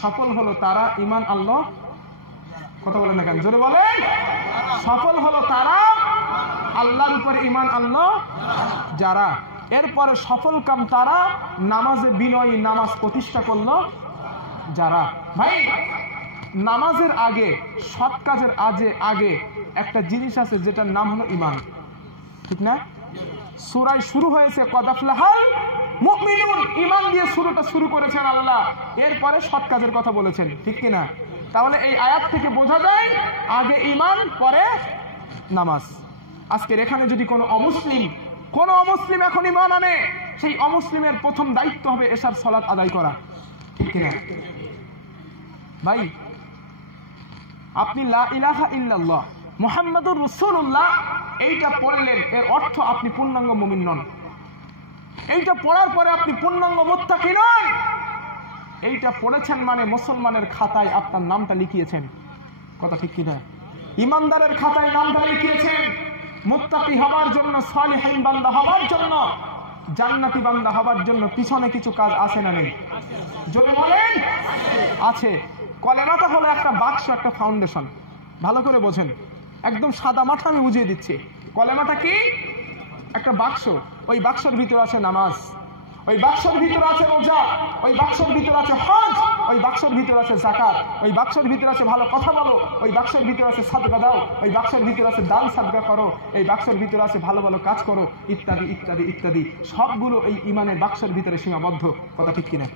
সফল হলো তারা ঈমান আল্লাহ। কথা বলেন না কেন? জোরে বলেন। সফল হলো তারা আল্লাহর উপর ঈমান আল্লাহ যারা। এরপরে সফল কাম তারা নামাজে বিনয়ী, নামাজ প্রতিষ্ঠা করলো যারা। ভাই, নামাজের আগে, সৎ কাজের আগে একটা জিনিস আছে, যেটার নাম হলো ঈমান। ঠিক না? সূরা শুরু হয়েছে কদ আফলাহাল মুমিনুন, ঈমান দিয়ে শুরু করেছেন আল্লাহ, এরপরে সৎ কাজের কথা বলেছেন। ঠিক কি না? তাহলে এই আয়াত থেকে বোঝা যায় আগে ঈমান, পরে নামাজ। আজকের এখানে যদি কোনো অমুসলিম এখন ঈমান আনে, সেই অমুসলিমের প্রথম দায়িত্ব হবে এশার সালাত আদায় করা। ঠিক কি না ভাই? আপনি লা ইলাহা ইল্লাল্লাহ মুহাম্মাদুর রাসূলুল্লাহ এইটা পড়লেন, এর অর্থ আপনি পূর্ণাঙ্গ মুমিন নন। এইটা পড়ার পরে আপনি পূর্ণাঙ্গ মুত্তাকি নন। এইটা পড়েছেন মানে মুসলমানের খাতায় আপনার নামটা লিখিয়েছেন। কথা ঠিক কি না? ইমানদারের খাতায় নামটা লিখিয়েছেন, মুত্তাকি হওয়ার জন্য, সালিহিন বান্দা হওয়ার জন্য, জান্নাতি বান্দা হওয়ার জন্য পিছনে কিছু কাজ আছে না নেই? যদি বলেন আছে। কলেমাটা হলো একটা বাক্স, একটা ফাউন্ডেশন। ভালো করে বোঝেন, একদম সাদা মাঠা আমি বুঝিয়ে দিচ্ছি। কলেমাটা কি? একটা বাক্স। ওই বাক্সের ভিতরে আছে নামাজ, ওই বাক্সের ভিতরে আছে রোজা, ওই বাক্সের ভিতরে আছে হজ, ওই বাক্সের ভিতরে আছে যাকাত, ওই বাক্সের ভিতরে আছে ভালো কথা বলো, ওই বাক্সের ভিতরে আছে সাদকা দাও, ওই বাক্সের ভিতরে আছে দান সাদকা করো, এই বাক্সের ভিতরে আছে ভালো ভালো কাজ করো, ইত্যাদি ইত্যাদি ইত্যাদি। সবগুলো এই ঈমানের বাক্সের ভিতরে সীমাবদ্ধ। কথা ঠিক কিনা?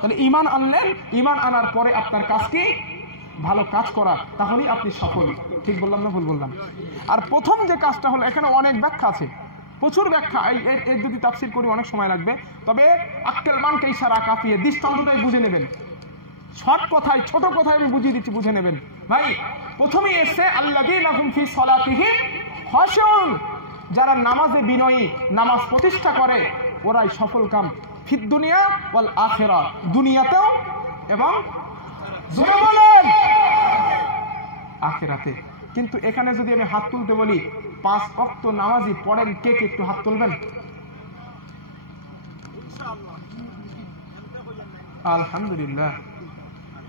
তাহলে ঈমান আনলেন, ঈমান আনার পরে আপনার কাজ কি? ভালো কাজ করা, তাহলেই আপনি সফল। ঠিক বললাম না ভুল বললাম? আর প্রথম যে কাজটা হলো, এখানে অনেক ব্যাখ্যা আছে, প্রচুর ব্যাখ্যা। এর যদি তাফসীর করি অনেক সময় লাগবে, তবে আক্কেল মানকে ইশারা কাফিয়ে দৃষ্টান্তটাই বুঝে নেবেন। শর্ট কথায়, ছোট কথায় আমি বুঝিয়ে দিচ্ছি, বুঝে নেবেন। ভাই, প্রথমেই এসছে আল্লাযীনা হুম ফি সালাতিহিম খাশিউন, যারা নামাজে বিনয়ী, নামাজ প্রতিষ্ঠা করে, ওরাই সফল কাম ফিদ দুনিয়া ওয়াল আখিরা, দুনিয়াতেও এবং জোরে বলেন আখিরাতে। কিন্তু এখানে যদি আমি হাত তুলতে বলি, 5 ওয়াক্ত নামাজি পড়েন কে কে একটু হাত তুলবেন? আলহামদুলিল্লাহ,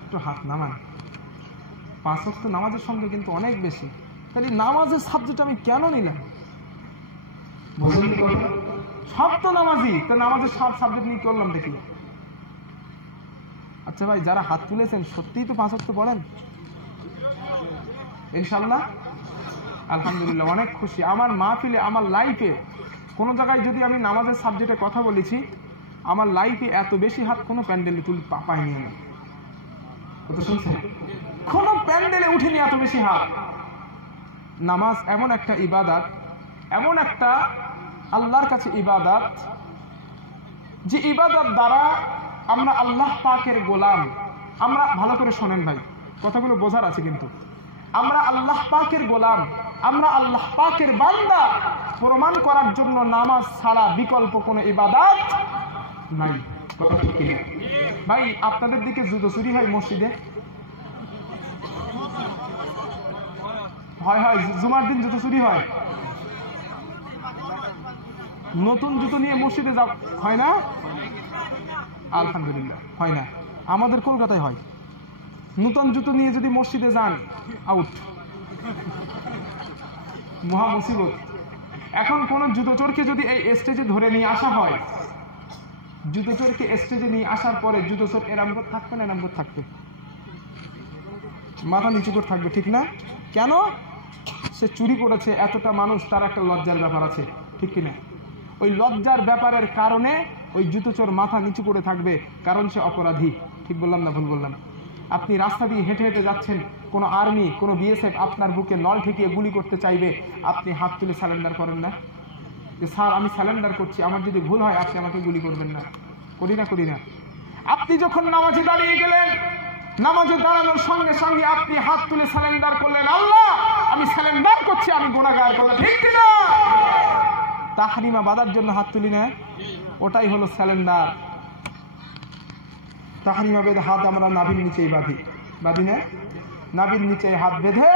একটু হাত নামান। 5 ওয়াক্ত নামাজের সঙ্গে কিন্তু অনেক বেশি। তাহলে নামাজের সাবজেক্ট আমি কেন নিলাম? সব তো নামাজি, তো নামাজের সব সাবজেক্ট নিয়ে করলাম দেখি। আচ্ছা ভাই, যারা হাত তুলেছেন সত্যিই তো 5 ওয়াক্ত পড়েন ইনশাআল্লাহ? আলহামদুলিল্লাহ, অনেক খুশি। আমার মাহফিলে, আমার লাইফে কোনো জায়গায় যদি আমি নামাজের সাবজেক্টে কথা বলেছি, আমার লাইফে এত বেশি হাত কোনো প্যান্ডেলে পাইনি আমি। কথা শুনছেন? কোনো প্যান্ডেলে উঠেনি এত বেশি হাত। নামাজ এমন একটা ইবাদত, এমন একটা আল্লাহর কাছে ইবাদত, যে ইবাদত দ্বারা আমরা আল্লাহ পাকের গোলাম। আমরা ভালো করে শোনেন ভাই, কথাগুলো বোঝার আছে কিন্তু। আমরা আল্লাহ পাকের গোলাম, আমরা আল্লাহ পাকের বান্দা প্রমাণ করার জন্য নামাজ ছাড়া বিকল্প কোনো ইবাদত নাই। কথা ঠিক কি ভাই? আপনাদের দিকে জুতো চুরি হয় মসজিদে? হয় হয়, জুমার দিন জুতো চুরি হয়। নতুন জুতো নিয়ে মসজিদে যাও, হয় না? আলহামদুলিল্লাহ, হয় না। আমাদের কলকাতায় হয়। নতুন জুতো নিয়ে যদি মসজিদে যান, আউট, মহা মুসিবত। এখন কোন জুতো চোরকে যদি এই স্টেজে ধরে নিয়ে আসা হয়, জুতো চোরকে স্টেজে নিয়ে আসার পরে জুতো চোর এরম করে থাকবে না, এরম করে থাকবে, মাথা নিচু করে থাকবে, ঠিক না? কেন? সে চুরি করেছে, এতটা মানুষ, তার একটা লজ্জার ব্যাপার আছে, ঠিক কিনা? ওই লজ্জার ব্যাপারের কারণে ওই জুতো চোর মাথা নিচু করে থাকবে, কারণ সে অপরাধী। ঠিক বললাম না ভুল বললাম? আপনি রাস্তা দিয়ে হেঁটে হেঁটে যাচ্ছেন, কোনো আর্মি, কোনো বিএসএফ আপনার বুকে নল ঠেকিয়ে গুলি করতে চাইবে, আপনি হাত তুলে স্যালেন্ডার করেন না? যে স্যার আমি স্যালেন্ডার করছি, আমার যদি ভুল হয় আপনি আমাকে গুলি করবেন না? করি না, করি না? আপনি যখন নামাজে দাঁড়িয়ে গেলেন, নামাজে দাঁড়ানোর সঙ্গে সঙ্গে আপনি হাত তুলে স্যালেন্ডার করলেন, আল্লাহ আমি স্যালেন্ডার করছি, আমি গুনাহগার। কথা ঠিক কিনা? তাহরিমা বাঁধার জন্য হাত তুলি না, ওটাই হলো স্যালেন্ডার। তাহরিমা বেঁধে হাত আমরা নাভির নিচেই বাঁধি না? নাভির নিচে হাত বেঁধে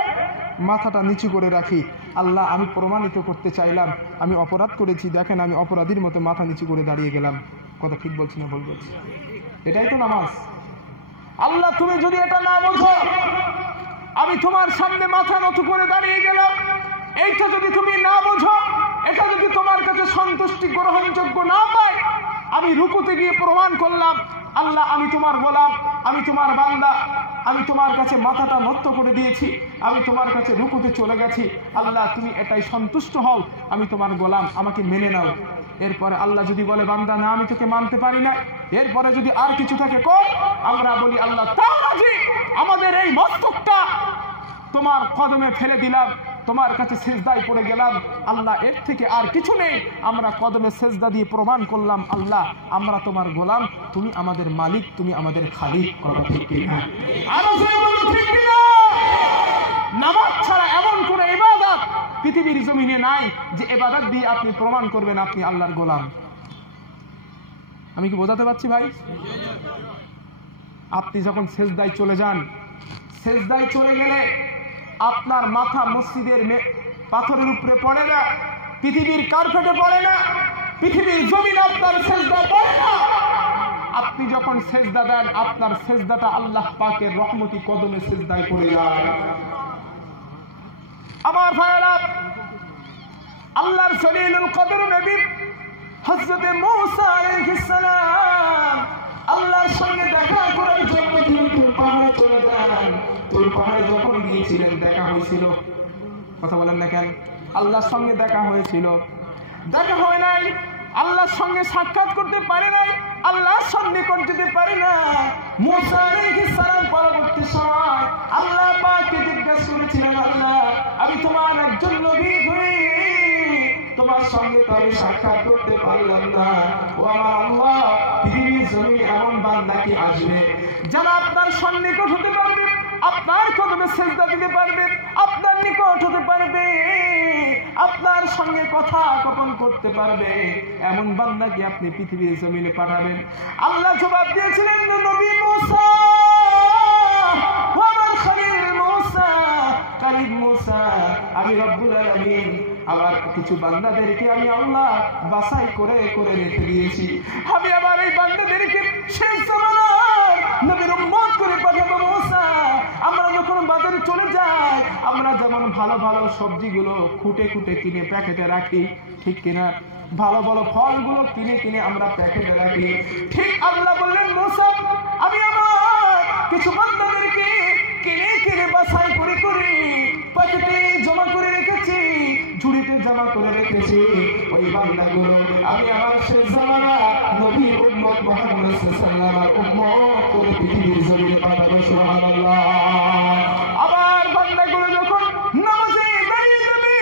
মাথাটা নিচু করে রাখি। আল্লাহ আমি প্রমাণিত করতে চাইলাম আমি অপরাধ করেছি, দেখেন আমি অপরাধীর মতো মাথা নিচু করে দাঁড়িয়ে গেলাম। কথা ঠিক বলছি না ভুল বলছি? এটাই তো নামাজ। আল্লাহ তুমি যদি এটা না বোঝো, আমি তোমার সামনে মাথা নত করে দাঁড়িয়ে গেলাম, এইটা যদি তুমি না বোঝো, এটা যদি তোমার কাছে সন্তুষ্টি গ্রহণযোগ্য না পায়, আমি রুকুতে গিয়ে প্রমাণ করলাম আল্লাহ আমি তোমার গোলাম, আমি তোমার বান্দা, আমি তোমার কাছে মাথাটা নত করে দিয়েছি, আমি তোমার কাছে রুকুতে চলে গেছি, আল্লাহ তুমি এটাই সন্তুষ্ট হও, আমি তোমার গোলাম, আমাকে মেনে নাও। এরপরে আল্লাহ যদি বলে বান্দা না আমি তোকে মানতে পারি না, এরপরে যদি আর কিছু থাকে কর, আমরা বলি আল্লাহ তাও রাজি, আমাদের এই মস্তকটা তোমার কদমে ফেলে দিলাম, তোমার কাছে সেজদায় পড়ে গেলাম, আল্লাহ এর থেকে আর কিছু নেই, আমরা কদমে সেজদা দিয়ে প্রমাণ করলাম আল্লাহ আমরা তোমার গোলাম, তুমি আমাদের মালিক, তুমি আমাদের খালিক। কথা ঠিক কিনা? আরো জোরে বলো ঠিক কিনা? নামাজ ছাড়া এমন কোন ইবাদত পৃথিবীর জমিনে নাই যে ইবাদত দিয়ে আপনি প্রমাণ করবেন আপনি আল্লাহর গোলাম। আমি কি বোঝাতে পারছি ভাই? আপনি যখন সেজদায় চলে যান, সেজদায় চলে গেলে আপনার মাথা মসজিদের পাথরের উপরে পড়ে না, পৃথিবীর কার্পেটে পড়ে না, পৃথিবীর জমিনে আপনার সেজদা পড়ে না। আপনি যখন সেজদা দেন, আপনার সেজদাটা আল্লাহ পাকের রহমতি কদমে সেজদায় পড়ে যায়। আমার ভাইরা, আল্লাহর সলিলুল কদর নবী হযরত মূসা আলাইহিস সালাম আল্লাহর সঙ্গে দেখা করার জন্য তুর পাহাড়ে চলে যান। তুর পাহাড়ে যখন গিয়েছিলেন দেখা হয়েছিল, কথা বলেন না কেন? আল্লাহর সঙ্গে দেখা হয়েছিল, দেখা হয় নাই, আল্লাহর সঙ্গে সাক্ষাৎ করতে পারে নাই, আল্লাহর সন্নিকট যেতে পারে না। মূসা আলাইহিস সালাম পরবর্তী সময় আল্লাহ পাককে জিজ্ঞাসা করেছিলেন, আল্লাহ আমি তোমার একজন নবী হয়ে তোমার সঙ্গে তো আমি সাক্ষাৎ করতে পারলাম না, ও আমার আল্লাহ পৃথিবীর জমিনে এমন বান্দা কি আসবে যারা আপনার সন্নিকট হতে পারবে, আপনার কদমে সেজদা দিতে পারবে, আপনার নিকট হতে পারবে, আপনার সঙ্গে কথা কথন করতে পারবে, এমন বান্দা কি আপনি পৃথিবীর জমিনে পাঠাবেন? আল্লাহ জবাব দিয়েছিলেন, নবী মূসা, ও আমার খলিল মূসা, আমি রব্বুল আলামিন আমার কিছু বান্দাদেরকে আমি আল্লাহ বাছাই করে করে রেখে দিয়েছি। আমি আমার এই বান্দাদেরকে শেষ জামানার নবীর উম্মত করে পাঠাবো মুসা। আমরা যখন বাজারে চলে যাই, আমরা যেমন ভালো ভালো সবজিগুলো খুঁটে খুঁটে কিনে প্যাকেটে রাখি, ঠিক কিনা? ভালো ভালো ফলগুলো কিনে কিনে আমরা প্যাকেটে রাখি। ঠিক আল্লাহ বললেন, মুসা আমি আমার কিছু বান্দাদেরকে কিনে কিনে বাছাই করে করে প্যাকেটে জমা করে রেখেছি, ঝুড়িতে জমা করে রেখেছি। ওই বান্দাগুলো আমি আমার শেষ জামানা নবীর উম্মত মুহাম্মদ সাল্লাল্লাহু আলাইহি উম্মত করে পৃথিবীর জমিনে পাঠাবো। সুবহানাল্লাহ। আবার বান্দাগুলো যখন নামাজে দাঁড়িয়ে যাবে,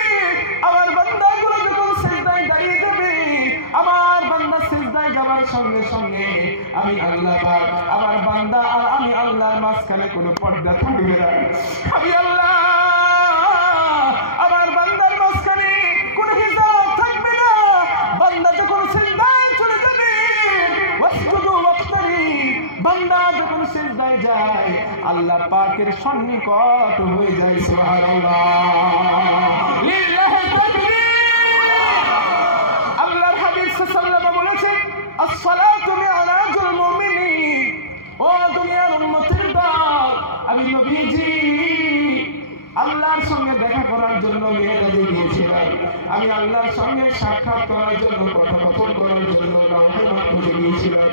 আমার বান্দাগুলো যখন সিজদায় দাঁড়িয়ে যাবে, আমার বান্দা সিজদায় যাওয়ার সঙ্গে সঙ্গে আমি আল্লাহ পাক আমার বান্দা আর আমি আল্লাহর মাঝখানে কোনো পর্দা থাকবে না। আমি আল্লাহ আমার বান্দার মাঝখানে কোনো হিজাব থাকবে না। বান্দা যখন সিজদায় চলে যাবে, ওয়াসজুদু ওয়াক্তারিব, বান্দা যখন সিজদায় যায় আল্লাহ পাকের সন্নিকট হয়ে যায়। সুবহানাল্লাহ। লিল্লাহি তাকবীর। আল্লাহর হাবিব সাল্লাল্লাহু আলাইহি বলেছেন, আসসালাতু মি'রাজুল মুমিনিন। ও দুনিয়ার উম্মতের দল, আমি নবীজি আল্লাহর সঙ্গে দেখা করার জন্য মেরাজে গিয়েছিলাম। আমি আল্লাহর সঙ্গে সাক্ষাৎ করার জন্য, কথোপকথন করার জন্য লাউহে মাহফুজে গিয়েছিলাম,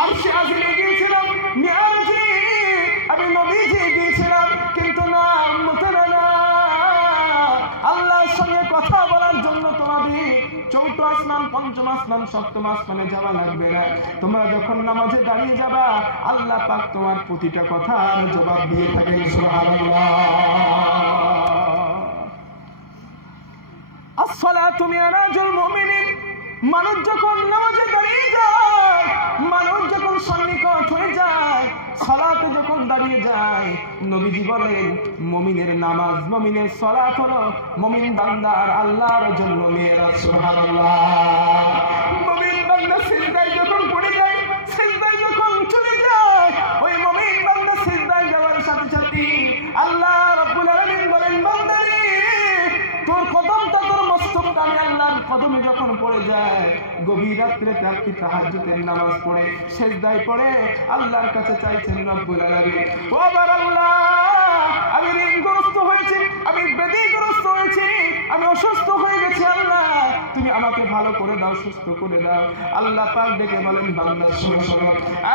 আরশে আজিমে গিয়েছিলাম। মেরাজে আমি নবীজি গিয়েছিলাম, কিন্তু না উম্মতেরা না, আল্লাহর সঙ্গে কথা বলার জন্য তোমাদের চৌথ আসমান, পঞ্চম আসমান, সপ্তম আসমানে যাওয়া লাগবে না। তোমরা যখন নামাজে দাঁড়িয়ে যাবা, আল্লাহ পাক তোমার প্রতিটা কথার জবাব দিয়ে থাকেন। সুবহানাল্লাহ। আসসালাতু মি'রাজুল মুমিনিন। মানুষ যখন নামাজে দাঁড়িয়ে যায়, মানুষ যখন সন্নিকট হয়ে যায়, সালাতে যখন দাঁড়িয়ে যায়, নবীজি বলেন মুমিনের নামাজ, মুমিনের সালাত হলো মুমিন বান্দা আর আল্লাহর জন্য মেরাজ। সুবহানাল্লাহ। মুমিন বান্দা সিজদায় যখন পড়ে যায়, সিজদায় যখন চলে যায়, ওই মুমিন বান্দা সিজদায় যাওয়ার সাথে সাথে আল্লাহ রাব্বুল আলামিন বলেন, বান্দা রে তোর কদমটা, তোর মস্তকটা আমি আল্লাহর কদমে যখন পড়ে যায়, গভীর রাত্রে রাত্রি তাহাজ্জুদের নামাজ পড়ে সিজদায় পড়ে আল্লাহর কাছে চাইছেন রব্বুল আলামিন, ও আমার আল্লাহ আমি ঋণগ্রস্ত হয়েছি, আমি ব্যাধিগ্রস্ত হয়েছি, আমি অসুস্থ হয়ে গেছি, আল্লাহ তুমি আমাকে ভালো করে দাও, সুস্থ করে দাও। আল্লাহ পাক ডেকে বলেন, বান্দা শোনো শোনো,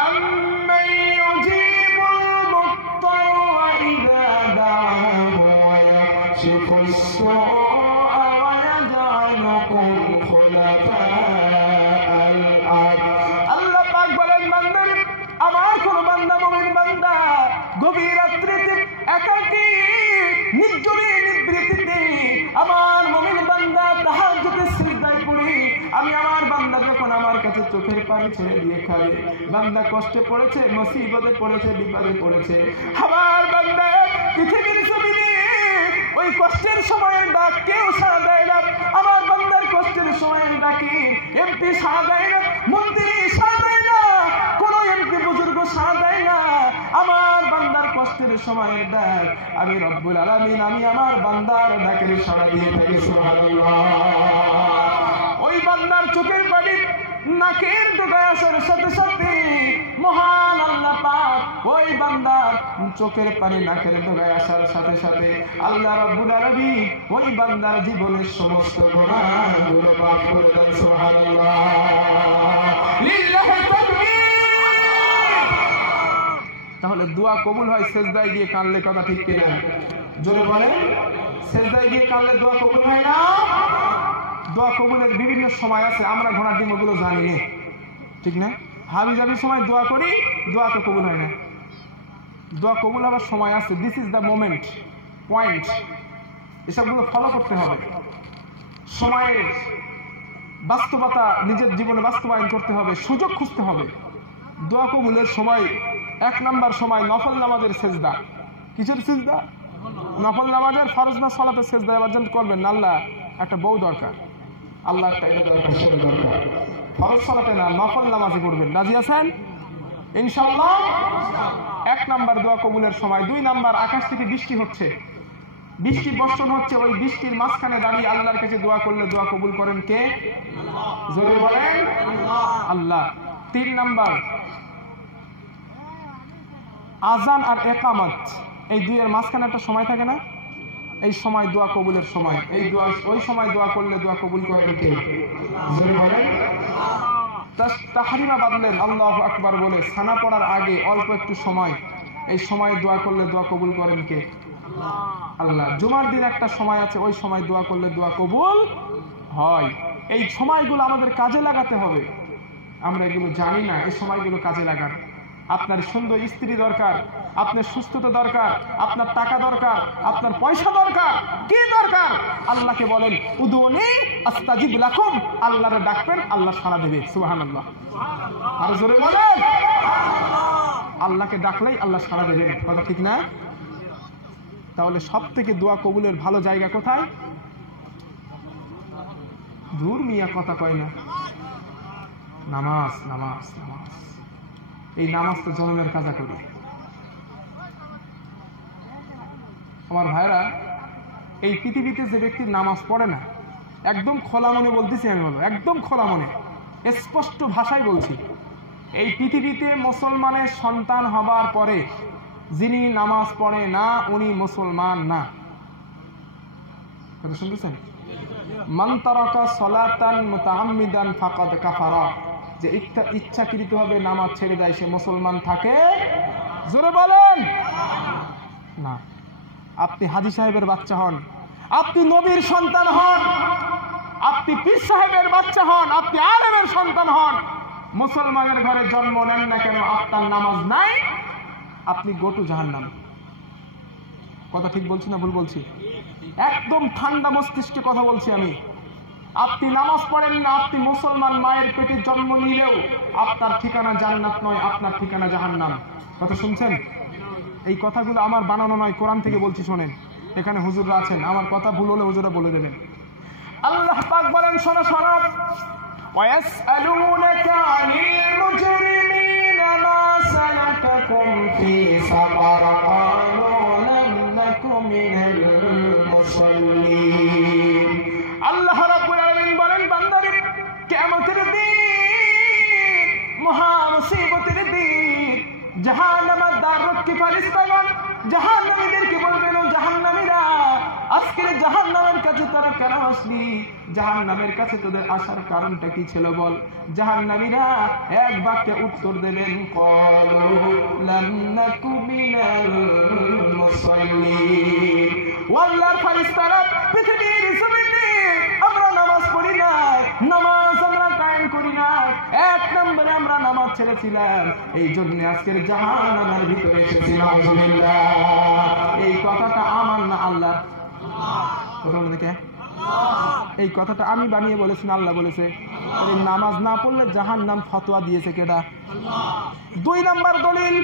আম্মান ইউজিবুল মুত্তারা ইযা দাআহু ওয়া ইয়াকশিফুস সুআ ওয়া ইয়াজআলুকুম খুলাফাআল আরদ। আল্লাহ পাক বলেন, বান্দা আমার কোন বান্দা, মুমিন বান্দা গভীর রাত্রিতে একাকী নির্জনে নিবৃত্তিতে আমার মুমিন বান্দা তাহাজ্জুদের সিজদায় পড়ে, আমি আমার বান্দা যখন আমার কাছে চোখের পানি ছেড়ে দিয়ে খাবে, বান্দা কষ্টে পড়েছে, মুসিবতে পড়েছে, বিপদে পড়েছে, আমার বান্দা পৃথিবীর জমিনে ওই কষ্টের সময়ের ডাক কেউ সাড়া দেয় না। আমার বান্দার কষ্টের সময়ের ডাকে এমপি সাড়া দেয় না, মন্ত্রী সাড়া দেয় না, কোন এমপি বুজুর্গ সাড়া দেয় না। আমার বান্দার কষ্টের সময়ের ডাক আমি রব্বুল আলামিন, আমি আমার বান্দার ডাকের সাড়া দিয়ে থাকি। সুবহানাল্লাহ। ওই বান্দার চোখের পানি নাকের ডগায় আসার সাথে সাথে মহান আল্লাহ পাক ওই বান্দার চোখের পানি নাকের ডগায় আসার সাথে সাথে আল্লাহ রাব্বুল আলামিন ওই বান্দার জীবনের সমস্ত গুনাহগুলো মাফ করে দেন। সুবহানাল্লাহ। লিল্লাহি তাকবীর। তাহলে দোয়া কবুল হয় সিজদায় গিয়ে কাঁদলে, কথা ঠিক কিনা? জোরে বলেন, সিজদায় গিয়ে কাঁদলে দোয়া কবুল হয় না? দোয়া কবুলের বিভিন্ন সময় আছে, আমরা ঘোড়ার ডিম ওগুলো জানি না, ঠিক না? হাবি জাবির সময় দোয়া করি, দোয়া তো কবুল হয় না। দোয়া কবুল হওয়ার সময় আছে, this is the moment, point. এসবগুলো ফলো করতে হবে। সময়ের বাস্তবতা নিজের জীবনে বাস্তবায়ন করতে হবে, সুযোগ খুঁজতে হবে। দোয়া কবুলের সময় 1 নাম্বার সময় নফল নামাজের সেজদা। কিসের সেজদা? নফল নামাজের। ফরজ না সালাতের সেজদা এবার করবেন না, আল্লাহ একটা বউ দরকার, আল্লাহ একটা এটা দরকার, সেটা দরকার। ফরজ সালাতে না, নফল নামাজে করবেন। রাজি আছেন ইনশাআল্লাহ? 1 নাম্বার দোয়া কবুলের সময়। 2 নাম্বার, আকাশ থেকে বৃষ্টি হচ্ছে, বৃষ্টি বর্ষণ হচ্ছে, ওই বৃষ্টির মাঝখানে দাঁড়িয়ে আল্লাহর কাছে দোয়া করলে দোয়া কবুল করেন কে? জোরে বলেন আল্লাহ। 3 নাম্বার, আজান আর ইকামত, এই দুইয়ের মাঝখানে একটা সময় থাকে না? এই সময় দোয়া কবুলের সময়, এই দোয়া ওই সময় দোয়া করলে দোয়া কবুল করেন কে? জোরে বলেন। তাহরিমা বাদলেন আল্লাহু আকবার বলে সানা পড়ার আগে অল্প একটু সময়, এই সময় দোয়া করলে দোয়া কবুল করেন কে? আল্লাহ। জুমার দিন একটা সময় আছে, ওই সময় দোয়া করলে দোয়া কবুল হয়। এই সময়গুলো আমাদের কাজে লাগাতে হবে, আমরা এগুলো জানি না। এই সময়গুলো কাজে লাগান। আপনার সুন্দর স্ত্রী দরকার, আপনার সুস্থতা দরকার, আপনার টাকা দরকার, আপনার পয়সা দরকার, কি দরকার? আল্লাহকে বলেন উদুনি আস্তাজিব লাকুম, আল্লাহরে ডাকবেন, আল্লাহ সাড়া দেবে। সুবহানাল্লাহ। আর জোরে বলেন আল্লাহকে ডাকলেই আল্লাহ সাড়া দেবেন। কথা ঠিক না? তাহলে সব থেকে দোয়া কবুলের ভালো জায়গা কোথায়? দূর মিয়া কথা কয় না, নামাজ নামাজ নামাজ। এই নামাজ তো জনমের কাজা করি। আমার ভাইরা, এই পৃথিবীতে যে ব্যক্তির নামাজ পড়ে না, একদম খোলা মনে বলতেছি আমি, বলো একদম খোলা মনে, স্পষ্ট ভাষায় বলছি, এই পৃথিবীতে মুসলমানের সন্তান হবার পরে যিনি নামাজ পড়ে না উনি মুসলমান না। কথা শুনতেছেন? মান তারাকা সালাতান মুতাআম্মিদান ফাকাদ কাফারা, যে ইচ্ছাকৃতভাবে নামাজ ছেড়ে দেয় সে মুসলমান থাকে। জোরে বলেন না। আপনি হাজী সাহেবের বাচ্চা হন, আপনি নবীর সন্তান হন, আপনি পীর সাহেবের বাচ্চা হন, আপনি আলেমের সন্তান হন, মুসলমানের ঘরে জন্ম নেন না কেন, আপনার নামাজ নাই, আপনি গো টু জাহান্নাম। কথা ঠিক বলছি না ভুল বলছি? একদম ঠান্ডা মস্তিষ্কে কথা বলছি আমি। আপনি নামাজ পড়েন না, আপনি মুসলমান মায়ের পেটে জন্ম নিলেও আপনার ঠিকানা জান্নাত নয়, আপনার ঠিকানা জাহান্নাম। কথা শুনছেন? এই কথাগুলো আমার বানানো নয়, কোরআন থেকে বলছি, শোনেন। এখানে হুজুররা আছেন, আমার কথা ভুল হলে হুজুররা বলে দেবেন। আল্লাহ পাক বলেন, শোনো শোনো, ওয়ায়াসআলুনাকা আনিল মুজরিমিনা মা সালাকাকুম ফি সাকার ক্বালু লাম নাকু মিনাল মুসাল্লিন। আল্লাহ রাব্বুল আলামিন বলেন, বান্দারে কিয়ামতের দিন, মহা মুসিবতের দিন, জাহান্নামের দ্বাররক্ষী ফেরেশতাগণ জাহান্নামীদেরকে বলবেন, ও জাহান্নামীরা, আজকের জাহান্নামের কাছে তোরা কেন আসলি? জাহান্নামের কাছে তোদের আসার কারণটা কি ছিল বল? জাহান্নামীরা এক বাক্যে উত্তর দেবেন, ক্বালু লাম নাকু মিনাল মুসাল্লিন। আল্লাহর ফেরেশতারা পৃথিবীর জমিনে আমরা নামাজ পড়ি না, নামাজ আমরা কায়েম করি না, এক নম্বরে আমরা নামাজ ছেড়েছিলাম, এই জন্য আজকের জাহান্নামের ভিতরে এসেছি। নাউজুবিল্লাহ। এই কথাটা আমার না আল্লাহ? এই কথাটা আমি বানিয়ে বলেছি না আল্লাহ বলেছে? নামাজ না পড়লে জাহান্নাম ফতোয়া দিয়েছে কেডা? 2 নাম্বার দলিল,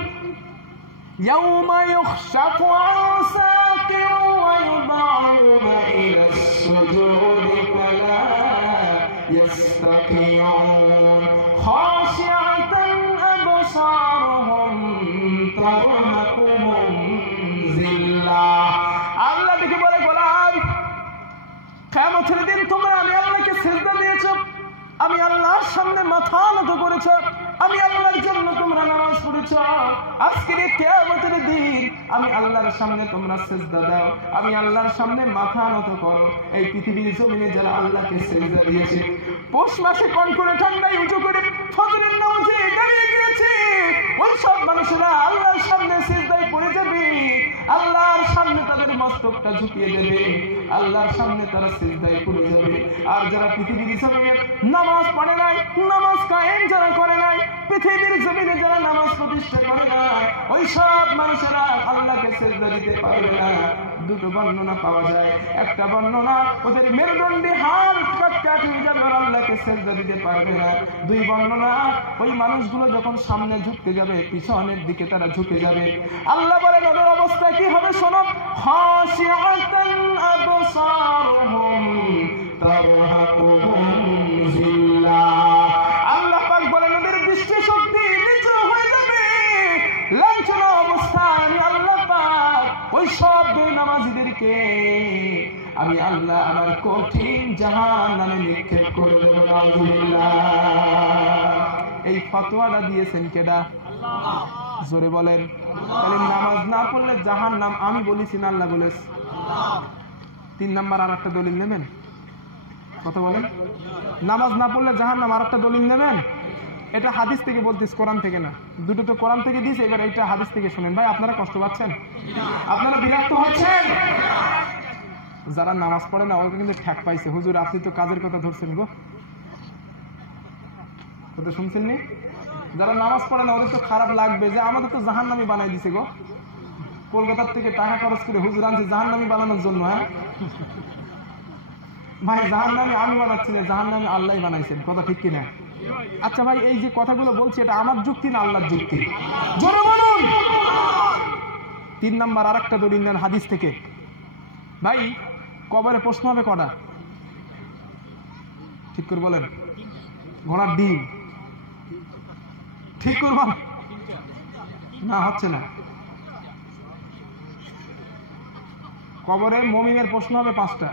ইয়াউমা ইউখশাফু আন সাকিন ওয়া ইউদাউনা ইলাস সুজুদি ফালা ইয়াস্তাতিউন খাশিআতান আবসারুহুম তারহাকুহুম যিল্লাহ। আল্লাহ দেখে বলে, গোলাম, কিয়ামতের দিন তোমরা আমি আল্লাহকে সিজদা দিয়েছো, আমি আল্লাহর সামনে মাথা নত করেছো, আমি আল্লাহর জন্য তোমরা নামাজ পড়েছো। আজকের এই কিয়ামতের দিন আমি আল্লাহর সামনে তোমরা সিজদা দাও, আমি আল্লাহর সামনে মাথা নত করো। এই পৃথিবীর জমিনে যারা আল্লাহকে সিজদা দিয়েছে, পৌষ মাসে কনকনে ঠান্ডায় উঁচু করে ফজরের নামাজে দাঁড়িয়ে গিয়েছে, ওই সব মানুষেরা আল্লাহর সামনে সিজদায় পড়ে যাবে, আল্লাহর সামনে তাদের মস্তকটা ঝুঁকিয়ে দেবে, আল্লাহর সামনে তারা সিজদায় পড়ে যাবে। আর যারা পৃথিবীর জমিনে নামাজ পড়ে নাই, নামাজ কায়েম যারা করে নাই, পৃথিবীর জমিনে যারা নামাজ প্রতিষ্ঠা করে না, ওই সব মানুষেরা আল্লাহকে সিজদা দিতে পারবে না। 2টো বর্ণনা পাওয়া যায়। একটা বর্ণনা ওদের মেরুদণ্ডে হাড় কাটকাট হয়ে যাবে, আল্লাহকে সিজদা দিতে পারবে না। 2 বর্ণনা, ওই মানুষগুলো যখন সামনে ঝুঁকতে যাবে, পিছনের দিকে তারা ঝুঁকে যাবে। আল্লাহ বলেন ওদের অবস্থা কি হবে শোনো, খাশিআতান আবসারুহুম তারহাকুহুম যিল্লাহ। আল্লাহ পাক বলেন ওদের দৃষ্টি শক্তি নিচু হয়ে যাবে, লাঞ্ছনা অবস্থায় আমি আল্লাহ পাক ওই সব সব বেনামাজিদেরকে আমি আল্লাহ আমার কঠিন জাহান্নামে নিক্ষেপ করে দেব। নাউযুবিল্লাহ। এই ফতোয়াটা দিয়েছেন কেডা? আল্লাহ। জোরে বলেন। তাহলে নামাজ না পড়লে জাহান্নাম আমি বলেছি না আল্লাহ বলেছে? আল্লাহ। 3 নাম্বার আর একটা দলিল নেবেন? কথা বলেন। নামাজ না পড়লে জাহান্নাম, আর একটা দলিল নেবেন? এটা হাদিস থেকে বলতেছি, কোরআন থেকে না। দুটো তো কোরআন থেকে দিয়েছে, এবার এইটা হাদিস থেকে শুনেন। ভাই আপনারা কষ্ট পাচ্ছেন? আপনারা বিরক্ত হচ্ছেন? যারা নামাজ পড়ে না ওকে কিন্তু ঠ্যাক পাইছে। হুজুর আপনি তো কাজের কথা ধরছেন গো, কথা শুনছেন নি? যারা নামাজ পড়ে না ওদের তো খারাপ লাগবে যে আমাদের তো জাহান্নামী বানাই দিছে গো। কলকাতার থেকে টাকা খরচ করে হুজুর আনছে জাহান্নামী বানানোর জন্য। হ্যাঁ ভাই, জাহান্নামী আমি বানাচ্ছি না, জাহান্নামী আল্লাহ বানাইছেন। কথা ঠিক কিনা? আচ্ছা ভাই, এই যে কথাগুলো বলছি এটা আমার যুক্তি না আল্লাহর যুক্তি? জোরে বলুন। 3 নাম্বার আর একটা দলিল নেন হাদিস থেকে। ভাই কবরে প্রশ্ন হবে কটা? ঠিক করে বলেন। ঘোড়ার ডিম। ঠিক করবেন না? হচ্ছে না। কবরে মুমিনের প্রশ্ন হবে 5টা,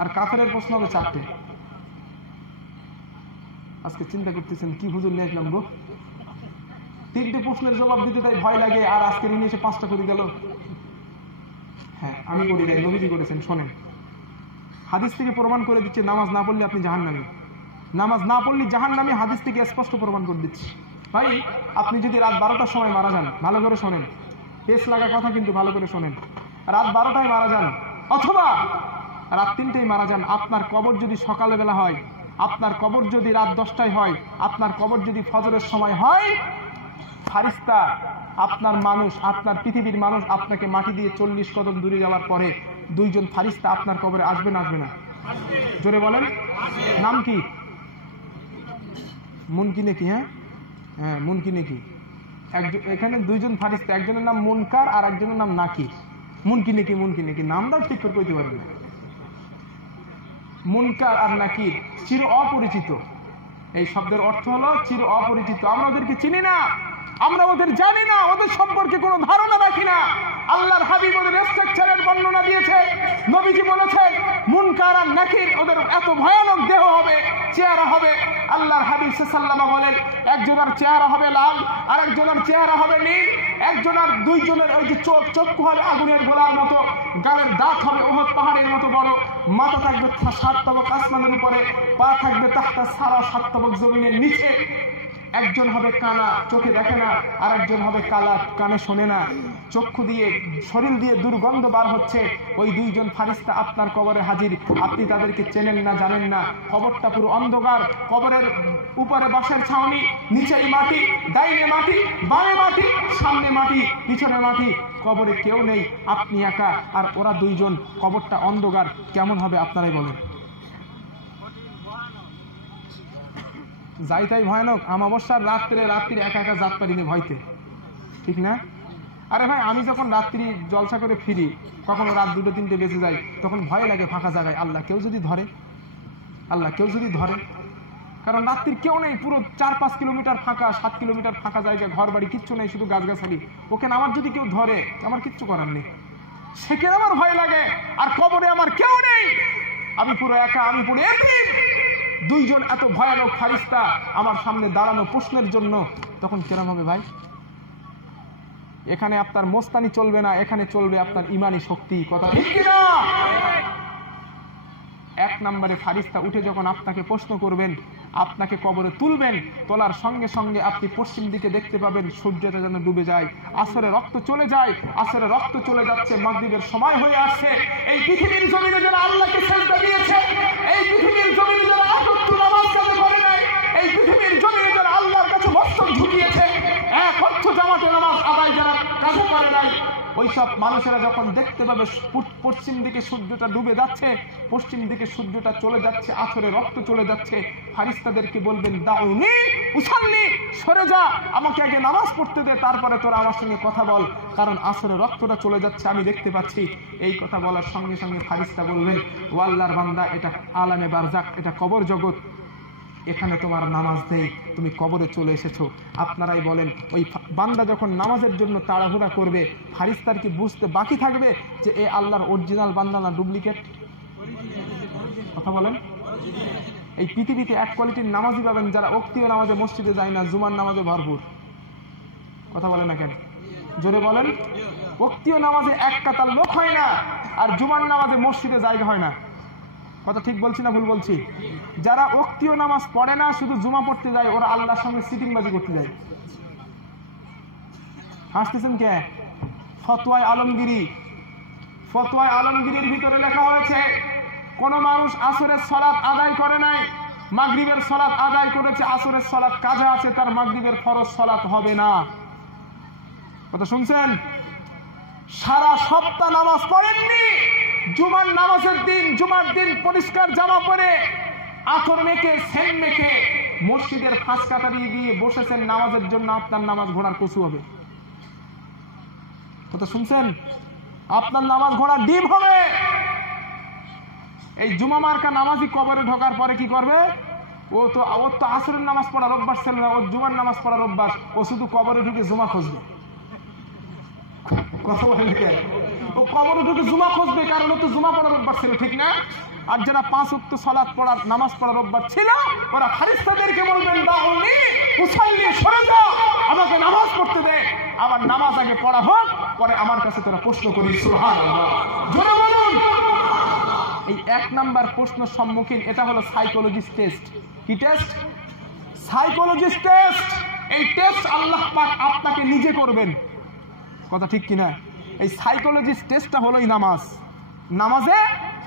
আর কাফেরের প্রশ্ন হবে 4টে। আজকে চিন্তা করতেছেন কি হুজুর নিয়ে আসলাম গো, 3টে প্রশ্নের জবাব দিতে তাই ভয় লাগে, আর আজকে নিয়ে এসে 5টা করে গেল। হ্যাঁ আমি করি নাই, নবীজি করেছেন। শোনেন, হাদিস থেকে প্রমাণ করে দিচ্ছে নামাজ না পড়লে আপনি জাহান্নামী। নামাজ না পড়লে জাহান্নামী, হাদিস থেকে স্পষ্ট প্রমাণ করে দিচ্ছি। ভাই আপনি যদি রাত 12টার সময় মারা যান, ভালো করে শোনেন, পেস লাগা কথা কিন্তু ভালো করে শোনেন, রাত 12টায় মারা যান অথবা রাত 3টায় মারা যান, আপনার কবর যদি সকালবেলা হয়, আপনার কবর যদি রাত 10টায় হয়, আপনার কবর যদি ফজরের সময় হয়, ফারিস্তা আপনার মানুষ, আপনার পৃথিবীর মানুষ আপনাকে মাটি দিয়ে 40 কদম দূরে যাওয়ার পরে 2 জন ফারিস্তা আপনার কবরে আসবে না আসবে না? জোরে বলেন। নাম কি? মুনকি নাকি? হ্যাঁ হ্যাঁ মুনকি নাকি? এখানে 2 জন ফারিস্তা, একজনের নাম মুনকার আর একজনের নাম নাকির। মুনকি নাকি মুনকি নাকি নামটাও ঠিক করে কইতে পারবেন। মুনকার আর নাকির চির অপরিচিত। এই শব্দের অর্থ হলো চির অপরিচিত। আমরা ওদেরকে চিনি না, আমরা ওদের জানি না, ওদের সম্পর্কে কোনো ধারণা রাখি না। আল্লাহর হাবিব ওদের স্ট্রাকচারের বর্ণনা দিয়েছে। নবীজি বলেছেন মুনকার আর নাকির ওদের এত ভয়ানক দেহ হবে, চেহারা হবে। আল্লাহর হাবিব সাল্লাল্লাহু আলাইহি ওয়াসাল্লাম বলেন একজনের চেহারা হবে লাল, আর একজনের চেহারা হবে নীল, একজনের 2 জনের ওই যে চক্ষু হবে আগুনের গোলার মতো, গালের দাঁত হবে উহুদ পাহাড়ের মতো বড়, মাথা থাকবে 7 তবক আসমানের উপরে, পা থাকবে তাহতা সারা 7 তবক জমিনের নিচে। একজন হবে কানা, চোখে দেখে না, আর একজন হবে কালা, কানে শোনে না, চক্ষু দিয়ে শরীর দিয়ে দুর্গন্ধ বার হচ্ছে। ওই 2 জন ফারিস্তা আপনার কবরে হাজির, আপনি তাদেরকে চেনেন না, জানেন না। কবরটা পুরো অন্ধকার, কবরের উপরে বাঁশের ছাউনি, নিচে মাটি, ডাইনে মাটি, বামে মাটি, সামনে মাটি, পিছনে মাটি, কবরে কেউ নেই, আপনি একা, আর ওরা 2 জন। কবরটা অন্ধকার, কেমন হবে আপনারাই বলেন? যাই তাই ভয়ানক। অমাবস্যার রাত্রে একা একা যাত পারিনি ভয়তে, ঠিক না? আরে ভাই আমি যখন রাত্রি জলসা করে ফিরি, কখনো রাত 2-3টে বেজে যায়, তখন ভয় লাগে ফাঁকা জায়গায়, আল্লাহ কেউ যদি ধরে, আল্লাহ কেউ যদি ধরে। কারণ রাত্রির কেউ নেই, পুরো 4-5 কিলোমিটার ফাঁকা, 7 কিলোমিটার ফাঁকা জায়গা, ঘর বাড়ি কিচ্ছু নেই, শুধু গাছগাছালি। ওখানে আমার যদি কেউ ধরে, আমার কিচ্ছু করার নেই, সেখানে আমার ভয় লাগে। আর কবরে আমার কেউ নেই, আমি পুরো একা, আমি পুরো এতিম। 2 জন এত ভয়ানক ফারিস্তা আমার সামনে দাঁড়ানো প্রশ্নের জন্য, তখন কেরম হবে ভাই? এখানে আপনার মোস্তানি চলবে না, এখানে চলবে আপনার ইমানি শক্তি। কথা ঠিক কিনা? 1 নম্বরে ফারিস্তা উঠে যখন আপনাকে প্রশ্ন করবেন, আপনাকে কবরে তুলবেন, তোলার সঙ্গে সঙ্গে আপনি পশ্চিম দিকে দেখতে পাবেন সূর্যটা যেন ডুবে যায়, আসরে রক্ত চলে যায়, আসরে রক্ত চলে যাচ্ছে, মাগরিবের সময় হয়ে আসছে। এই পৃথিবীর জমিনে যারা আল্লাহকে সিজদা দিয়েছে, এই পৃথিবীর জমিনে যারা আটত্তর নামাজ কাজে করে নাই, এই পৃথিবীর জমিনে যারা আল্লাহর কাছে মস্তক ঝুঁকিয়েছে, এক অর্থ জামাতে নামাজ আদায় যারা কাজে করে নাই, ওইসব মানুষেরা যখন দেখতে পাবে পশ্চিম দিকে সূর্যটা ডুবে যাচ্ছে, পশ্চিম দিকে সূর্যটা চলে যাচ্ছে, আসরে রক্ত চলে যাচ্ছে, ফারিস্তাদেরকে বলবেন দাউনি উসাল্লি, সরে যা, আমাকে আগে নামাজ পড়তে দে, তারপরে তোরা আমার সঙ্গে কথা বল, কারণ আসরে রক্তটা চলে যাচ্ছে, আমি দেখতে পাচ্ছি। এই কথা বলার সঙ্গে সঙ্গে ফারিস্তা বলবেন ও আল্লাহর বান্দা, এটা আলামে বারজাক, এটা কবর জগৎ, এখানে তোমার নামাজ নেই, তুমি কবরে চলে এসেছো। আপনারাই বলেন, ওই বান্দা যখন নামাজের জন্য তাড়াহুড়া করবে, ফারিস্তার কি বুঝতে বাকি থাকবে যে এ আল্লাহর অরিজিনাল বান্দা না ডুপ্লিকেট? কথা বলেন। এই পৃথিবীতে এক কোয়ালিটির নামাজি পাবেন যারা ওক্তীয় নামাজে মসজিদে যায় না, জুমার নামাজে ভরপুর। কথা বলেন না কেন? জোরে বলেন। ওক্তীয় নামাজে এক কাতার লোক হয় না, আর জুমার নামাজে মসজিদে জায়গা হয় না। কথা ঠিক বলছি না ভুল বলছি? যারা ওক্তীয় নামাজ পড়ে না, শুধু জুমা পড়তে যায়, ওরা আল্লাহর সঙ্গে সিটিংবাজি করতে যায়। হাসতেছেন কে? ফতোয়ায়ে আলমগীরির ভিতরে লেখা হয়েছে, কোন মানুষ আসরের সালাত আদায় করে নাই, মাগরিবের সালাত আদায় করেছে, আসরের সালাত কাজা আছে, তার মাগরিবের ফরজ সালাত হবে না। কথা শুনছেন? সারা সপ্তাহ নামাজ পড়েননি, জুমার নামাজের দিন, জুমার দিন পরিষ্কার জামা পরে, আতর মেখে, সেন্ট মেখে মসজিদের ফাঁস কাটারি গিয়ে বসেছেন নামাজের জন্য, আপনার নামাজ ঘোড়ার কচু হবে। কথা শুনছেন? আপনার নামাজ ঘোড়ার ডিম হবে। এই জুমা মার্কা নামাজি কবরে ঢোকার পরে কি করবে? ওর তো আসরের নামাজ পড়ার অভ্যাস ছিল না, ওর জুমার নামাজ পড়ার অভ্যাস, ও শুধু কবরে ঢুকে জুমা খুঁজবে। কথা বলে, ও কবরে ঢুকে জুমা খুঁজবে, কারণ ও তো জুমা পড়ার অভ্যাস ছিল, ঠিক না? আর যারা 5 ওয়াক্ত সালাত পড়ার, নামাজ পড়ার অভ্যাস ছিল, ওরা ফারিস্তাদেরকে বলবেন, দাউনি উসাল্লি, সরে যাও, আমাকে নামাজ পড়তে দে, আবার নামাজ আগে পড়া হোক, পরে আমার কাছে তোরা প্রশ্ন করিস। সুবহানাল্লাহ, জোরে বলুন। এই 1 নাম্বার প্রশ্নের সম্মুখীন, এটা হলো সাইকোলজিস্ট টেস্ট। কি টেস্ট? Psychologist test. এই টেস্ট আল্লাহ পাক আপনাকে নিজে করবেন। কথা ঠিক কিনা? এই সাইকোলজিস্ট টেস্টটা হলোই নামাজ। নামাজে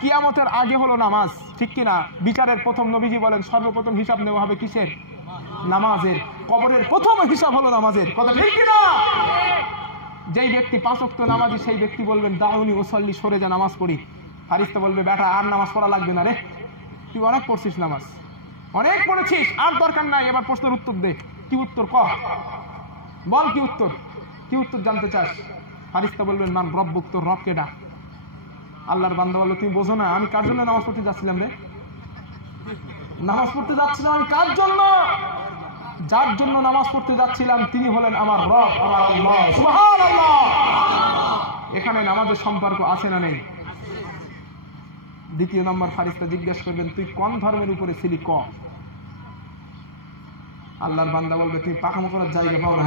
কিয়ামতের আগে হলো নামাজ, ঠিক কিনা? বিচারের প্রথম নবীজি বলেন, সর্বপ্রথম হিসাব নেওয়া হবে কিসের? নামাজের। কবরের প্রথম হিসাব হলো নামাজের। কথা ঠিক কিনা? যেই ব্যক্তি 5 ওয়াক্ত নামাজি, সেই ব্যক্তি বলবেন, দাউনি উসাল্লি, সরে যা, নামাজ পড়ি। ফারিস্তা বলবে, বেটা আর নামাজ পড়া লাগবে না রে, তুই অনেক পড়ছিস, নামাজ অনেক পড়েছিস, আর দরকার নাই, এবার প্রশ্নের উত্তর দে। কি উত্তর? বল কি উত্তর? কি উত্তর জানতে চাস? ফারিস্তা বলবেন, মান রব্বুক, তোর রব কেডা? আল্লাহর বান্দা বলবে, তুমি বোঝো না আমি কার জন্য নামাজ পড়তে যাচ্ছিলাম রে? নামাজ পড়তে যাচ্ছিলাম আমি কার জন্য? যার জন্য নামাজ পড়তে যাচ্ছিলাম তিনি হলেন আমার রব, আমার আল্লাহ। সুবহানাল্লাহ। এখানে নামাজের সম্পর্ক আছে না নেই? দ্বিতীয় নম্বর, ফারিস্তা জিজ্ঞেস করবেন, তুই কোন ধর্মের উপরে ছিলি? আল্লাহর বান্দা বলবে, তুমি পাকামো করার জায়গা পাও না?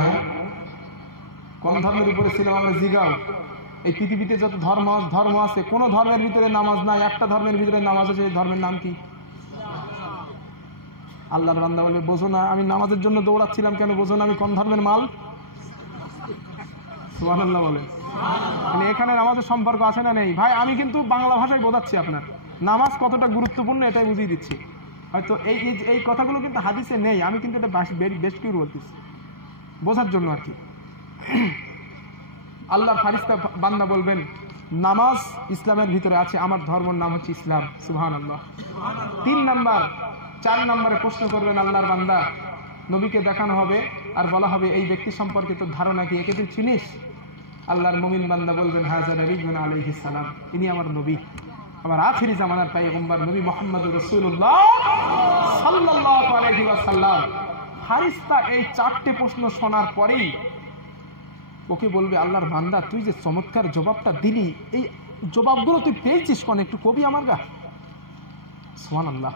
কোন ধর্মের উপরে ছিলাম আমরা জিগাও। এই পৃথিবীতে যত ধর্ম আছে, কোন ধর্মের ভিতরে নামাজ নাই, একটা ধর্মের ভিতরে নামাজ আছে। এই ধর্মের নাম কি? আল্লাহর বান্দা বলবে, বোঝো না আমি নামাজের জন্য দৌড়াচ্ছিলাম কেন? বোঝো না আমি কোন ধর্মের মাল? সুবহানাল্লাহ বলে। মানে এখানে নামাজের সম্পর্ক আছে না নেই? ভাই আমি কিন্তু বাংলা ভাষায় বোঝাচ্ছি আপনার নামাজ কতটা গুরুত্বপূর্ণ, এটাই বুঝিয়ে দিচ্ছি। হয়তো এই কথাগুলো কিন্তু হাদিসে নেই, আমি কিন্তু এটা বেশ কি বলতেছি বোঝার জন্য আর কি। আল্লাহর ফারিস্তা বান্দা বলবেন, নামাজ ইসলামের ভিতরে আছে, আমার ধর্মের নাম হচ্ছে ইসলাম। সুবহানাল্লাহ। 3 নাম্বার, 4 নম্বরে প্রশ্ন করবেন আল্লাহর বান্দা, নবীকে দেখানো হবে আর বলা হবে, এই ব্যক্তি সম্পর্কে তোর ধারণা কি? একে তুই চিনিস? আল্লাহর মুমিন বান্দা বলবেন, হাযা নবিয়্যুনা আলাইহিস সালাম, ইনি আমার নবী, আমার আখিরি জামানার পয়গম্বর নবী মুহাম্মদুর রাসূলুল্লাহ সাল্লাল্লাহু আলাইহি ওয়াসাল্লাম। ফারিস্তা এই 4টে প্রশ্ন শোনার পরেই ওকে বলবে, আল্লাহর বান্দা তুই যে চমৎকার জবাবটা দিলি, এই জবাবগুলো তুই পেয়েছিস কোন? একটু কবি আমার গা। সুবহানাল্লাহ।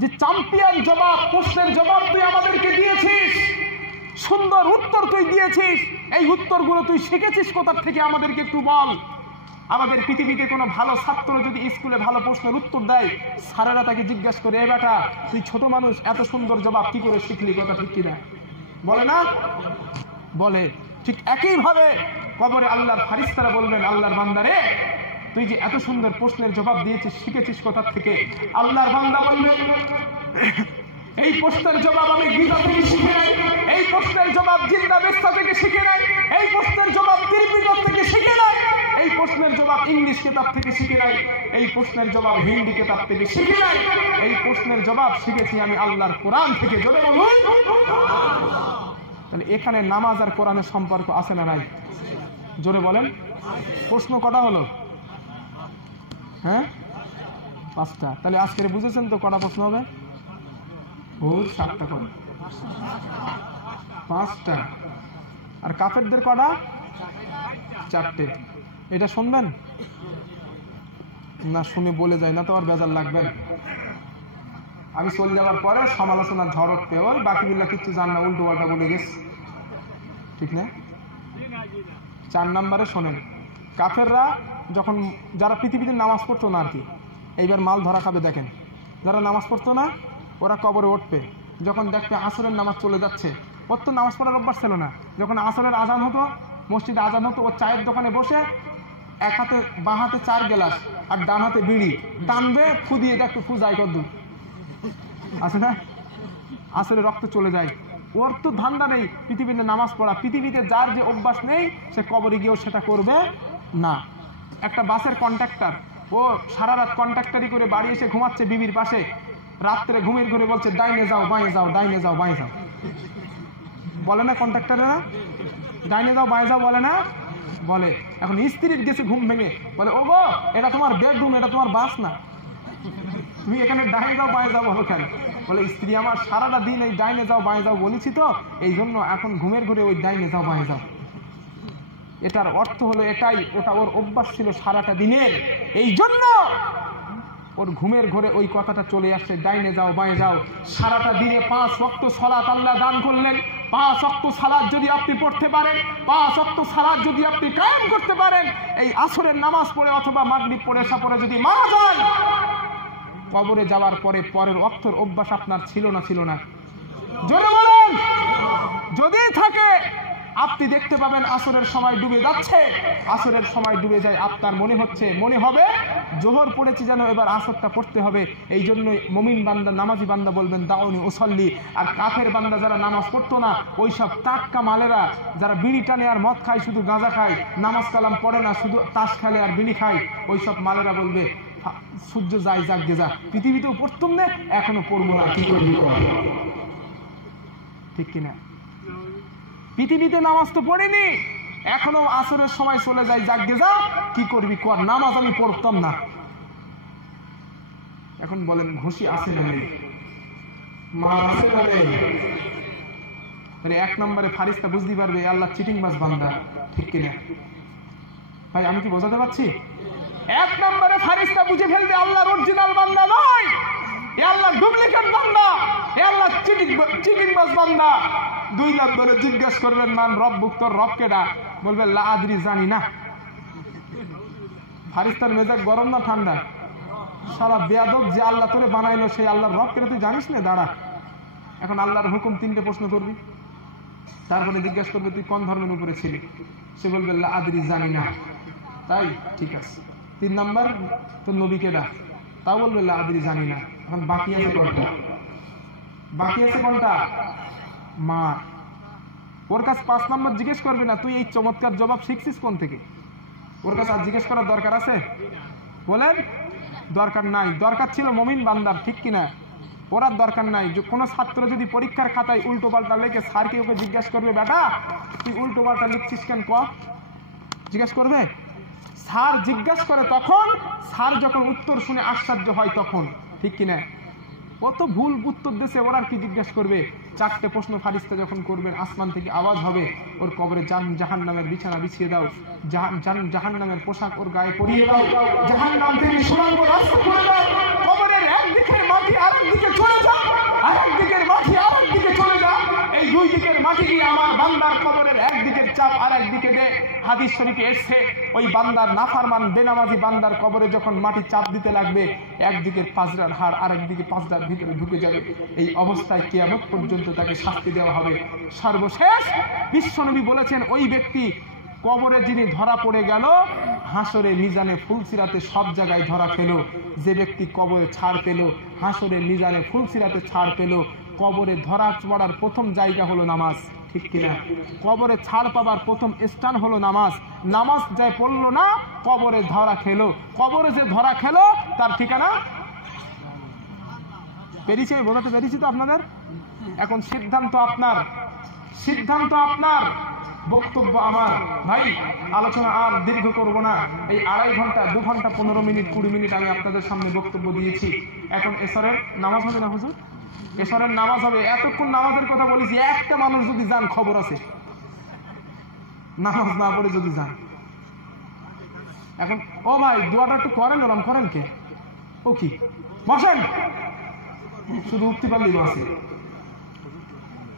যে চ্যাম্পিয়ন জবাব, প্রশ্নের জবাব তুই আমাদেরকে দিয়েছিস, সুন্দর উত্তর তুই দিয়েছিস, এই উত্তরগুলো তুই শিখেছিস কোথা থেকে আমাদেরকে একটু বল। আমাদের পৃথিবীতে কোনো ভালো ছাত্র যদি স্কুলে ভালো প্রশ্নের উত্তর দেয়, স্যারেরা তাকে জিজ্ঞাসা করে, এ বেটা তুই ছোট মানুষ, এত সুন্দর জবাব কি করে শিখলি? কথা ঠিক কিনা? বলে না? বলে। ঠিক একইভাবে কবরে আল্লাহর ফারিস্তারা বলবেন, আল্লাহর বান্দারে তুই যে এত সুন্দর প্রশ্নের জবাব দিয়েছিস, শিখেছিস কোথা থেকে? আল্লাহর বান্দা বলবেন, এই প্রশ্নের জবাব আমি গীতা থেকে শিখে নাই, এই প্রশ্নের জবাব জিন্দা বেস্তা থেকে শিখে নাই, এই প্রশ্নের জবাব ত্রিপিটক থেকে শিখে নাই, এই প্রশ্নের জবাব ইংলিশ কিতাব থেকে শিখে নাই, এই প্রশ্নের জবাব হিন্দি কিতাব থেকে শিখে নাই, এই প্রশ্নের জবাব শিখেছি আমি আল্লাহর কোরআন থেকে। জোরে বলুন। তাহলে এখানে নামাজ আর কোরআনের সম্পর্ক আছে না নাই? জোরে বলেন। প্রশ্ন কটা হলো? হ্যাঁ, 5টা। তাহলে আজকে বুঝেছেন তো কটা প্রশ্ন হবে? হুর 7টা করে, 5টা। আর কাফেরদের কটা? 4টে। এটা শুনবেন না? শুনে বলে যায় না তো আর বেজার লাগবেন। আমি চলে যাওয়ার পরে সমালোচনার ঝড় উঠতে, ওই বাকি বিল্লা কিচ্ছু জান না, উল্টো পাল্টা বলে গেছে, ঠিক না? 4 নম্বরে শোনেন, কাফেররা যখন, যারা পৃথিবীতে নামাজ পড়তো না আর কি, এইবার মাল ধরা খাবে। দেখেন, যারা নামাজ পড়তো না ওরা কবরে উঠবে, যখন দেখবে আসরের নামাজ চলে যাচ্ছে। ওর তো নামাজ পড়ার অভ্যাস ছিল না। যখন আসরের আজান হতো, মসজিদে আজান হতো, ও চায়ের দোকানে বসে এক হাতে, বাঁ হাতে 4 গ্লাস আর ডান হাতে বিড়ি টানবে, ফু দিয়ে দেখবে ফু যায় কদ্দূর আছে না, আসরে রক্ত চলে যায়। ওর তো ধান্দা নেই পৃথিবীতে নামাজ পড়া। পৃথিবীতে যার যে অভ্যাস নেই সে কবরে গিয়েও সেটা করবে না। একটা বাসের কন্ট্রাক্টর, ও সারা রাত কন্ট্রাক্টারি করে বাড়ি এসে ঘুমাচ্ছে বিবির পাশে, রাত্রে ঘুমের ঘুরে বলছে ডাইনে যাও বাঁয়ে যাও, ডাইনে যাও বাঁয়ে যাও, বলে না কন্ট্রাক্টরে? না, ডাইনে যাও বাঁয়ে যাও বলে না? বলে। এখন স্ত্রীর গেছে ঘুম ভেঙে, বলে ও গো এটা তোমার বেডরুম, এটা তোমার বাস না, তুমি এখানে ডাইনে যাও বাঁয়ে যাও বলো কেন? বলে স্ত্রী আমার সারাটা দিন এই ডাইনে যাও বাঁয়ে যাও বলেছি তো, এই জন্য এখন ঘুমের ঘুরে ওই ডাইনে যাও বাঁয়ে যাও। এটার অর্থ হলো এটাই, ওটা ওর অভ্যাস ছিল সারাটা দিনের, এই জন্য ওর ঘুমের ঘরে ওই কথাটা চলে আসছে, ডাইনে যাও বাঁয়ে যাও। সারাটা দিনে 5 ওয়াক্ত সালাত আল্লাহ দান করলেন। 5 ওয়াক্ত সালাত যদি আপনি পড়তে পারেন, 5 ওয়াক্ত সালাত যদি আপনি কায়েম করতে পারেন, এই আসরের নামাজ পড়ে অথবা মাগরিব পড়ে এসা পড়ে যদি মারা যান, কবরে যাওয়ার পরে পরের অর্থের অভ্যাস আপনার ছিল না? ছিল না? জোরে বলেন। যদি থাকে, আপনি দেখতে পাবেন আসরের সময় ডুবে যাচ্ছে, আসরের সময় ডুবে যায়, আপনার মনে হবে জোহর পড়েছি যেন এবার আসরটা পড়তে হবে। এই জন্যই মুমিন বান্দা, নামাজি বান্দা বলবেন দাউনি ওসল্লি। আর কাফের বান্দা যারা নামাজ পড়তো না, ওই সব টাক্কা মালেরা যারা বিড়ি টানে আর মদ খায়, শুধু গাঁজা খায়, নামাজ কালাম পড়ে না, শুধু তাস খেলে আর বিড়ি খায়, ওই সব মালেরা বলবে সূর্য যায় যাক গে যা, পৃথিবীতেও পড়তুম না, এখনো পড়বো না, কি করবি কর। ঠিক কিনা? পৃথিবীতে নামাজ তো পড়িনি, এখনো আসরের সময় চলে যায় যাক গে যা, কি করবি কর, নামাজ আমি পড়তাম না। এখন বলেন ঘুষি আছে না নেই? মা আছে না নেই? মানে 1 নম্বরে ফারিস্তা বুঝতে পারবে আল্লাহ চিটিংবাজ বান্দা, ঠিক কিনা ভাই? আমি কি বোঝাতে পারছি? 1 নম্বরে ফারিস্তা বুঝে ফেলবে আল্লাহর অরিজিনাল বান্দা নয়, এ আল্লাহ ডুপ্লিকেট বান্দা, এ আল্লাহ চিটিংবাজ বান্দা। 2 নম্বরে জিজ্ঞাসা করবেন মান রব্বুক, তোর রব কেডা? বলবে লা আদরি, জানি না। ফারিস্তার মেজাজ গরম না ঠান্ডা? শালা বেয়াদব, যে আল্লাহ তোরে বানাইলো সেই আল্লাহর রব কেডা তুই জানিস না? দাঁড়া, এখন আল্লাহর হুকুম 3টে প্রশ্ন করবি, তারপরে জিজ্ঞাসা করবে তুই কোন ধর্মের উপরে ছিলি? সে বলবে লা আদরি, জানি না। তাই ঠিক আছে। 3 নম্বর তোর নবী কেডা? তাও বলবে লা আদরি, জানি না। এখন বাকি আছে কোনটা? বাকি আছে কোনটা? মা। ওর কাছে 5 নম্বর জিজ্ঞেস করবে না তুই এই চমৎকার জবাব শিখছিস কোন থেকে? ওর কাছে আর জিজ্ঞেস করার দরকার আছে? বলেন দরকার নাই। দরকার ছিল মুমিন বান্দার, ঠিক কিনা? ওর আর দরকার নাই। কোনো ছাত্র যদি পরীক্ষার খাতায় উল্টো পাল্টা লেখে, স্যারকে ওকে জিজ্ঞাসা করবে বেটা তুই উল্টো পাল্টা লিখছিস কেন, জিজ্ঞাসা করবে? স্যার জিজ্ঞাসা করে তখন, স্যার যখন উত্তর শুনে আশ্চর্য হয় তখন, ঠিক কিনা? ও তো ভুল উত্তর দিয়েছে, ওর আর কি জিজ্ঞাসা করবে? 4টে প্রশ্ন ফারিস্তা যখন করবেন, আসমান থেকে আওয়াজ হবে ওর কবরে জাহান্নামের বিছানা বিছিয়ে দাও, জাহান্নামের পোশাক ওর গায়ে পরিয়ে দাও, জাহান্নাম থেকে সুড়ঙ্গ রাস্তা করে দাও, কবরের একদিকের মাটি আরেক দিকে চলে যাও, আরেক দিকের মাটি আরেক দিকে চলে যাও, এই 2 দিকের মাটি দিয়ে আমার বান্দার কবরের একদিকের চাপ আর একদিকে দে। হাদিস শরীফে এসেছে ওই বান্দার নাফরমান বেনামাজি বান্দার কবরে যখন মাটি চাপ দিতে লাগবে, একদিকের পাজরার হাড় আরেকদিকে পাজরার ভিতরে ঢুকে যাবে। এই অবস্থায় কিয়ামত পর্যন্ত তাকে শাস্তি দেওয়া হবে। সর্বশেষ বিশ্বনবী বলেছেন ওই ব্যক্তি কবরে যিনি ধরা পড়ে গেল, হাসরে মিজানে ফুলসিরাতে সব জায়গায় ধরা পেল। যে ব্যক্তি কবরে ছাড় পেল, হাসরে মিজানে ফুলসিরাতে ছাড় পেল। কবরে ধরা পড়ার প্রথম জায়গা হলো নামাজ, ঠিক কিনা? কবরে ছাড় পাবার প্রথম স্থান হলো নামাজ। নামাজ যায় পড়লো না, কবরে ধরা খেলো। কবরে যে ধরা খেলো তার ঠিকানা পেরেছি, বোঝাতে পেরেছি তো আপনাদের? এখন সিদ্ধান্ত আপনার, সিদ্ধান্ত আপনার, বক্তব্য আমার। ভাই আলোচনা আর দীর্ঘ করব না। এই 2.5 ঘন্টা 2 ঘন্টা 15 মিনিট 20 মিনিট আমি আপনাদের সামনে বক্তব্য দিয়েছি। এখন এসরের নামাজ হবে না হুজুর? এশারের নামাজ হবে, এতক্ষণ নামাজের কথা বলেছি, একটা মানুষ যদি যান খবর আছে, নামাজ না পড়ে যদি যান। এখন ও ভাই দোয়াটা একটু করেন, ওরম করেন কে? ও কি বসেন, শুধু উঠতে পারলেই বাসে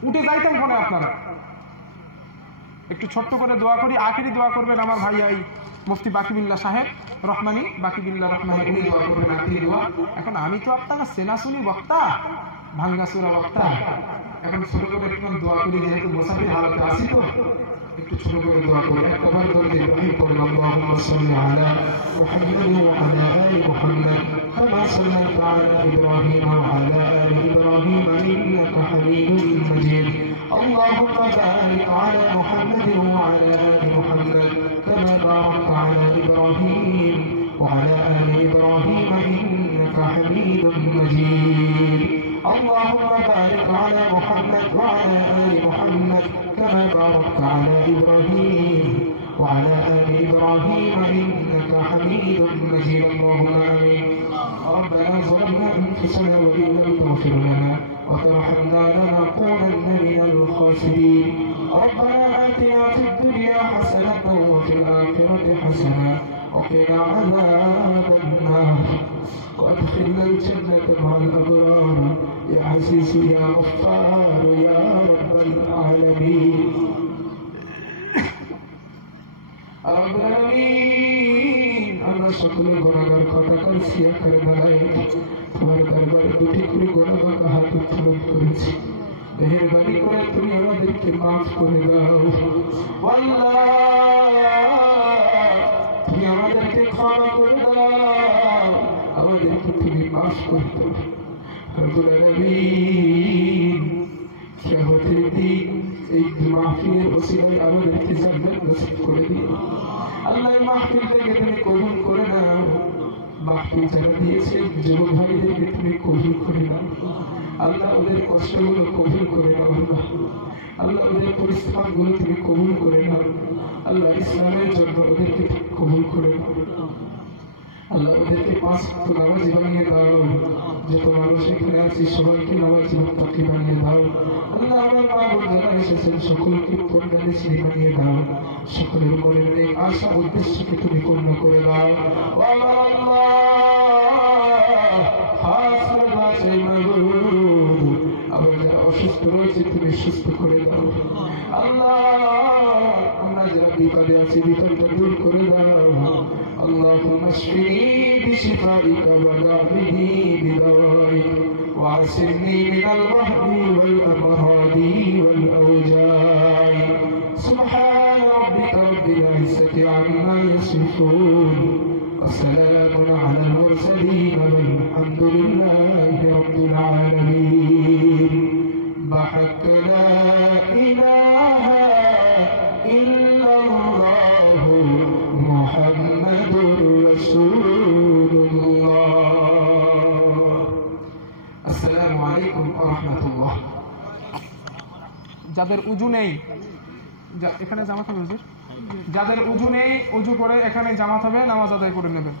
উঠে যাইতাম ফোনে। আপনারা একটু ছোট্ট করে দোয়া করি, আখেরি দোয়া করবেন আমার ভাই এই মুফতি বাকিবুল্লাহ সাহেব রহমানি, বাকিবুল্লাহ রহমানি, উনি দোয়া করবেন আখেরি দোয়া। এখন আমি তো আপনারা সেনাসুনি বক্তা, ভাঙ্গাসুরা বক্তা, এখন ছোট করে একটু দোয়া করি, যেহেতু মুসাফির হালতে আছি তো একটু ছোট করে দোয়া করি। একবার করে ইব্রাহিম পড়েন, আল্লাহুম্মা সাল্লি আলা মুহাম্মাদ ওয়া আলা আলি মুহাম্মাদ কামা সাল্লাইতা আলা ইব্রাহিম ওয়া আলা আলি ইব্রাহিম ইন্নাকা হামিদুম মাজিদ। اللهم بارك على محمد وعلى آل محمد كما باركت على إبراهيم وعلى آل إبراهيم إنك حميد مجيد. اللهم بارك على محمد وعلى آل محمد كما باركت على إبراهيم وعلى آل إبراهيم إنك حميد مجيد. اللهم آمين. ربنا ظلمنا أنفسنا وإن لم تغفر لنا وترحمنا لنكونن من الخاسرين. ربنا آتنا في الدنيا حسنة وفي الآخرة حسنة وقنا عذاب النار وأدخلنا الجنة مع الأبرار يا عزيز يا غفار يا رب العالمين. رب العالمين আমরা সকলে গুনাহগার কথাকার সিয়াকার বানাই তোমার দরবারে দুটি করে গুনাহগার হাত উত্তোলন করেছি। মেহেরবানি করে তুমি আমাদেরকে মাফ করে দাও আল্লাহ, তুমি আমাদেরকে ক্ষমা করে দাও, আমাদেরকে তুমি মাফ করে দাও। রব্বুল আলামিন কিয়ামতের দিন এই মাহফিলের ওসিলায় আমাদেরকে জান্নাত নসিব করে দিও আল্লাহ। এই মাহফিলটাকে তুমি কবুল করে নাও, মাহফিল যারা দিয়েছে যুবক ভাইদেরকে তুমি কবুল করে নাও আল্লাহ, ওদের কষ্টগুলো কবুল করে নাও আল্লাহ, আল্লাহ ওদের পরিশ্রমগুলো তুমি কবুল করে নাও আল্লাহ, ইসলামের জন্য ওদেরকে কবুল করে নাও আল্লাহ, ওদেরকে 5 ওয়াক্ত নামাজি বানিয়ে দাও। যত মানুষ এখানে আছি সবাইকে নামাজি মুত্তাকি বানিয়ে দাও আল্লাহ। আমার মা বোন যারা এসেছেন সকলকে পর্দানিশী বানিয়ে দাও, সকলের মনের নেক আশা উদ্দেশ্যকে তুমি পূর্ণ করে দাও আল্লাহ। আবার যারা অসুস্থ রয়েছে তুমি সুস্থ করে দাও আল্লাহ। আমরা যারা বিপদে আছি বিপদটা দূর করে দাও اللهم اشفني بشفائك وداويني بدوائك وعصمني من الوهم والأمراض والأوجاع. سبحان ربك رب العزة عما يصفون وسلام على المرسلين والحمد لله رب العالمين. بحق لا إله إلا الله محمد رسول الله. السلام عليكم ورحمة الله. যাদের উজু নেই এখানে জামাত হবে, যাদের উজু নেই উজু করে এখানে জামাত হবে, নামাজ আদায় করে নেবেন।